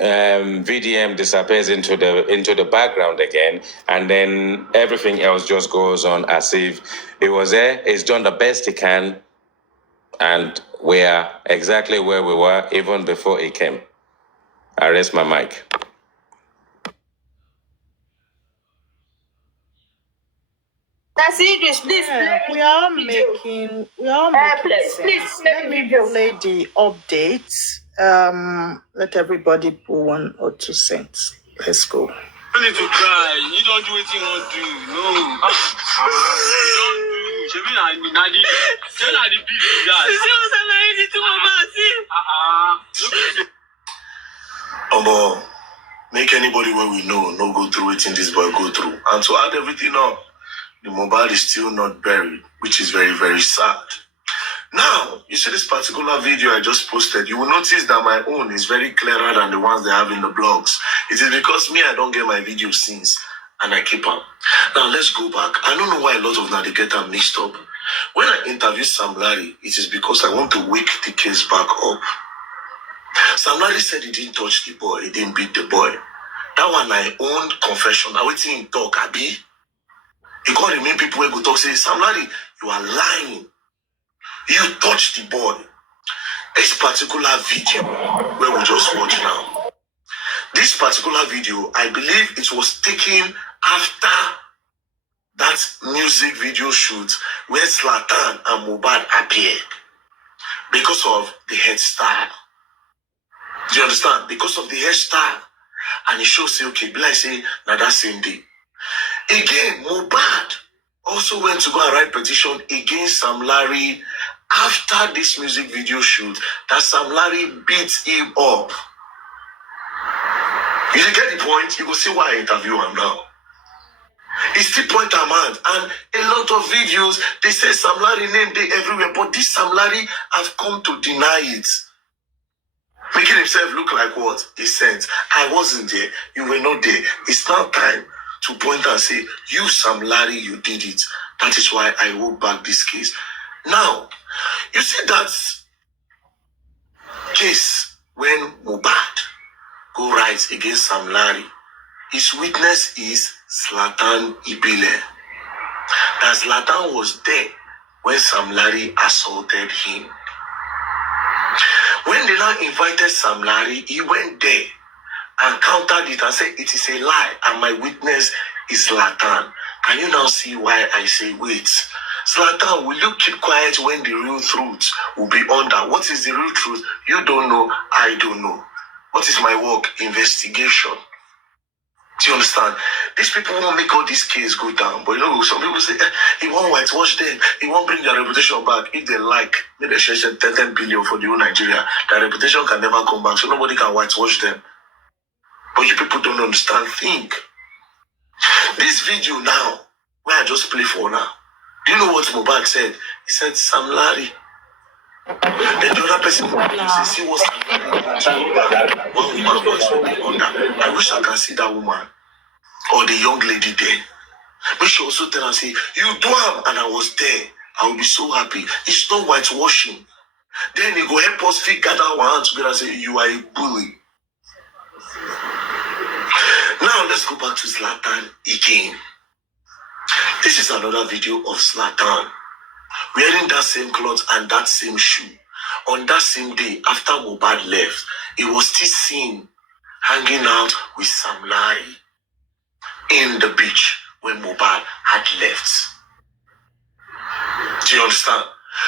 VDM disappears into the background again, and then everything else just goes on as if he was there. He's done the best he can, and we are exactly where we were even before he came. I rest my mic. That's English, please. We are making Please, Let me play the updates. Let everybody put 1 or 2 cents. Let's go. You need to cry. You don't do anything you want to do. No. You don't do. Shebi na the beef that. Make anybody where we know no go through it in this boy go through. And to add everything up, the mobile is still not buried, which is very, very sad. Now, you see this particular video I just posted, you will notice that my own is very clearer than the ones they have in the blogs. It is because me, I don't get my videos since, and I keep them. Now, let's go back. I don't know why a lot of now they get them mixed up. When I interviewed Sam Larry, it is because I want to wake the case back up. Sam Larry said he didn't touch the boy, he didn't beat the boy. That one I own confession. I waiting in talk, Abi. He called the main people who go talk, say, Sam Larry, you are lying. You touched the boy. This particular video where we just watch now. This particular video, I believe it was taken after that music video shoot where Zlatan and Mohbad appeared because of the hairstyle. Do you understand? Because of the hairstyle. And it shows, say, okay, like say, now that same day. Again, Mohbad also went to go and write petition against Sam Larry after this music video shoot that Sam Larry beat him up. You get the point? You will see why I interview him now. He still point him out, and a lot of videos, they say Sam Larry name day everywhere, but this Sam Larry have come to deny it. Making himself look like what? He said, I wasn't there, you were not there. It's now time to point and say, you Sam Larry, you did it. That is why I hold back this case. Now, you see that case when Mohbad go right against Sam Larry, his witness is Zlatan Ibile. That Zlatan was there when Sam Larry assaulted him. When they now invited Sam Larry, he went there and countered it and said, it is a lie, and my witness is Zlatan. Can you now see why I say, wait, Zlatan, will you keep quiet when the real truth will be under? What is the real truth? You don't know, I don't know. What is my work? Investigation. Do you understand? These people won't make all these cases go down. But you know, some people say, he won't whitewash them. He won't bring their reputation back. If they like, maybe they share 10 billion for the whole Nigeria. Their reputation can never come back. So nobody can whitewash them. But you people don't understand. Think. This video now, where I just play for now. Do you know what Mohbad said? He said, Sam Larry, Then the other person will see what's happening. One woman was under. I wish I can see that woman or the young lady there. But she also tell and say, you do am, and I was there. I will be so happy. It's not whitewashing. Then he go help us gather our hands together and say, you are a bully. Now let's go back to Zlatan again. This is another video of Zlatan wearing that same clothes and that same shoe. On that same day, after Mohbad left, he was still seen hanging out with Sam Larry in the beach when Mohbad had left. Do you understand?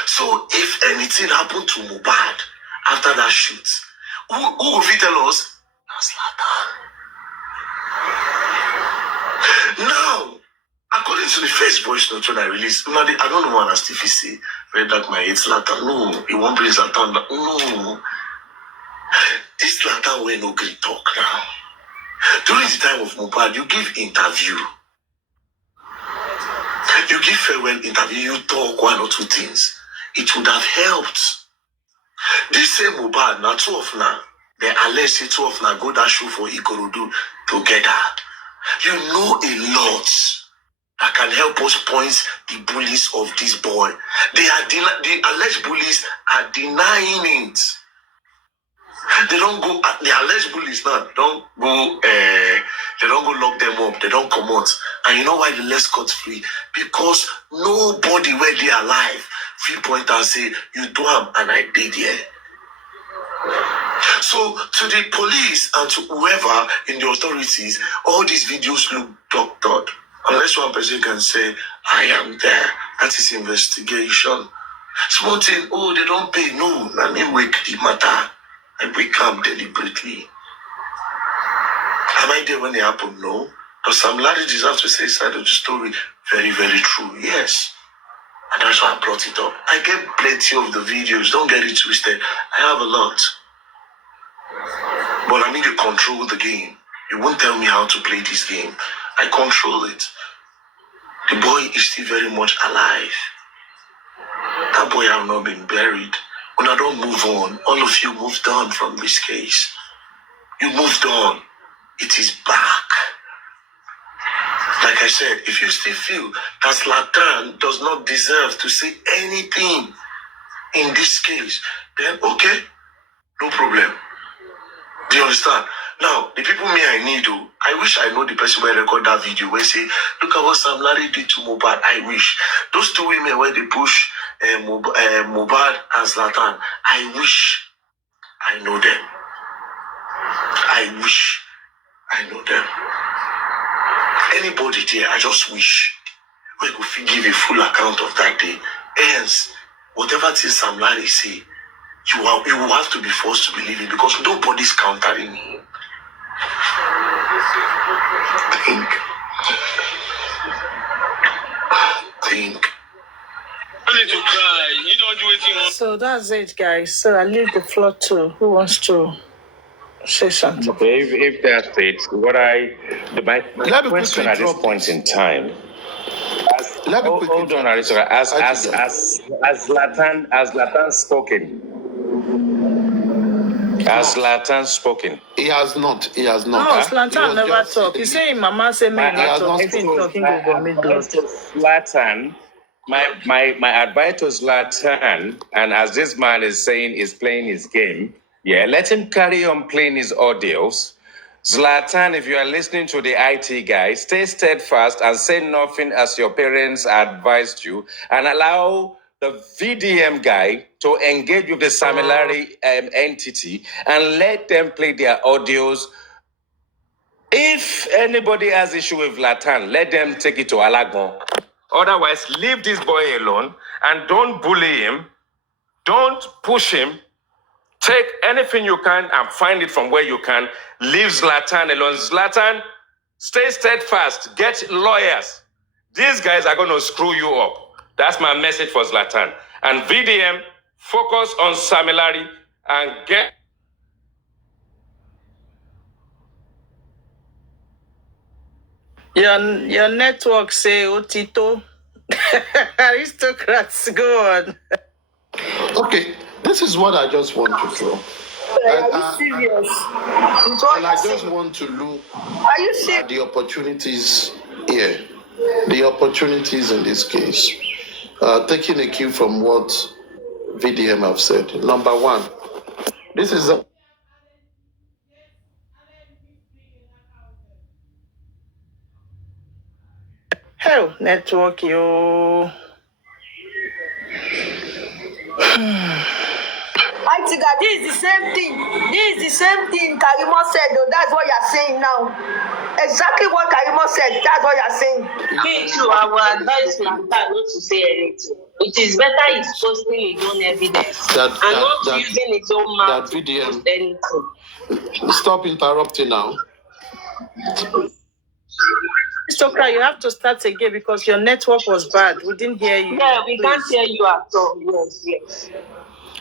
So if anything happened to Mohbad after that shoot, who will tell us? Zlatan. Now, according to the first voice note when I released, I don't know what Stevie say, Red Dark my hate Zlatan. No, he won't bring Zlatan back. No. This Zlatan will no great talk now. During the time of Mohbad, you give interview. You give farewell interview, you talk one or two things. It would have helped. This same Mohbad, now two of now, they alleged two of now go that show for Ikorodu together. You know a lot that can help us point the bullies of this boy. The alleged bullies are denying it. They don't go. The alleged bullies now don't go. They don't go lock them up. They don't come out. And you know why the less scot free? Because nobody where they alive free point and say you do am and I did here. So to the police and to whoever in the authorities, all these videos look doctored. Unless one person can say, I am there. That is investigation. Small thing, oh, they don't pay. No, I mean, wake the matter. And we come deliberately. Am I there when it happened? No. Does Sam Larry deserve to say side of the story? Very, very true. Yes. And that's why I brought it up. I get plenty of the videos. Don't get it twisted. I have a lot. But I need to control the game. You won't tell me how to play this game. I control it. The boy is still very much alive. That boy have not been buried. When I don't move on, all of you moved on from this case. You moved on. It is back. Like I said, if you still feel that Zlatan does not deserve to say anything in this case, then okay, no problem. Do you understand? Now, the people I need to, I wish I know the person where record that video where say, look at what Sam Larry did to Mohbad. I wish. Those two women where they push Mohbad and Zlatan, I wish I know them. I wish I know them. Anybody there, I just wish we could give a full account of that day. Hence, whatever thing Sam Larry say, you will have to be forced to believe it because nobody's countering him. Think. You need to cry. You don't do anything. So that's it, guys. So I leave the floor to who wants to say something. Okay, if that's it, my question at this point in time. Hold on, Arisora. As Zlatan spoken. Has Zlatan spoken? He has not. He has not. No, Zlatan never talk. He say Mama say me not talk. He been talking over me blood. Zlatan, my advice to Zlatan, and as this man is saying, is playing his game. Yeah, let him carry on playing his audios. Zlatan, if you are listening to the IT guy, stay steadfast and say nothing as your parents advised you, and allow the VDM guy to engage with the Sam Larry entity and let them play their audios. If anybody has issue with Zlatan, let them take it to Alagon. Otherwise, leave this boy alone and don't bully him. Don't push him. Take anything you can and find it from where you can. Leave Zlatan alone. Zlatan, stay steadfast. Get lawyers. These guys are going to screw you up. That's my message for Zlatan. And VDM, focus on Sam Larry and get... Your network say Otito. Aristocrats, go on. Okay, this is what I just want to draw. Are you serious? And I just want to look Are you serious? at the opportunities here. The opportunities in this case. Taking a cue from what VDM have said. Number one, this is a Hell, network, yo. Auntie, this is the same thing. This is the same thing Karimo said, though. That's what you're saying now. Exactly what Karimo said. That's what you're saying. Me too. I will advise my dad not to say anything. It is better he's posting his own evidence and not using his own mouth to post anything. Stop interrupting now. Mr. Okra, you have to start again because your network was bad. We didn't hear you. Yeah, we can't hear you at all. Yes.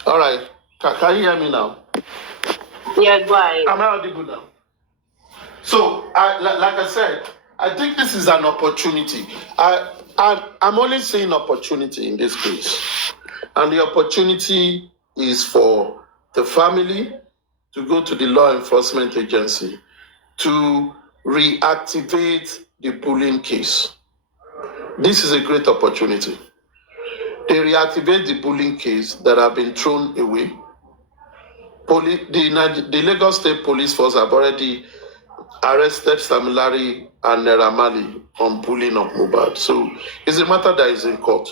All right. Can you hear me now? Yeah, go ahead. Am I audible now? So, like I said, I think this is an opportunity. I'm only seeing opportunity in this case. And the opportunity is for the family to go to the law enforcement agency to reactivate the bullying case. This is a great opportunity. They reactivate the bullying case that have been thrown away. The Lagos State Police Force have already arrested Samilari and Neramali on bullying of Mohbad. So it's a matter that is in court.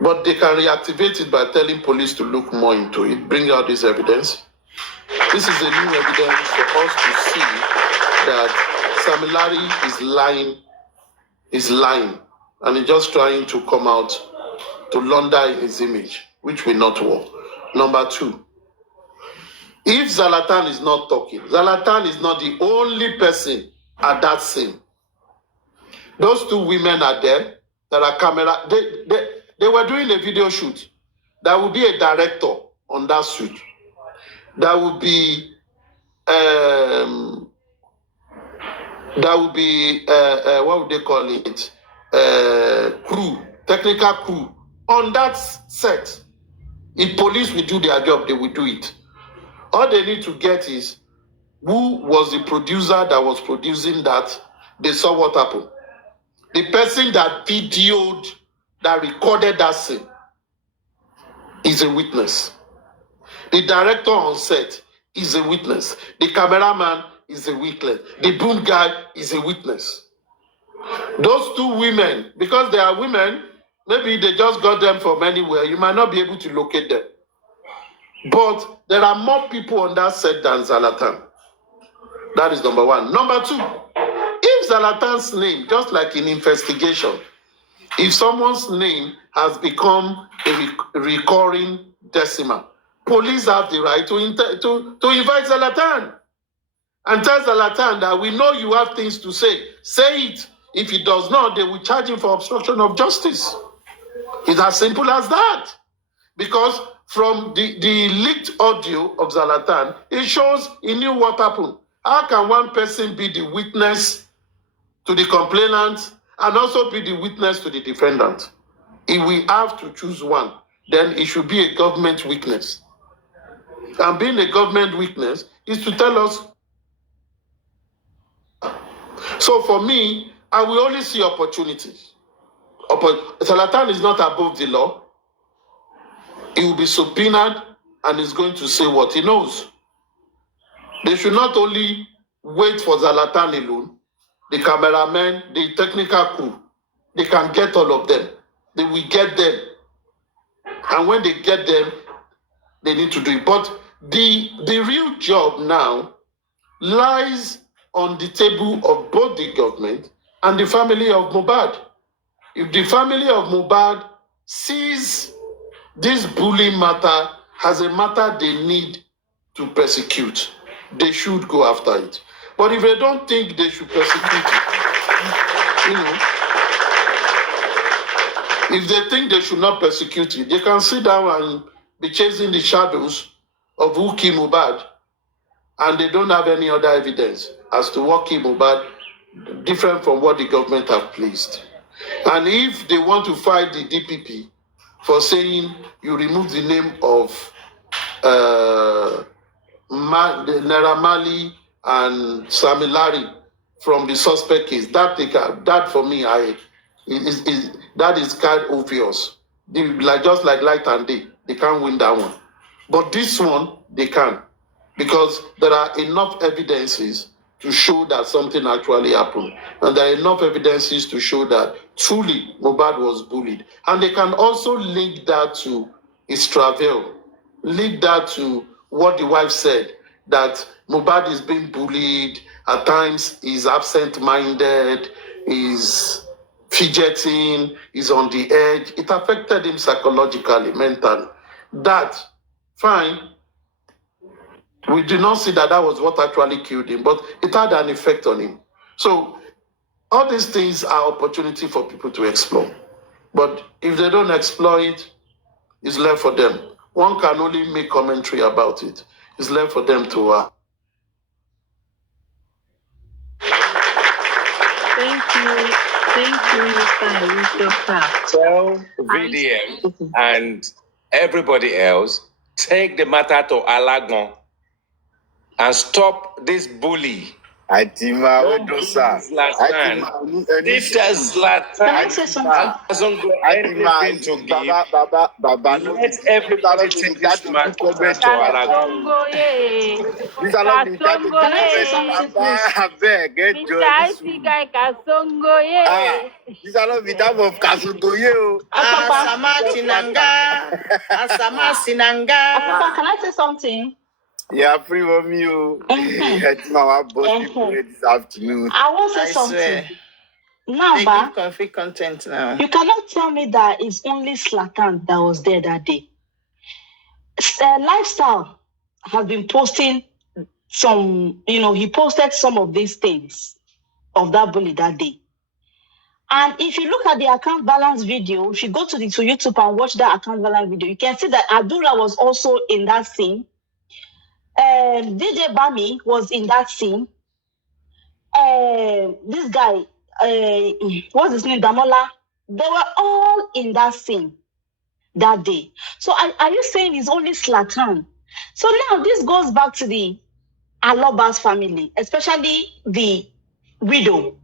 But they can reactivate it by telling police to look more into it, bring out this evidence. This is a new evidence for us to see that Samilari is lying, and he's just trying to come out to launder his image, which will not work. Number two, if Zlatan is not talking, Zlatan is not the only person at that scene. Those two women are there that are camera. They were doing a video shoot. There will be a director on that shoot. There will be what would they call it? Crew, technical crew on that set. If police will do their job, they will do it. All they need to get is who was the producer that was producing that. They saw what happened. The person that videoed, that recorded that scene is a witness. The director on set is a witness. The cameraman is a witness. The boom guy is a witness. Those two women, because they are women, maybe they just got them from anywhere. You might not be able to locate them. But there are more people on that set than Zlatan. That is number one. Number two, if Zlatan's name, just like in investigation, if someone's name has become a recurring decimal, police have the right to invite Zlatan and tell Zlatan that we know you have things to say. Say it. If he does not, they will charge him for obstruction of justice. It's as simple as that. Because from the leaked audio of Zlatan, it shows he knew what happened. How can one person be the witness to the complainant and also be the witness to the defendant? If we have to choose one, then it should be a government witness. And being a government witness is to tell us. So for me, I will only see opportunities. Zlatan is not above the law. He will be subpoenaed and is going to say what he knows. They should not only wait for Zlatan alone, the cameramen, the technical crew. They can get all of them. They will get them. And when they get them, they need to do it. But the real job now lies on the table of both the government and the family of Mohbad. If the family of Mohbad sees this bullying matter as a matter they need to persecute, they should go after it. But if they don't think they should persecute it, if they think they should not persecute it, they can sit down and be chasing the shadows of who killed Mohbad, and they don't have any other evidence as to what killed Mohbad, different from what the government have placed. And if they want to fight the DPP for saying you remove the name of Naira Marley and Sami Larry from the suspect case. That for me, that is kind of obvious. Just like Light and Day, they can't win that one. But this one, they can, because there are enough evidences to show that something actually happened. And there are enough evidences to show that truly Mohbad was bullied. And they can also link that to his travel, link that to what the wife said, that Mohbad is being bullied, at times he's absent-minded, he's fidgeting, he's on the edge. It affected him psychologically, mentally. That, fine. We did not see that was what actually killed him, but it had an effect on him. So all these things are opportunity for people to explore. But if they don't explore it, it's left for them. One can only make commentary about it. It's left for them to... Thank you, Mr. Arisha. Tell VDM and everybody else, take the matter to Alagon and stop this bully. Atima, Don't what bully sir? Zlatan. This Zlatan Can I say something? doesn't go anything to give. Baba, Let everybody take this matter to Alagon. Kasongo, yeah. This alone Kasongo, Can I say yeah. something, please? Baba, beg, get Mr. IT guy, Kasongo, yeah. This alone be time of Kasutoye. Asama Sinanga. Asama Sinanga. Papa, can I say something? Yeah, free from you. It's my boss this afternoon. I want to say I something. swear. Now, They Ba, give free content now. you cannot tell me that it's only Zlatan that was there that day. Lifestyle has been posting some, he posted some of these things of that bully that day. And if you look at the account balance video, if you go to YouTube and watch that account balance video, you can see that Adura was also in that scene. DJ Bami was in that scene. This guy, what's his name, Damola, they were all in that scene that day. So are you saying it's only Zlatan? So now this goes back to the Aloba's family, especially the widow.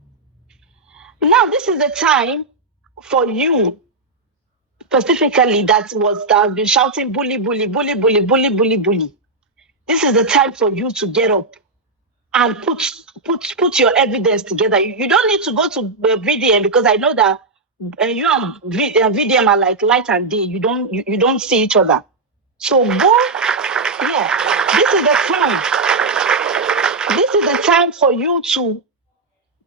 Now this is the time for you specifically that has been shouting bully, bully, bully, bully, bully, bully, bully. This is the time for you to get up and put your evidence together. You don't need to go to VDM, because I know that you and VDM are like light and day. You don't see each other. So go, this is the time. This is the time for you to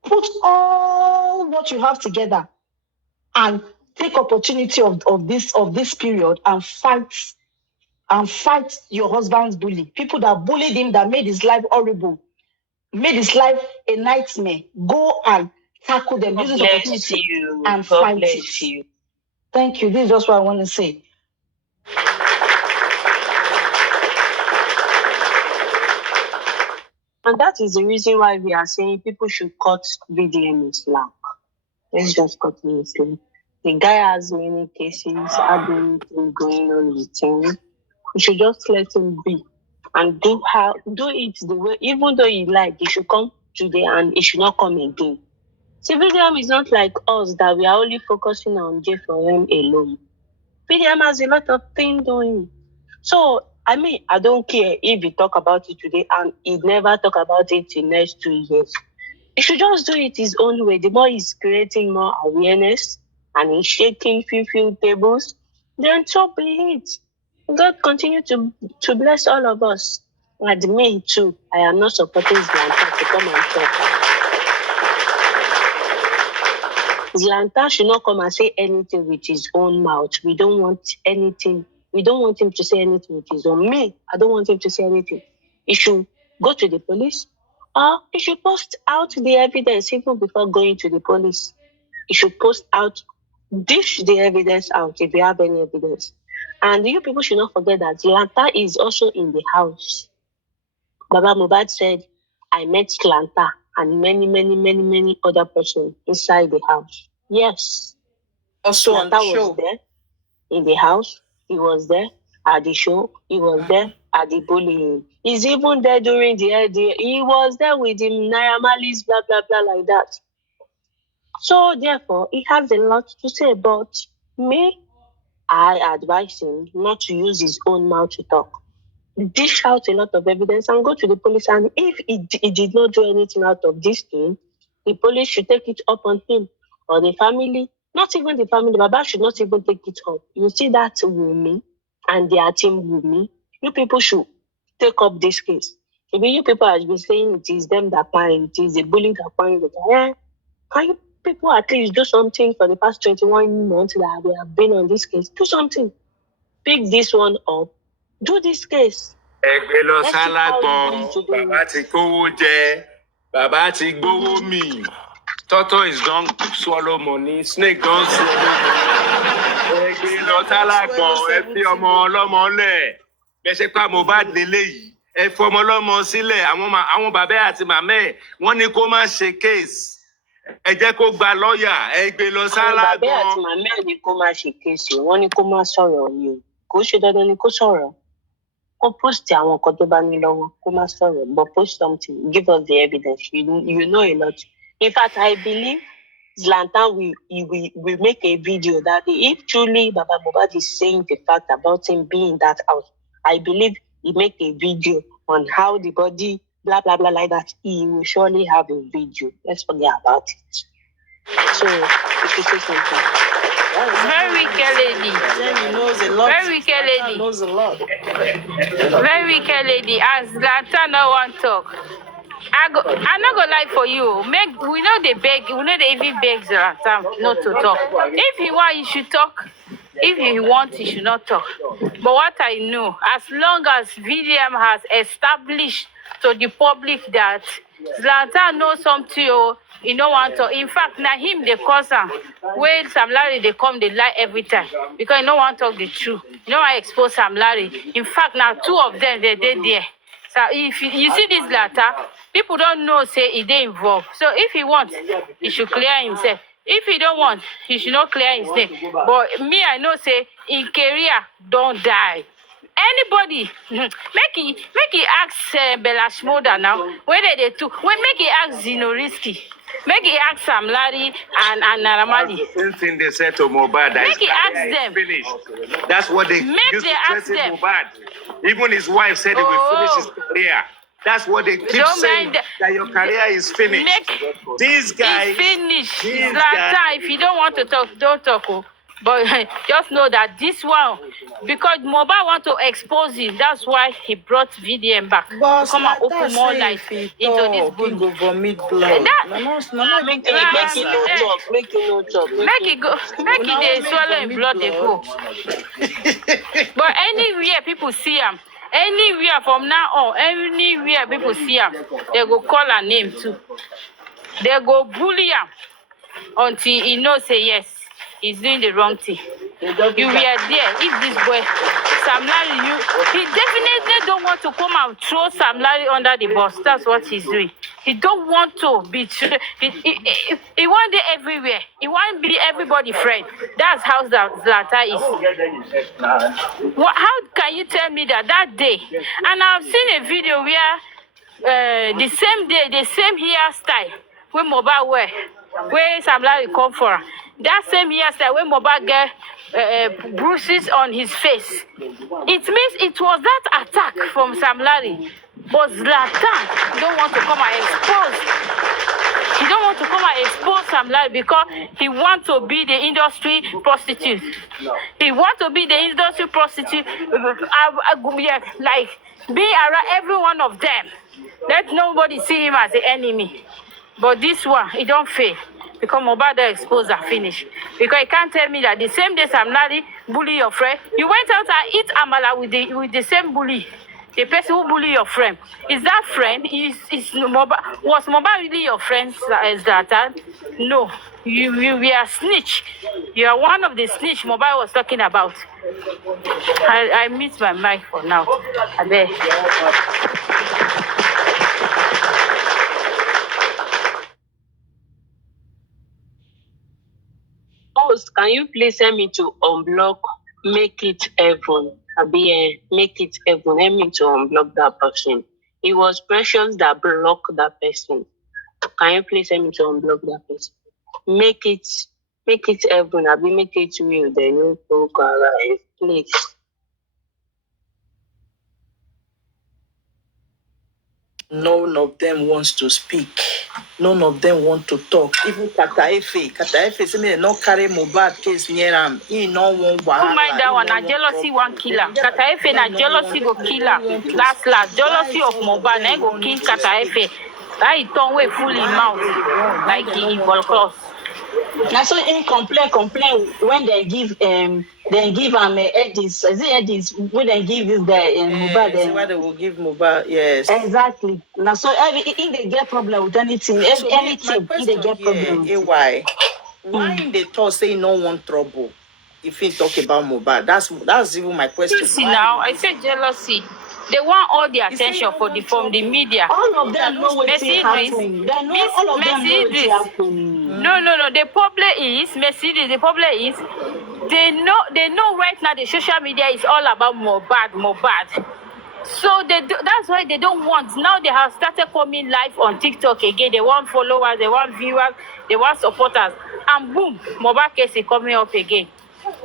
put all what you have together and take opportunity of this period and fight your husband's bully. People that bullied him, that made his life horrible, made his life a nightmare. Go and tackle them. Use this opportunity and fight it. Thank you. This is just what I want to say. And that is the reason why we are saying people should cut VDM slack. Let's just cut him slack. The guy has many cases, had anything going on with him. We should just let him be and do it the way, even though he lied, he should come today and he should not come again. See, VDM is not like us that we are only focusing on J4M alone. VDM has a lot of things doing. So, I don't care if he talk about it today and he never talk about it in the next 2 years. He should just do it his own way. The more he's creating more awareness and he's shaking few tables, then so be it. God continue to bless all of us. And me too. I am not supporting Zlatan to come and talk. Zlatan should not come and say anything with his own mouth. We don't want anything. We don't want him to say anything with his own. I don't want him to say anything. He should go to the police, or he should post out the evidence even before going to the police. He should dish the evidence out if you have any evidence. And you people should not forget that Zlatan is also in the house. Baba Mohbad said, I met Zlatan and many other persons inside the house. Yes. Also on the show. Was there. in the house, he was there. At the show, he was there. At the bullying, he's even there during he was there with him, Naira Marley's, blah, blah, blah, like that. So, therefore, he has a lot to say, but me, I advise him not to use his own mouth to talk. Dish out a lot of evidence and go to the police. And if he did not do anything out of this thing, the police should take it up on him or the family. Not even the family. Baba should not even take it up. You see that Wumi and their team Wumi. You people should take up this case. Maybe you people have been saying it is them that find it is the bully that find it. Can you people at least do something for the past 21 months that we have been on this case? Do something. Pick this one up. Do this case. Ẹgbẹ́ lọ sálágbọ̀n, bàbá ti kówó jẹ, bàbá ti gbówó mì. Tortoise don swallow money, snake don swallow money. Ẹgbẹ́ lọ sálágbọ̀n, ẹ fi ọmọ ọlọ́mọ lẹ̀. Bẹ́sẹ̀ pa Mohbad lélẹ́yìí, ẹ fọmọ ọlọ́mọ sílẹ̀. Àwọn bàbá àti màmá ẹ̀ wọ́n ní kó má ṣe case. Ẹ jẹ́ kó gba lọ́ọ̀yà, ẹgbẹ́ lọ sálágbọ̀n. Bàbá àti màmá ẹ̀ ní kó má ṣe case, wọ́n ní kó má sọ̀rọ̀ ni o. Kò ṣe dandan ni kó sọ̀rọ̀. Kó post àwọn nǹkan tó bá ní lọ́wọ́, kó má sọ̀rọ̀. But post something, give us the evidence. You know a lot. In fact, I believe Zlatan will make a video that if truly Baba Mohbad is saying the fact about him being in that house, I believe he make a video on how the body, blah, blah, blah, like that. He will surely have a video. Let's forget about it. So, if you say something. Very wicked lady. Jenny knows a lot. Very wicked lady. Knows a lot. Very wicked lady. As Zlatan no one talk. I'm not gonna lie for you. We know they beg. We know they even beg Zlatan not to talk. If he want, he should talk. If he wants, he should not talk. But what I know, as long as VDM has established to the public that Zlatan knows something, he no want to. In fact, now him they cause him. When Sam Larry they come, they lie every time because he no want to talk the truth. You know I expose Sam Larry. In fact, now two of them they there. So if you see this letter, people don't know say he they involved. So if he wants, he should clear himself. If he don't want, he should not clear his name. But me, I know say in career don't die. Anybody, make he ask Bella Shmoda now. Whether they two, make he ask Zinoriski. Make he ask Sam Larry and Naramali. The same thing they said to Mohbad. Make he ask them. Finished. That's what they used to threaten Mohbad. Even his wife said he will finish his career. That's what they keep saying, that your career is finished. These guys, finished. If you don't want to talk, don't talk. But just know that this one, because Mohbad want to expose him, that's why he brought VDM back. But come and open more light into this book. Go vomit blood. Make it they swallow in blood they go. But anywhere people see him, anywhere from now on, anywhere people see him, they go call a name too. They go bully him until he knows say yes. He's doing the wrong thing. You were there. If this boy, Sam Larry, he definitely don't want to come and throw Sam Larry under the bus. That's what he's doing. He don't want to be. He want it everywhere. He want to be everybody's friend. That's how Zlatan is. How can you tell me that day? And I've seen a video where the same day, the same hairstyle when Mohbad wear, where Sam Larry come for. That same hairstyle when Mohbad get bruises on his face. It means it was that attack from Sam Larry. But Zlatan don't want to come and expose. He don't want to come and expose Sam Larry because he wants to be the industry prostitute. He wants to be the industry prostitute, like being around every one of them. Let nobody see him as the enemy. But this one, he don't fail. Because Mohbad exposed and finished. Because you can't tell me that the same day Sam Larry bully your friend, you went out and eat amala with the same bully. The person who bully your friend. Is that friend? Was Mohbad really your friend, Zlatan? No. You are snitch. You are one of the snitch Mohbad was talking about. I mute my mic for now. I beg. Can you please send me to unblock make it heaven. Make it heaven. Help me to unblock that person. It was Precious that blocked that person. Can you please help me to unblock that person? Make it heaven. Make it real. Then you talk alive, please. None of them wants to speak. None of them want to talk. Even Kata say me not carry Mohbad case near him. He no one wahala. Don't mind that one. Na jealousy one killer. Kata Efe na jealousy go killer. Last. Jealousy of Mohbad. Na go kill Kata Efe. That he turn way full in mouth like he cloth. Now so in complain when they give him Edis. Is it Edis? When they give this guy Mohbad? See why they will give Mohbad? Yes. Exactly. Now so if they get problem with anything, So anything, if they get problem with why they talk say no one trouble? If he talk about Mohbad, that's even my question. You see now, I say jealousy. They want all the attention from the media. all of them know what Mercy happening. They know all of them know what happening. No. The problem is Mercedes. The problem is they know right now the social media is all about Mohbad. So that's why they don't want. Now they have started coming live on TikTok again. They want followers, they want viewers, they want supporters. And boom, Mohbad case is coming up again.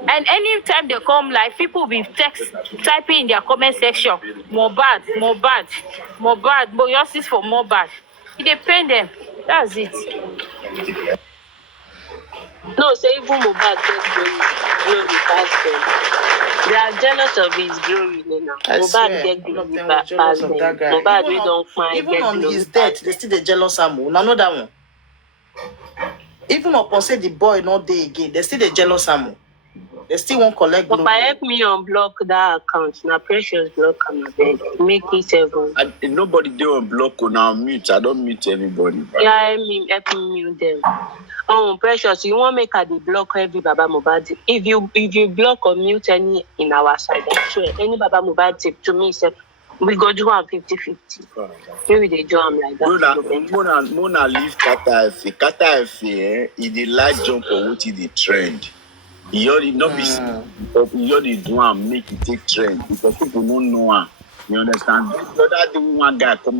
And anytime they come live, people will be typing in their comment section, Mohbad, but justice for Mohbad. It depends them. That's it. No, say even Mohbad get glory past them. They are jealous of his glory now. Mohbad get glory past them. Mohbad we don't find even on his death, they still the jealous Amu. Now that one. Even upon say the boy not there again, they still the jealous Amu. They still won't collect glory. Papa, help me unblock that account. Now Precious block am abeg. Make it heaven. Nobody dey on block now mute. I don't mute anybody. Yeah, help me mute them. Precious, you want make I dey block every Baba Mohbad? If you block or mute any in our side, I swear any Baba Mohbad tip to me, say we go do am 50-50. Maybe they do am like that. Mona leave Kata Efe. Kata Efe, he dey like jump for what he dey trend. He already not be he already do am make it take trend because people don't know him. You understand? The other day one guy come